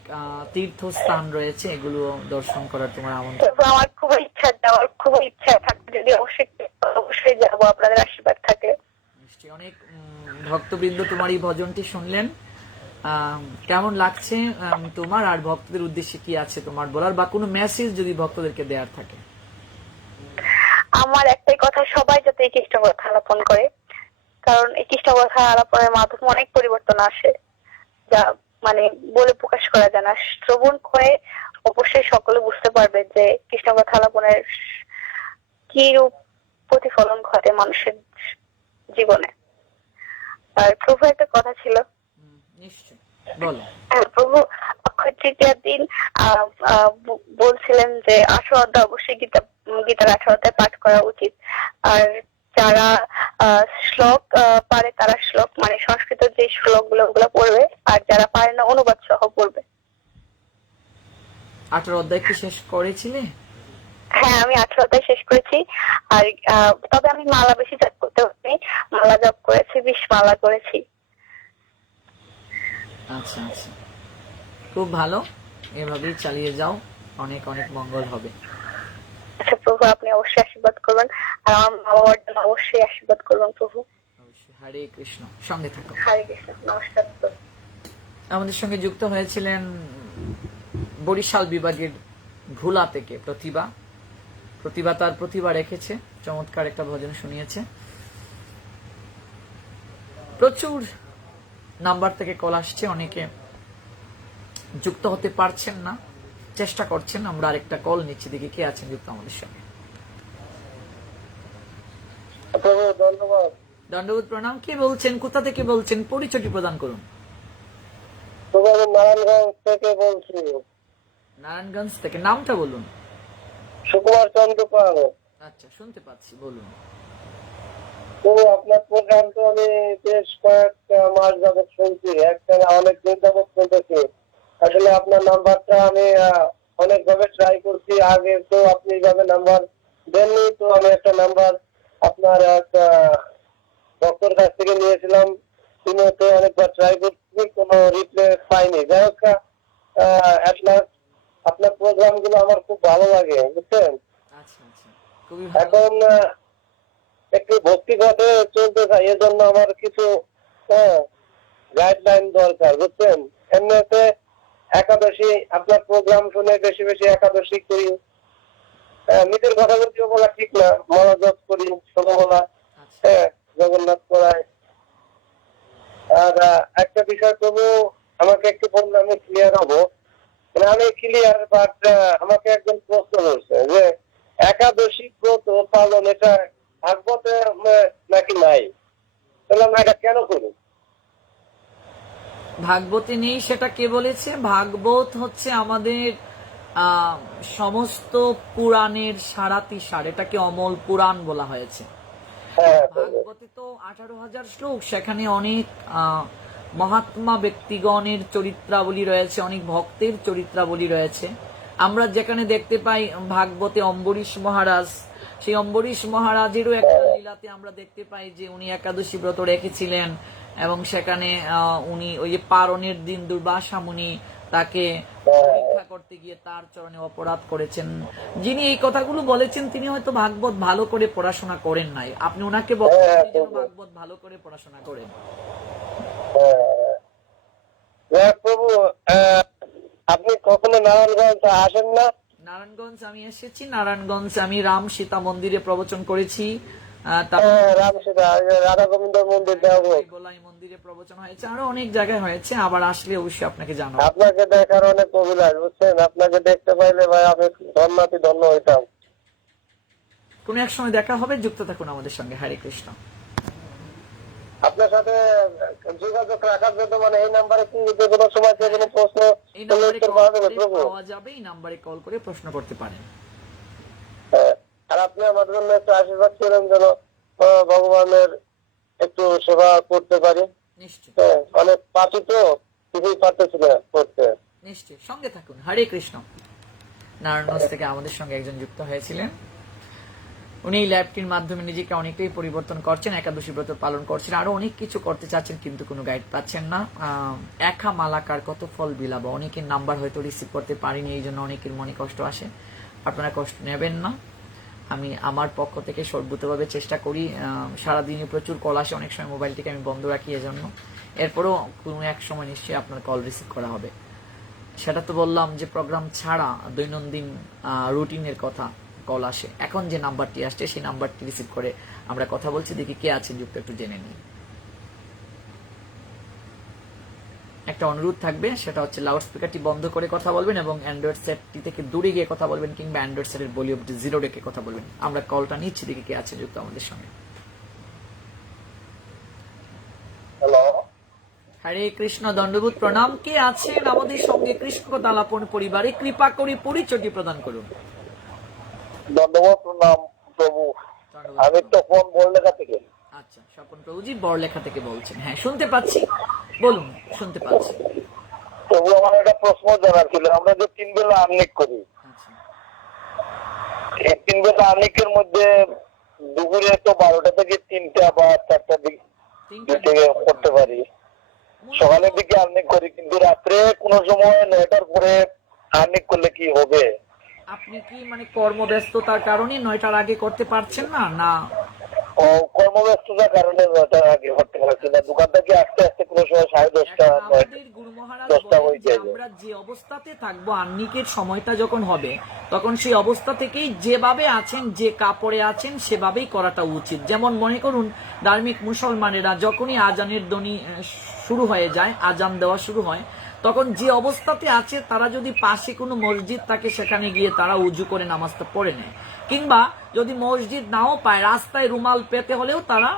তীর্থস্থান রয়েছে, এগুলো দর্শন করার তোমার আমন্ত্রণ। আমার খুব ইচ্ছা যাওয়ার, খুব ইচ্ছা থাকবে, যদি অবশ্যই যাবো, আপনাদের আশীর্বাদ থাকে। নিশ্চয়ই। অনেক ভক্তবৃন্দ তোমার এই ভজনটি শুনলেন, কেমন লাগছে তোমার, আর ভক্তদের উদ্দেশ্যে কি আছে তোমার বলার, বা কোনো মেসেজ যদি ভক্তদেরকে দেওয়ার থাকে? আমার একটাই কথা, সবাই যাতে এই কৃষ্ণ কথা আলাপন করে, কারণ এই কৃষ্ণ কথা আলাপনের মাধ্যমে অনেক পরিবর্তন আসে, যা মানে বলে প্রকাশ করা যায় না। শ্রবণ করে অবশ্যই সকলে বুঝতে পারবে যে কৃষ্ণ কথা আলাপনের কি রূপ প্রতিফলন ঘটে মানুষের জীবনে। আর প্রভু একটা কথা ছিল, নিশ্চয় বলো। প্রভু অক্ষয় তৃতীয়ার দিন বলছিলেন যে 18 অধ্যায় অবশ্যই গীতার 18 অধ্যায় পাঠ করা উচিত, আর যারা শ্লোক পারে তারা শ্লোক মানে সংস্কৃত যে শ্লোক গুলো পড়বে, আর যারা পারে না অনুবাদ সহ পড়বে। 18 অধ্যায় কি শেষ করেছিলে? হ্যাঁ, আমি 18 অধ্যায় শেষ করেছি। আর তবে আমি মালা বেশি জপ করতে পারিনি, মালা জপ করেছি, 20 মালা করেছি। আচ্ছা আচ্ছা, খুব ভালো, এভাবেই চালিয়ে যাও, অনেক অনেক মঙ্গল হবে। আচ্ছা প্রভু, আপনি অবশ্যই আশীর্বাদ করবেন, আর আমার মা বাবার জন্য অবশ্যই আশীর্বাদ করবেন প্রভু। অবশ্যই। হরে কৃষ্ণ, সঙ্গে থাকো। হরে কৃষ্ণ। নমস্কার। আমাদের সঙ্গে যুক্ত হয়েছিলেন বরিশাল বিভাগের ভোলা থেকে প্রতিভা তার প্রতিভা রেখেছে, চমৎকার একটা ভজন শুনিয়েছে। প্রচুর নাম্বার থেকে কল আসছে, অনেকে যুক্ত হতে পারছেন না, চেষ্টা করছেন। আমরা আরেকটা কল নিচ্ছি, দেখি কে আছেন যুক্ত আমাদের সঙ্গে। ধন্যবাদ। দণ্ডবোধ প্রণাম। কে বলছেন, কোথা থেকে বলছেন, পরিচয়টি প্রদান করুন। নারায়ণগঞ্জ থেকে বলছি। নারায়ণগঞ্জ থেকে, নামটা বলুন। সুকুমার চন্দ্র পাল। আচ্ছা, শুনতে পাচ্ছি, বলুন। তো আপনার প্রোগ্রাম তো আমি বেশ কয়েকটা মাস যাবত শুনছি, একটা অনেক দিন যাবত শুনতেছি। আসলে আপনার নাম্বারটা আমি অনেকভাবে ট্রাই করছি, আগে তো আপনি এইভাবে নাম্বার দেননি, তো আমি একটা নাম্বার আপনার একটা ভক্তর কাছ থেকে নিয়েছিলাম, দিনেতে অনেকবার ট্রাই করছি, কোনো রিপ্লে পাইনি। যাই হোক, আপনার প্রোগ্রাম গুলো আমার খুব ভালো লাগে, বুঝছেন। আচ্ছা আচ্ছা, খুবই ভালো। এখন একটু ভক্তি পথে চলতে চাই, এর জন্য আমার কিছু গাইডলাইন দরকার, বুঝছেন। এমনিতে একাদশী, আপনার প্রোগ্রাম শুনে বেশি বেশি একাদশী করি। নিজের কথা বলতে বলা ঠিক না, মনোযোগ করি, ছোটবেলা আচ্ছা জগন্নাথ করায়। আর একটা বিষয় তবু আমাকে একটু বললে আমি ক্লিয়ার হবো। মানে আমি ক্লিয়ার, বাট আমাকে একজন প্রশ্ন করছে যে একাদশী ব্রত পালন এটা ভাগবতে নাকি নাই, তাহলে আমরা এটা কেন করি? ভাগবতে নেই সেটা কে বলেছে? ভাগবত হচ্ছে আমাদের সমস্ত পুরাণের সারাতিসার, এটাকে অমল পুরাণ বলা হয়েছে। হ্যাঁ, ভাগবতে তো 18,000 শ্লোক, সেখানে অনেক মহাত্মা ব্যক্তিগণের চরিত্রাবলী রয়েছে, অনেক ভক্তের চরিত্রাবলী রয়েছে। আমরা যেখানে দেখতে পাই ভাগবতে অম্বরীশ মহারাজ, সেই অম্বরীশ মহারাজেরও একটা লীলাতে আমরা দেখতে পাই যে উনি একাদশী ব্রত রেখেছিলেন এবং সেখানে উনি ওই যে পারণের দিন দুর্বাসা মুনি তাকে পরীক্ষা করতে গিয়ে তার চরণে অপরাধ করেছেন। যিনি এই কথাগুলো বলেছেন তিনি হয়তো ভাগবত ভালো করে পড়াশোনা করেন নাই। আপনি ওনাকে বলছেন ভাগবত ভালো করে পড়াশোনা করেন। প্রভু, আপনি কখনো নারায়ণগঞ্জ আসেন না? নারায়ণগঞ্জ আমি এসেছি। নারায়ণগঞ্জ আমি রাম সীতা মন্দিরে প্রবচন করেছি, রাম সীতা, রাধা গোবিন্দ মন্দির, গোলাই মন্দিরে প্রবচন হয়েছে, আরো অনেক জায়গায় হয়েছে। আবার আসলে অবশ্যই আপনাকে জানাবো। আপনাকে দেখার অনেক অভিলাষ, বুঝছেন। আপনাকে দেখতে পাইলে ভাই আমি ধন্য হইতাম। কোন এক সময় দেখা হবে, যুক্ত থাকুন আমাদের সঙ্গে। হরে কৃষ্ণ। আপনার সাথে যোগাযোগ রাখার জন্য মানে এই নাম্বারে কি যে কোনো সময় যে কোনো প্রশ্ন এই নাম্বারে উত্তর কল পাওয়া যাবে, করে প্রভু? পাওয়া যাবে, এই নাম্বারে কল করে প্রশ্ন করতে পারেন। আর আপনি আমার জন্য একটু আশীর্বাদ করেন যেন ভগবানের একটু সেবা করতে পারি। নিশ্চয় অনেক পাচ্ছি তো, কিছুই পারতেছি না করতে। নিশ্চয়, সঙ্গে থাকুন। হরে কৃষ্ণ। নারায়ণগঞ্জ থেকে আমাদের সঙ্গে একজন যুক্ত হয়েছিলেন। উনি এই ল্যাবটির মাধ্যমে নিজেকে অনেকটাই পরিবর্তন করছেন, একাদশী ব্রত পালন করছেন, আরো অনেক কিছু করতে চাচ্ছেন, কিন্তু কোনো গাইড পাচ্ছেন না। একা মালাকার কত ফল বিলাব। অনেকের নাম্বার হয়তো রিসিভ করতে পারিনি, এই জন্য অনেকের মনে কষ্ট আসে। আপনারা কষ্ট নেবেন না। আমি আমার পক্ষ থেকে সর্বোচ্চভাবে চেষ্টা করি। সারাদিনে প্রচুর কল আসে, অনেক সময় মোবাইলটিকে আমি বন্ধ রাখি, এজন্য। এরপরও কোনো এক সময় নিশ্চয়ই আপনার কল রিসিভ করা হবে। সেটা তো বললাম যে প্রোগ্রাম ছাড়া দৈনন্দিন রুটিনের কথা কল আসে। এখন যে নাম্বারটি আসছে সেই নাম্বারটি রিসিভ করে আমরা কথা বলছি। দেখি কে আছেন যুক্ত, একটু জেনে নিই। একটা অনুরোধ থাকবে, সেটা হচ্ছে লাউড স্পিকারটি বন্ধ করে কথা বলবেন এবং অ্যান্ড্রয়েড সেটটি থেকে দূরে গিয়ে কথা বলবেন, কিংবা অ্যান্ড্রয়েড সেটের ভলিউমটি 0 রেখে কথা বলবেন। আমরা কলটা নিচ্ছি, দেখি কে আছে যুক্ত আমাদের সঙ্গে। হ্যালো, হরে কৃষ্ণ, দণ্ডবোধ প্রণাম। কে আছেন আমাদের সঙ্গে? কৃষ্ণ দালাপন পরিবারে কৃপা করে পরিচয়টি প্রদান করুন। ধন্যবাদ, প্রণাম প্রভু। আমি তো ফোন বড়লেখা থেকে। আচ্ছা, স্বপন প্রভুজি বড়লেখা থেকে বলছেন। হ্যাঁ, শুনতে পাচ্ছি, বলুন। শুনতে পাচ্ছি প্রভু, আমার একটা প্রশ্ন জানার ছিল। আমরা যে 3 বেলা আর্নিক করি, আচ্ছা, এই 3 বেলা আর্নিকের মধ্যে দুপুরে তো 12টা থেকে 3টা বা 4টার দিকে করতে পারি, সকালের দিকে আর্নিক করি, কিন্তু রাত্রে কোন সময় 9টার পরে আর্নিক করলে কি হবে? আপনি কি মানে কর্মব্যস্ততার কারণে 9টার আগে করতে পারছেন না? না কর্মব্যস্ততার কারণে 9টার আগে করতে পারছি না। দোকান থেকে আসতে আসতে কোনো সময় 10:30টা, আমাদের গুরু মহারাজ বলেন যে আমরা যে অবস্থাতে থাকবো, আহ্নিকের সময়টা যখন হবে তখন সেই অবস্থা থেকেই যেভাবে আছেন, যে কাপড়ে আছেন সেভাবেই করাটা উচিত। যেমন মনে করুন, ধার্মিক মুসলমানেরা যখনই আজানের ধ্বনি শুরু হয়ে যায়, আজান দেওয়া শুরু হয়, তখন যে অবস্থাতে আছে তারা যদি পাশে কোনো মসজিদ থাকে সেখানে গিয়ে তারা উজু করে নামাজটা পড়ে নেয়, কিংবা যদি মসজিদ নাও পায় রাস্তায় রুমাল পেতে হলেও তারা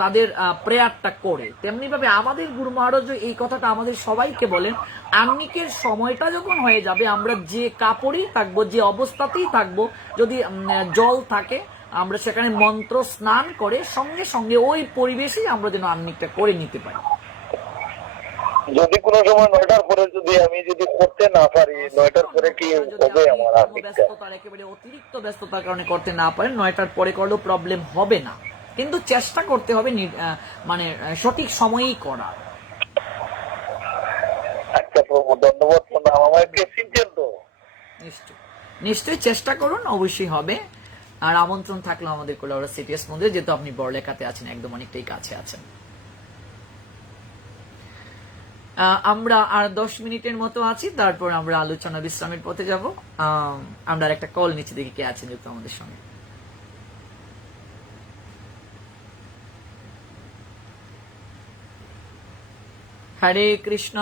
তাদের প্রেয়ারটা করে। তেমনি ভাবে আমাদের গুরু মহারাজ এই কথাটা আমাদের সবাইকে বলেন, আহ্নিকের সময়টা যখন হয়ে যাবে আমরা যে কাপড়েই থাকবো, যে অবস্থাতেই থাকবো, যদি জল থাকে আমরা সেখানে মন্ত্র স্নান করে সঙ্গে সঙ্গে ওই পরিবেশেই আমরা যেন আহ্নিকটা করে নিতে পারি। যদি কোনো সময় 9টার পরে যদি আমি করতে না পারি, 9টার পরে কি হবে আমার? ব্যস্ততার একেবারে অতিরিক্ত ব্যস্ততার কারণে করতে না পারেন, 9টার পরে করলেও প্রবলেম হবে না। কিন্তু চেষ্টা করতে হবে মানে সঠিক সময়েই করা। আচ্ছা প্রভু, ধন্যবাদ প্রণাম। আমার একটু চিনতেন তো। নিশ্চয়ই চেষ্টা করুন, অবশ্যই হবে। আর আমন্ত্রণ থাকলো আমাদের কোলাউড়া সিটিএস মন্দিরে, যেহেতু আপনি বড়লেখাতে আছেন, একদম অনেকটাই কাছে আছেন। আমরা আর 10 মিনিটের মতো আছি, তারপর আমরা আলোচনা বিশ্রামের পথে যাব। আমরা আর একটা কল নিচে দেখি কে আছেন যুক্ত আমাদের সঙ্গে। হরে কৃষ্ণ।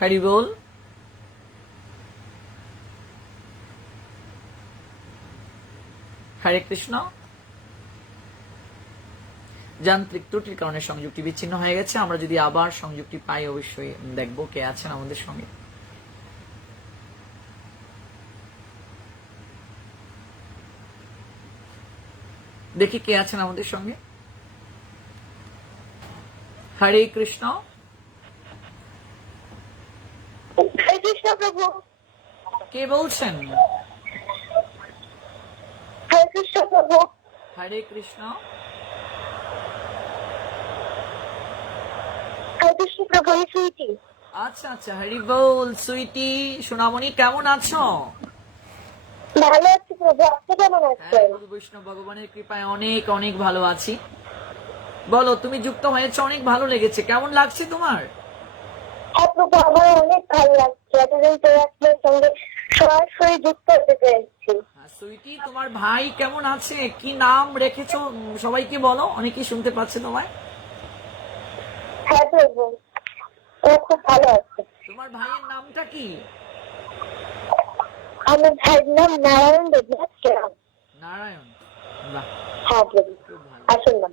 হরি বল। হরে কৃষ্ণ। যান্ত্রিক ত্রুটির কারণে সংযোগটি বিচ্ছিন্ন হয়ে গেছে। আমরা যদি আবার সংযোগটি পাই অবশ্যই দেখবো কে আছেন আমাদের সঙ্গে। দেখি কে আছেন আমাদের সঙ্গে। হরে কৃষ্ণ। হরে কৃষ্ণ প্রভু। কে বলছেন? হরে কৃষ্ণ প্রভু। হরে কৃষ্ণ। হরে কৃষ্ণ প্রভু। সুইটি। আচ্ছা আচ্ছা, হরি বল। সুইটি, সোনামণি, কেমন আছো? ভালো আছি প্রভু, আপনি কেমন আছেন? গুরু বৈষ্ণব ভগবানের কৃপায় অনেক অনেক ভালো আছি। বলো, তুমি যুক্ত হয়েছে, অনেক ভালো লেগেছে, কেমন লাগছে তোমার? হ্যাঁ প্রভু, আমার অনেক ভালো লাগছে, এতদিন পরে আপনার সঙ্গে সরাসরি যুক্ত হতে পেরেছি। সুইটি, তোমার ভাই কেমন আছে? কি নাম রেখেছো সবাইকে বলো, অনেকেই শুনতে পাচ্ছে তোমায়। হ্যাঁ প্রভু, ও খুব ভালো আছে। তোমার ভাইয়ের নামটা কি? আমার ভাইয়ের নাম নারায়ণ দেবনাথ রাম। নারায়ণ। বাহ, হ্যাঁ প্রভু, খুব ভালো। আসল নাম।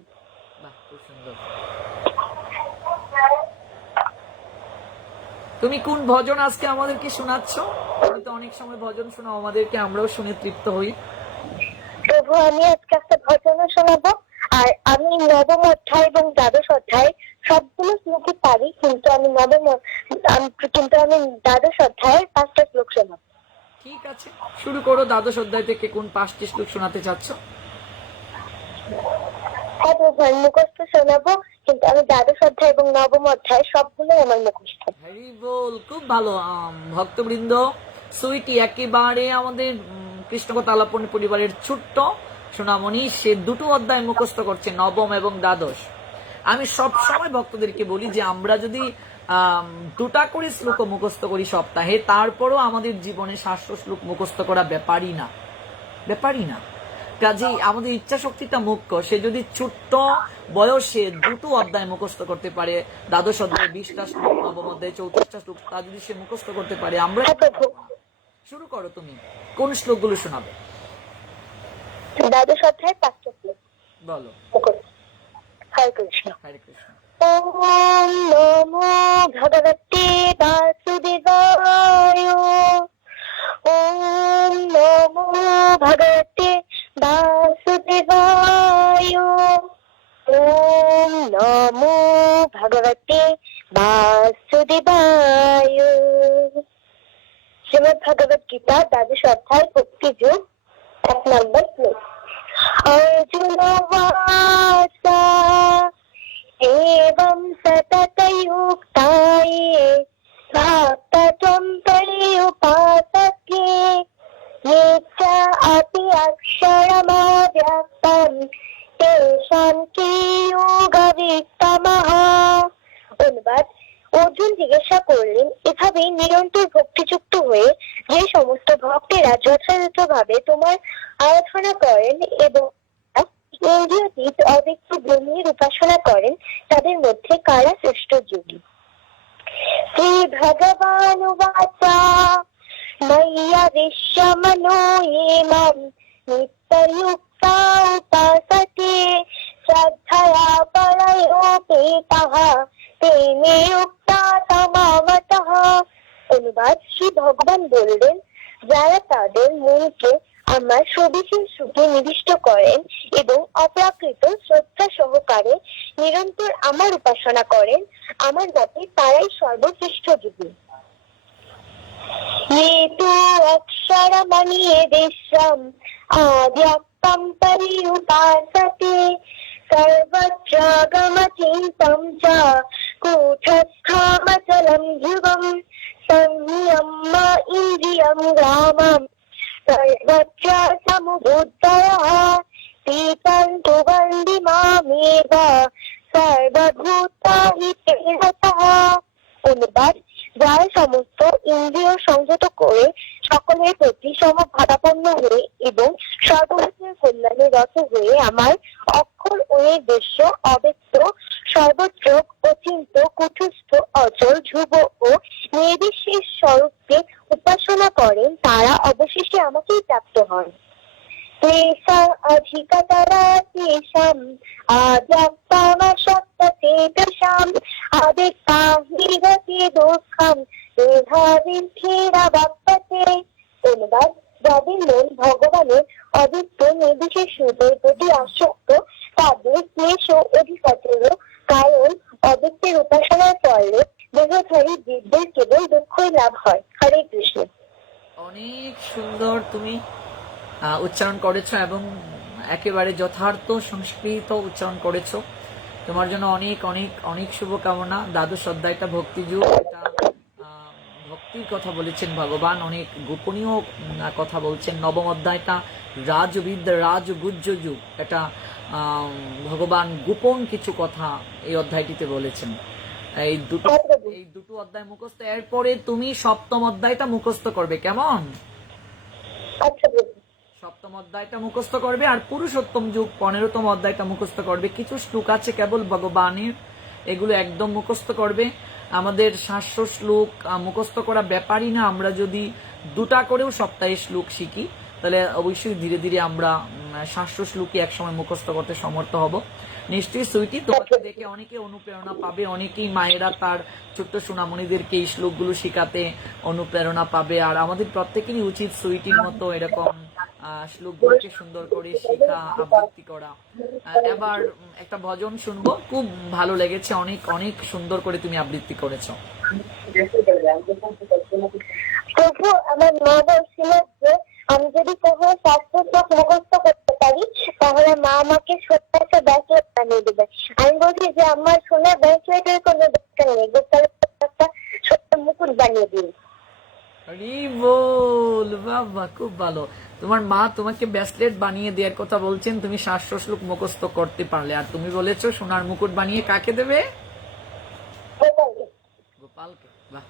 বাহ, খুব সুন্দর। তুমি কোন ভজন আজকে আমাদেরকে শোনাচ্ছ? তুমি তো অনেক সময় ভজন শোনাও আমাদেরকে, আমরাও শুনে তৃপ্ত হই। প্রভু, আমি আজকে একটা ভজন শোনাবো। আর আমি নবম অধ্যায় এবং দ্বাদশ অধ্যায় সবগুলো শ্লোকই পারি, কিন্তু আমি দ্বাদশ অধ্যায়ের 5টা শ্লোক শোনাবো। ঠিক আছে, শুরু করো। দ্বাদশ অধ্যায় থেকে কোন 5টি শ্লোক শোনাতে চাচ্ছ? হ্যাঁ প্রভু, আমি মুখস্থ শোনাবো, কিন্তু আমি দ্বাদশ অধ্যায় এবং নবম অধ্যায় সবগুলোই আমার মুখস্থ। হরি বল, খুব ভালো। ভক্তবৃন্দ, সুইটি একেবারে আমাদের কৃষ্ণকথা আলাপন পরিবারের ছোট্ট সোনামণি, সে 2টো অধ্যায় মুখস্থ করছে, নবম এবং দ্বাদশ। আমি সব সময় ভক্তদেরকে বলি যে আমরা যদি 2টা করে শ্লোক মুখস্থ করি সপ্তাহে, তারপরও আমাদের জীবনে 700 শ্লোক মুখস্থ করা ব্যাপারই না। কাজেই আমাদের ইচ্ছা শক্তিটা মুখ্য। সে যদি ছোট্ট বয়সে 2টো অধ্যায় মুখস্থ করতে পারে, দ্বাদশ অধ্যায় 20টা শ্লোক, নবম অধ্যায় 34টা শ্লোক, তা যদি সে মুখস্থ করতে পারে, আমরা শুরু করো। তুমি কোন শ্লোকগুলো শোনাবে? দ্বাদশ অধ্যায়ের 5টা শ্লোক বলো। হরে কৃষ্ণ। হরে কৃষ্ণ। ওম নমো ভগবতে বাসুদেবায়। ওম নমো ভগবতে বাসুদেবায়। ওম নমো ভগবতে বাসুদেবায়। শ্রীমদ্ ভগবত গীতা দ্বাদশ অধ্যায় ভক্তি যোগ 1 নম্বর শ্লোক। অর্জুন বাচা एवं सततयुक्ताये भक्तत्वं पर्युपासके ये च अपि अक्षरमव्यक्तं तेषां के योगवित्तमः। অনুবাদ: অর্জুন জিজ্ঞাসা করলেন, এভাবে নিরন্তর ভক্তিযুক্ত হয়ে যে সমস্ত ভক্তেরা যথাযথভাবে তোমার আরাধনা করেন এবং ইন্দ্রিয়াতীত অব্যক্ত ব্রহ্মের উপাসনা করেন, তাদের মধ্যে কারা শ্রেষ্ঠ যোগী? শ্রী ভগবান উবাচা ময়্যা বিশ্বমনো ये মাম নিত্যযুক্তা উপাসতে শ্রদ্ধয়া পরয়োপেতঃ ते मे युक्ता তমামতঃ। অনুবাদ: শ্রী ভগবান বললেন, যারা তাদের মনকে আমার সবিশেষ সুখে নিবিষ্ট করেন এবং অপ্রাকৃত শ্রদ্ধা সহকারে নিরন্তর আমার উপাসনা করেন, আমার মতে তারাই সর্বশ্রেষ্ঠ যোগী। ఏతు అక్షరమణియే విశ్వం ఆద్యాత్మం పరియుపాసతే సర్వత్రాగమచింతం చ కూటస్థామచలం ధ్రువం సంయమ్మ ఇంద్రియం గ్రామం సర్వత్ర సముబుద్ధయః పీతంతు వంది మామేవ সর্বভূতাহিতে রতঃ। অনুবাদ, যারা সমস্ত ইন্দ্রিয় সংযত করে সকলের প্রতি সমভাবাপন্ন হয়ে এবং সর্বভূতের কল্যাণে রত হয়ে আমার অক্ষর ও নির্দেশ্য অব্যক্ত সর্বত্র অচিন্ত কুটস্থ অচল ধ্রুব ও নির্বিশেষ স্বরূপকে উপাসনা করেন, তারা অবশেষে আমাকেই প্রাপ্ত হন। তেষাং অধিকতরা তেষাং আদ্যাত্মাশক্তচেতসাং আদিত্যাহিগতি দুঃখং মেধাবিন্থিরাবাপ্যতে। অনুবাদ, যাদের মন ভগবানের অদ্বিত নির্বিশেষ রূপের প্রতি আসক্ত তাদের ক্লেশ অধিকতর, কারণ অব্যক্তের উপাসনার ফলে দেহধারী জীবদের কেবল দুঃখই লাভ হয়। হরে কৃষ্ণ। অনেক সুন্দর তুমি উচ্চারণ করেছো এবং একেবারে যথার্থ সংস্কৃত উচ্চারণ করেছো। তোমার জন্য অনেক অনেক অনেক শুভকামনা। দ্বাদশ অধ্যায়টা ভক্তিযুগ, এটা ভক্তির কথা বলেছেন ভগবান, অনেক গোপনীয় কথা বলছেন। নবম অধ্যায়টা রাজবিদ্যা রাজগুজ্জ যুগ, এটা ভগবান গোপন কিছু কথা এই অধ্যায়টিতে বলেছেন। এই দুটো অধ্যায় মুখস্থ, এরপরে তুমি সপ্তম অধ্যায়টা মুখস্থ করবে, কেমন? সপ্তম অধ্যায়টা মুখস্থ করবে আর পুরুষোত্তম যুগ 15তম অধ্যায়টা মুখস্থ করবে। কিছু শ্লোক আছে কেবল ভগবানের, এগুলো একদম মুখস্থ করবে। আমাদের 700 শ্লোক মুখস্থ করা ব্যাপারই না, আমরা যদি দুটা করেও সপ্তাহে শ্লোক শিখি তাহলে অবশ্যই ধীরে ধীরে আমরা 700 শ্লোকই একসময় মুখস্থ করতে সমর্থ হব। নিশ্চয়ই সুইটি, তোমাকে দেখে অনেকে অনুপ্রেরণা পাবে, অনেকেই মায়েরা তার ছোট্ট সোনামণিদেরকে এই শ্লোকগুলো শিখাতে অনুপ্রেরণা পাবে। আর আমাদের প্রত্যেকেরই উচিত সুইটির মতো এরকম শ্লোকগুলোকে সুন্দর করে শেখা, আবৃত্তি করা। এবার একটা ভজন শুনবো, খুব ভালো লেগেছে, অনেক অনেক সুন্দর করে তুমি আবৃত্তি করেছো। প্রভু, আমার মা বলছিল যে আমি যদি কখনো শাস্ত্র মুখস্থ করতে পারি তাহলে মা আমাকে ছোট্ট একটা ব্যাসলেট বানিয়ে দেবে। আমি বলছি যে আমার সোনার ব্যাসলেটের কোনো দরকার নেই, গোপালের একটা ছোট্ট মুকুট বানিয়ে দিন। বল বাবা, খুব ভালো। তোমার মা তোমাকে ব্যাসলেট বানিয়ে দেওয়ার কথা বলছেন, তুমি 700 শ্লোক মুখস্থ করতে পারলে, আর তুমি বলেছো সোনার মুকুট বানিয়ে কাকে দেবে? গোপালকে। বাহ,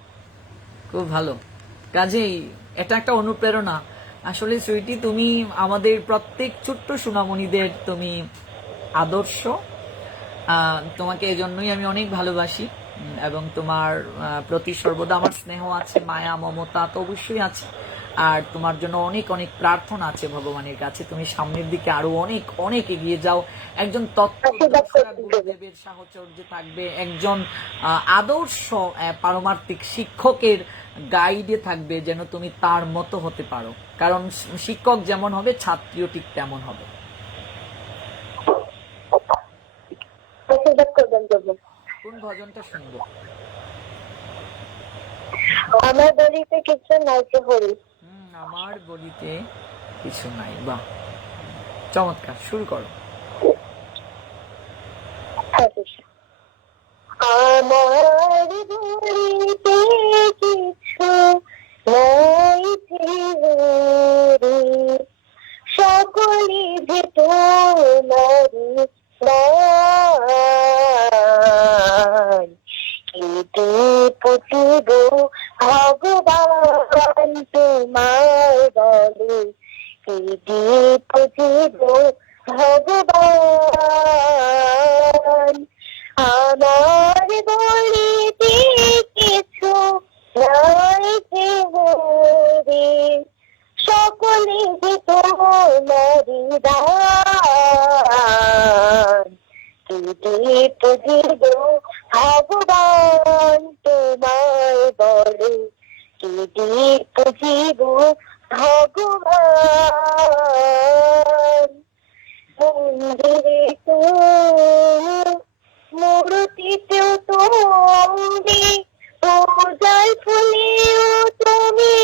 খুব ভালো। কাজেই এটা একটা অনুপ্রেরণা। আসলে সুইটি, তুমি আমাদের প্রত্যেক ছোট্ট সোনামণিদের তুমি আদর্শ। তোমাকে এজন্যই আমি অনেক ভালোবাসি এবং তোমার প্রতি সর্বদা আমার স্নেহ আছে, মায়া মমতা তো অবশ্যই আছে। আর তোমার জন্য অনেক অনেক প্রার্থনা আছে ভগবানের কাছে। তুমি সামনের দিকে আরো অনেক অনেক এগিয়ে যাও, একজন গুরুদেবের সাহচর্যে থাকবে, একজন আদর্শ পারমার্থিক শিক্ষকের গাইডে থাকবে, যেন তুমি তার মতো হতে পারো। কারণ শিক্ষক যেমন হবে ছাত্রীও ঠিক তেমন হবে। কোন ভজনটা শুনবো? আমার বলিতে কিছু নাই যে হরি। আমার বলিতে কিছু নাই। বাহ, চমৎকার, শুরু করো। আমার বলিতে কিছু নাই যে হরি, সকলে যে তোমারি দান। কেটে পুজিব ভগবান তোমার বলে, কেটে পুজিব ভগবান। আমার বলিতে কিছু নাই যে হরি, সকলে যে তোমারি দান। কেটে পুজিব ভগবান তোমার বলে, কেটে পুজিব ভগবান। মন্দিরে তো মূর্তিতেও তুমি, পূজার ফুলেও তুমি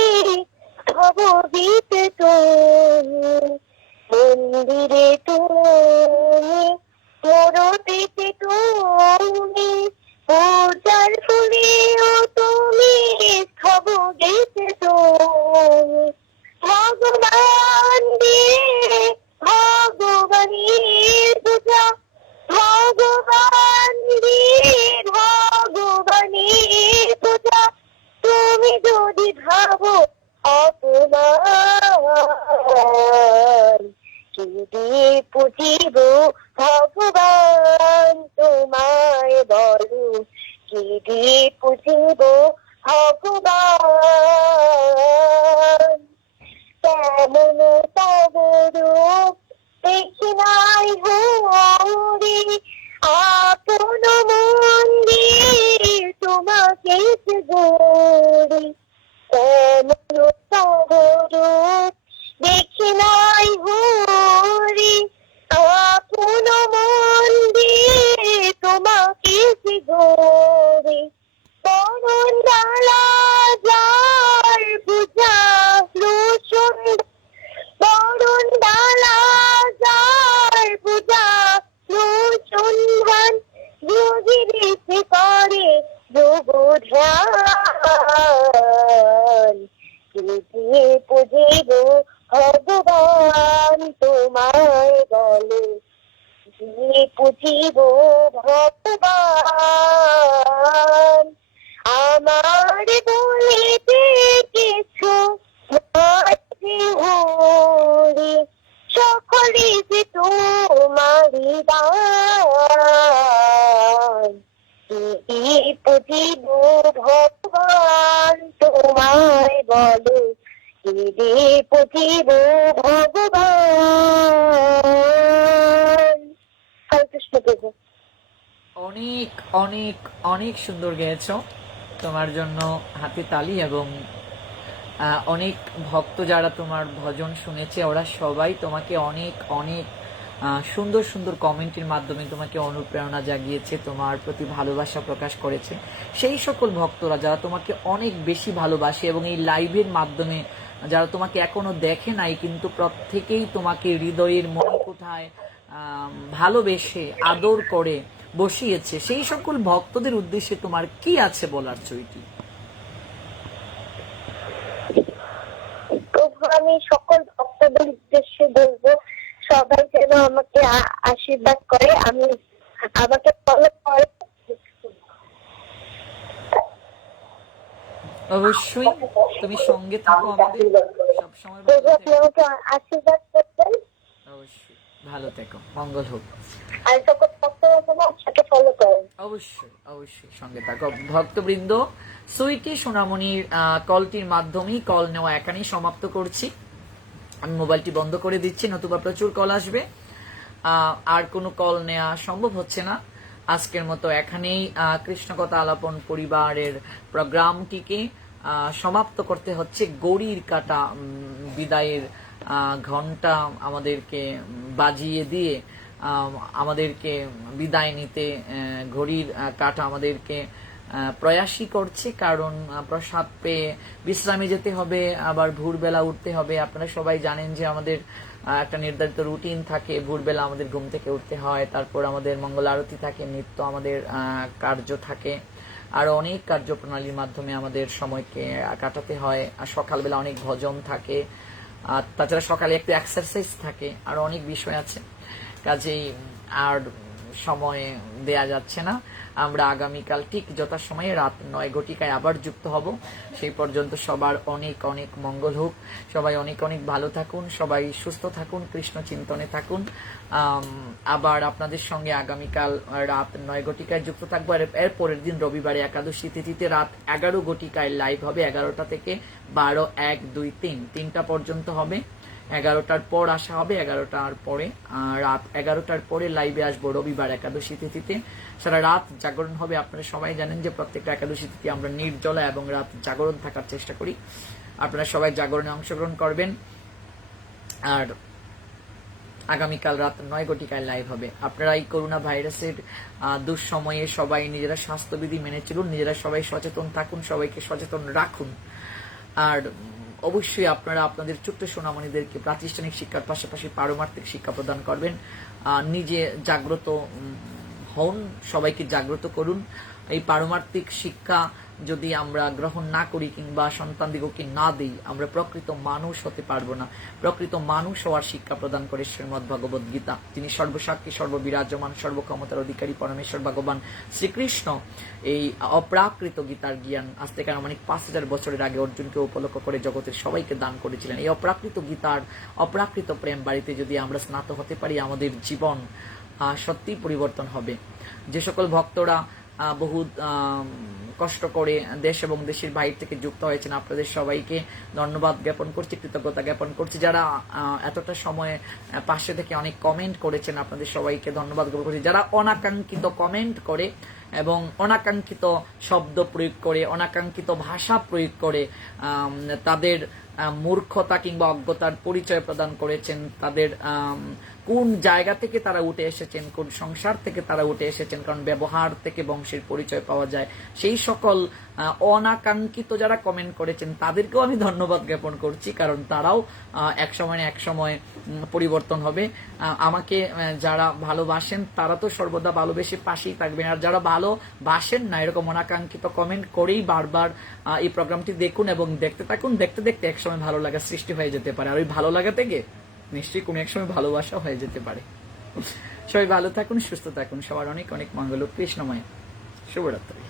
তোমায় বলো কি দিয়ে পুজিব ভগবান। কেমন তব রূপ দেখি নাই হরি, আপন মন্দির তোমাকে গড়ি। কেমন তব রূপ দেখি নাই হরি, আপন মন্দির তোমাকে গড়ি। বরণ ডালা যার পূজা লোচন, বরণ ডালা যার পূজা লোচন ধান, যোগী দিতে করে যোগ ধ্যান। দিয়ে পুজিব ভগবান তোমায় বলো দিয়ে পুজিব ভগবান। আমার বলিতে কিছু হরি, সকলে যে তোমারি দান। দিয়ে পুজিব ভগবান তোমায় বলো দিয়ে পুজিব ভগবান। হরে কৃষ্ণ প্রভু। অনেক অনেক অনেক সুন্দর গেয়েছো, তোমার জন্য হাতে তালি। এবং অনেক ভক্ত যারা তোমার ভজন শুনেছে ওরা সবাই তোমাকে অনেক অনেক সুন্দর সুন্দর কমেন্টের মাধ্যমে তোমাকে অনুপ্রেরণা জাগিয়েছে, তোমার প্রতি ভালোবাসা প্রকাশ করেছে। সেই সকল ভক্তরা যারা তোমাকে অনেক বেশি ভালোবাসে এবং এই লাইভের মাধ্যমে যারা তোমাকে এখনো দেখে নাই কিন্তু প্রত্যেকেই তোমাকে হৃদয়ের মনে কোথায় ভালোবেসে আদর করে বসিয়েছে, সেই সকল ভক্তদের উদ্দেশ্যে তোমার কি আছে বলার? চৈতি, প্রভু আমি সকল ভক্তদের উদ্দেশ্যে বলবো সবাই যেন আমাকে আশীর্বাদ করে, আমি আমাকে ফলো করে। অবশ্যই তুমি সঙ্গে থাকো আমাদের সবসময়। প্রভু আপনি আমাকে আশীর্বাদ করবেন। অবশ্যই ভালো থেকো, মঙ্গল হোক। আর সকল ভক্তরা যেন একসাথে ফলো করেন। অবশ্যই অবশ্যই সঙ্গে থাকো। ভক্তবৃন্দ, সুইটি সোনামণির কলটির মাধ্যমেই কল নেওয়া এখানেই সমাপ্ত করছি। আমি মোবাইলটি বন্ধ করে দিচ্ছি, নতুবা প্রচুর কল আসবে, আর কোনো কল নেওয়া সম্ভব হচ্ছে না। আজকের মতো এখানেই কৃষ্ণকথা আলাপন পরিবারের প্রোগ্রামটিকে সমাপ্ত করতে হচ্ছে। গড়ির কাটা বিদায়ের ঘন্টা আমাদেরকে বাজিয়ে দিয়ে আমাদেরকে বিদায় নিতে ঘড়ির কাটা আমাদেরকে প্রয়াসই করছে, কারণ প্রসাদ পেয়ে বিশ্রামে যেতে হবে, আবার ভোরবেলা উঠতে হবে। আপনারা সবাই জানেন যে আমাদের একটা নির্ধারিত রুটিন থাকে, ভোরবেলা আমাদের ঘুম থেকে উঠতে হয়, তারপর আমাদের মঙ্গল আরতি থাকে, নিত্য আমাদের কার্য থাকে, আর অনেক কার্যপ্রণালীর মাধ্যমে আমাদের সময়কে কাটাতে হয়। আর সকালবেলা অনেক ভজন থাকে, আর তাছাড়া সকালে একটু এক্সারসাইজ থাকে, আর অনেক বিষয় আছে, কাজেই আর সময় দেয়া যাচ্ছে না। আমরা আগামীকাল ঠিক যথাসময়ে রাত 9 ঘটিকায় আবার যুক্ত হব। সেই পর্যন্ত সবার অনেক অনেক মঙ্গল হোক, সবাই অনেক অনেক ভালো থাকুন, সবাই সুস্থ থাকুন, কৃষ্ণ চিন্তনে থাকুন। আবার আপনাদের সঙ্গে আগামীকাল রাত 9 ঘটিকায় যুক্ত থাকবো। এর পরের দিন রবিবারে একাদশী তিথিতে রাত 11 ঘটিকায় লাইভ হবে, 11টা থেকে 12, 1, 2, 3টা পর্যন্ত হবে। 11টার পর আসা হবে, 11টার পরে রাত 11টার পরে লাইভে আসবো রবিবার একাদশী তিথিতে। সারা রাত জাগরণ হবে। আপনারা সবাই জানেন যে প্রত্যেকটা একাদশী তিথি আমরা নির্জলা এবং রাত জাগরণ থাকার চেষ্টা করি। আপনারা সবাই জাগরণে অংশগ্রহণ করবেন। আর আগামীকাল রাত 9 ঘটিকায় লাইভ হবে। আপনারা এই করোনা ভাইরাসের দুঃসময়ে সবাই নিজেরা স্বাস্থ্যবিধি মেনে চলুন, নিজেরা সবাই সচেতন থাকুন, সবাইকে সচেতন রাখুন। আর অবশ্যই আপনারা আপনাদের ছোট্ট সোনামণিদেরকে প্রাতিষ্ঠানিক শিক্ষার পাশাপাশি পারমার্থিক শিক্ষা প্রদান করবেন। নিজে জাগ্রত হন, সবাইকে জাগ্রত করুন। এই পারমার্থিক শিক্ষা যদি আমরা গ্রহণ না করি কিংবা সন্তানদিগকে না দিই, আমরা প্রকৃত মানুষ হতে পারবো না। প্রকৃত মানুষ হওয়ার শিক্ষা প্রদান করে শ্রীমদ্ ভগবদ গীতা। তিনি সর্বসাক্ষী, সর্ববিরাজমান, সর্বক্ষমতার অধিকারী পরমেশ্বর ভগবান শ্রীকৃষ্ণ এই অপ্রাকৃত গীতার জ্ঞান আজ থেকে আনুমানিক 5000 বছরের আগে অর্জুনকে উপলক্ষ করে জগতের সবাইকে দান করেছিলেন। এই অপ্রাকৃত গীতার অপ্রাকৃত প্রেম বাড়িতে যদি আমরা স্নাত হতে পারি, আমাদের জীবন সত্যিই পরিবর্তন হবে। যে সকল ভক্তরা বহু কষ্ট করে দেশ এবং দেশের বাইরে থেকে যুক্ত হয়েছেন, আপনাদের সবাইকে ধন্যবাদ জ্ঞাপন করছি, কৃতজ্ঞতা জ্ঞাপন করছি। যারা এতটা সময় পাশে থেকে অনেক কমেন্ট করেছেন, আপনাদের সবাইকে ধন্যবাদ জ্ঞাপন করছি। যারা অনাকাঙ্ক্ষিত কমেন্ট করে এবং অনাকাঙ্ক্ষিত শব্দ প্রয়োগ করে, অনাকাঙ্ক্ষিত ভাষা প্রয়োগ করে তাদের মূর্খতা কিংবা অজ্ঞতার পরিচয় প্রদান করেছেন, তাদের কোন জায়গা থেকে তারা উঠে এসেছেন, কোন সংসার থেকে তারা উঠে এসেছেন, কারণ ব্যবহার থেকে বংশের পরিচয় পাওয়া যায়। সেই সকল অনাকাঙ্ক্ষিত যারা কমেন্ট করেছেন তাদেরকেও আমি ধন্যবাদ জ্ঞাপন করছি, কারণ তারাও এক সময় পরিবর্তন হবে। আমাকে যারা ভালোবাসেন তারা তো সর্বদা ভালোবেসে পাশেই থাকবেন, আর যারা ভালোবাসেন না, এরকম অনাকাঙ্ক্ষিত কমেন্ট করেই বারবার এই প্রোগ্রামটি দেখুন এবং দেখতে থাকুন। দেখতে দেখতে একসময় ভালো লাগা সৃষ্টি হয়ে যেতে পারে, আর ওই ভালো লাগা থেকে নিশ্চয়ই কোনো এক সময় ভালোবাসা হয়ে যেতে পারে। সবাই ভালো থাকুন, সুস্থ থাকুন, সবার অনেক অনেক মঙ্গল। কৃষ্ণময়। শুভরাত্রি।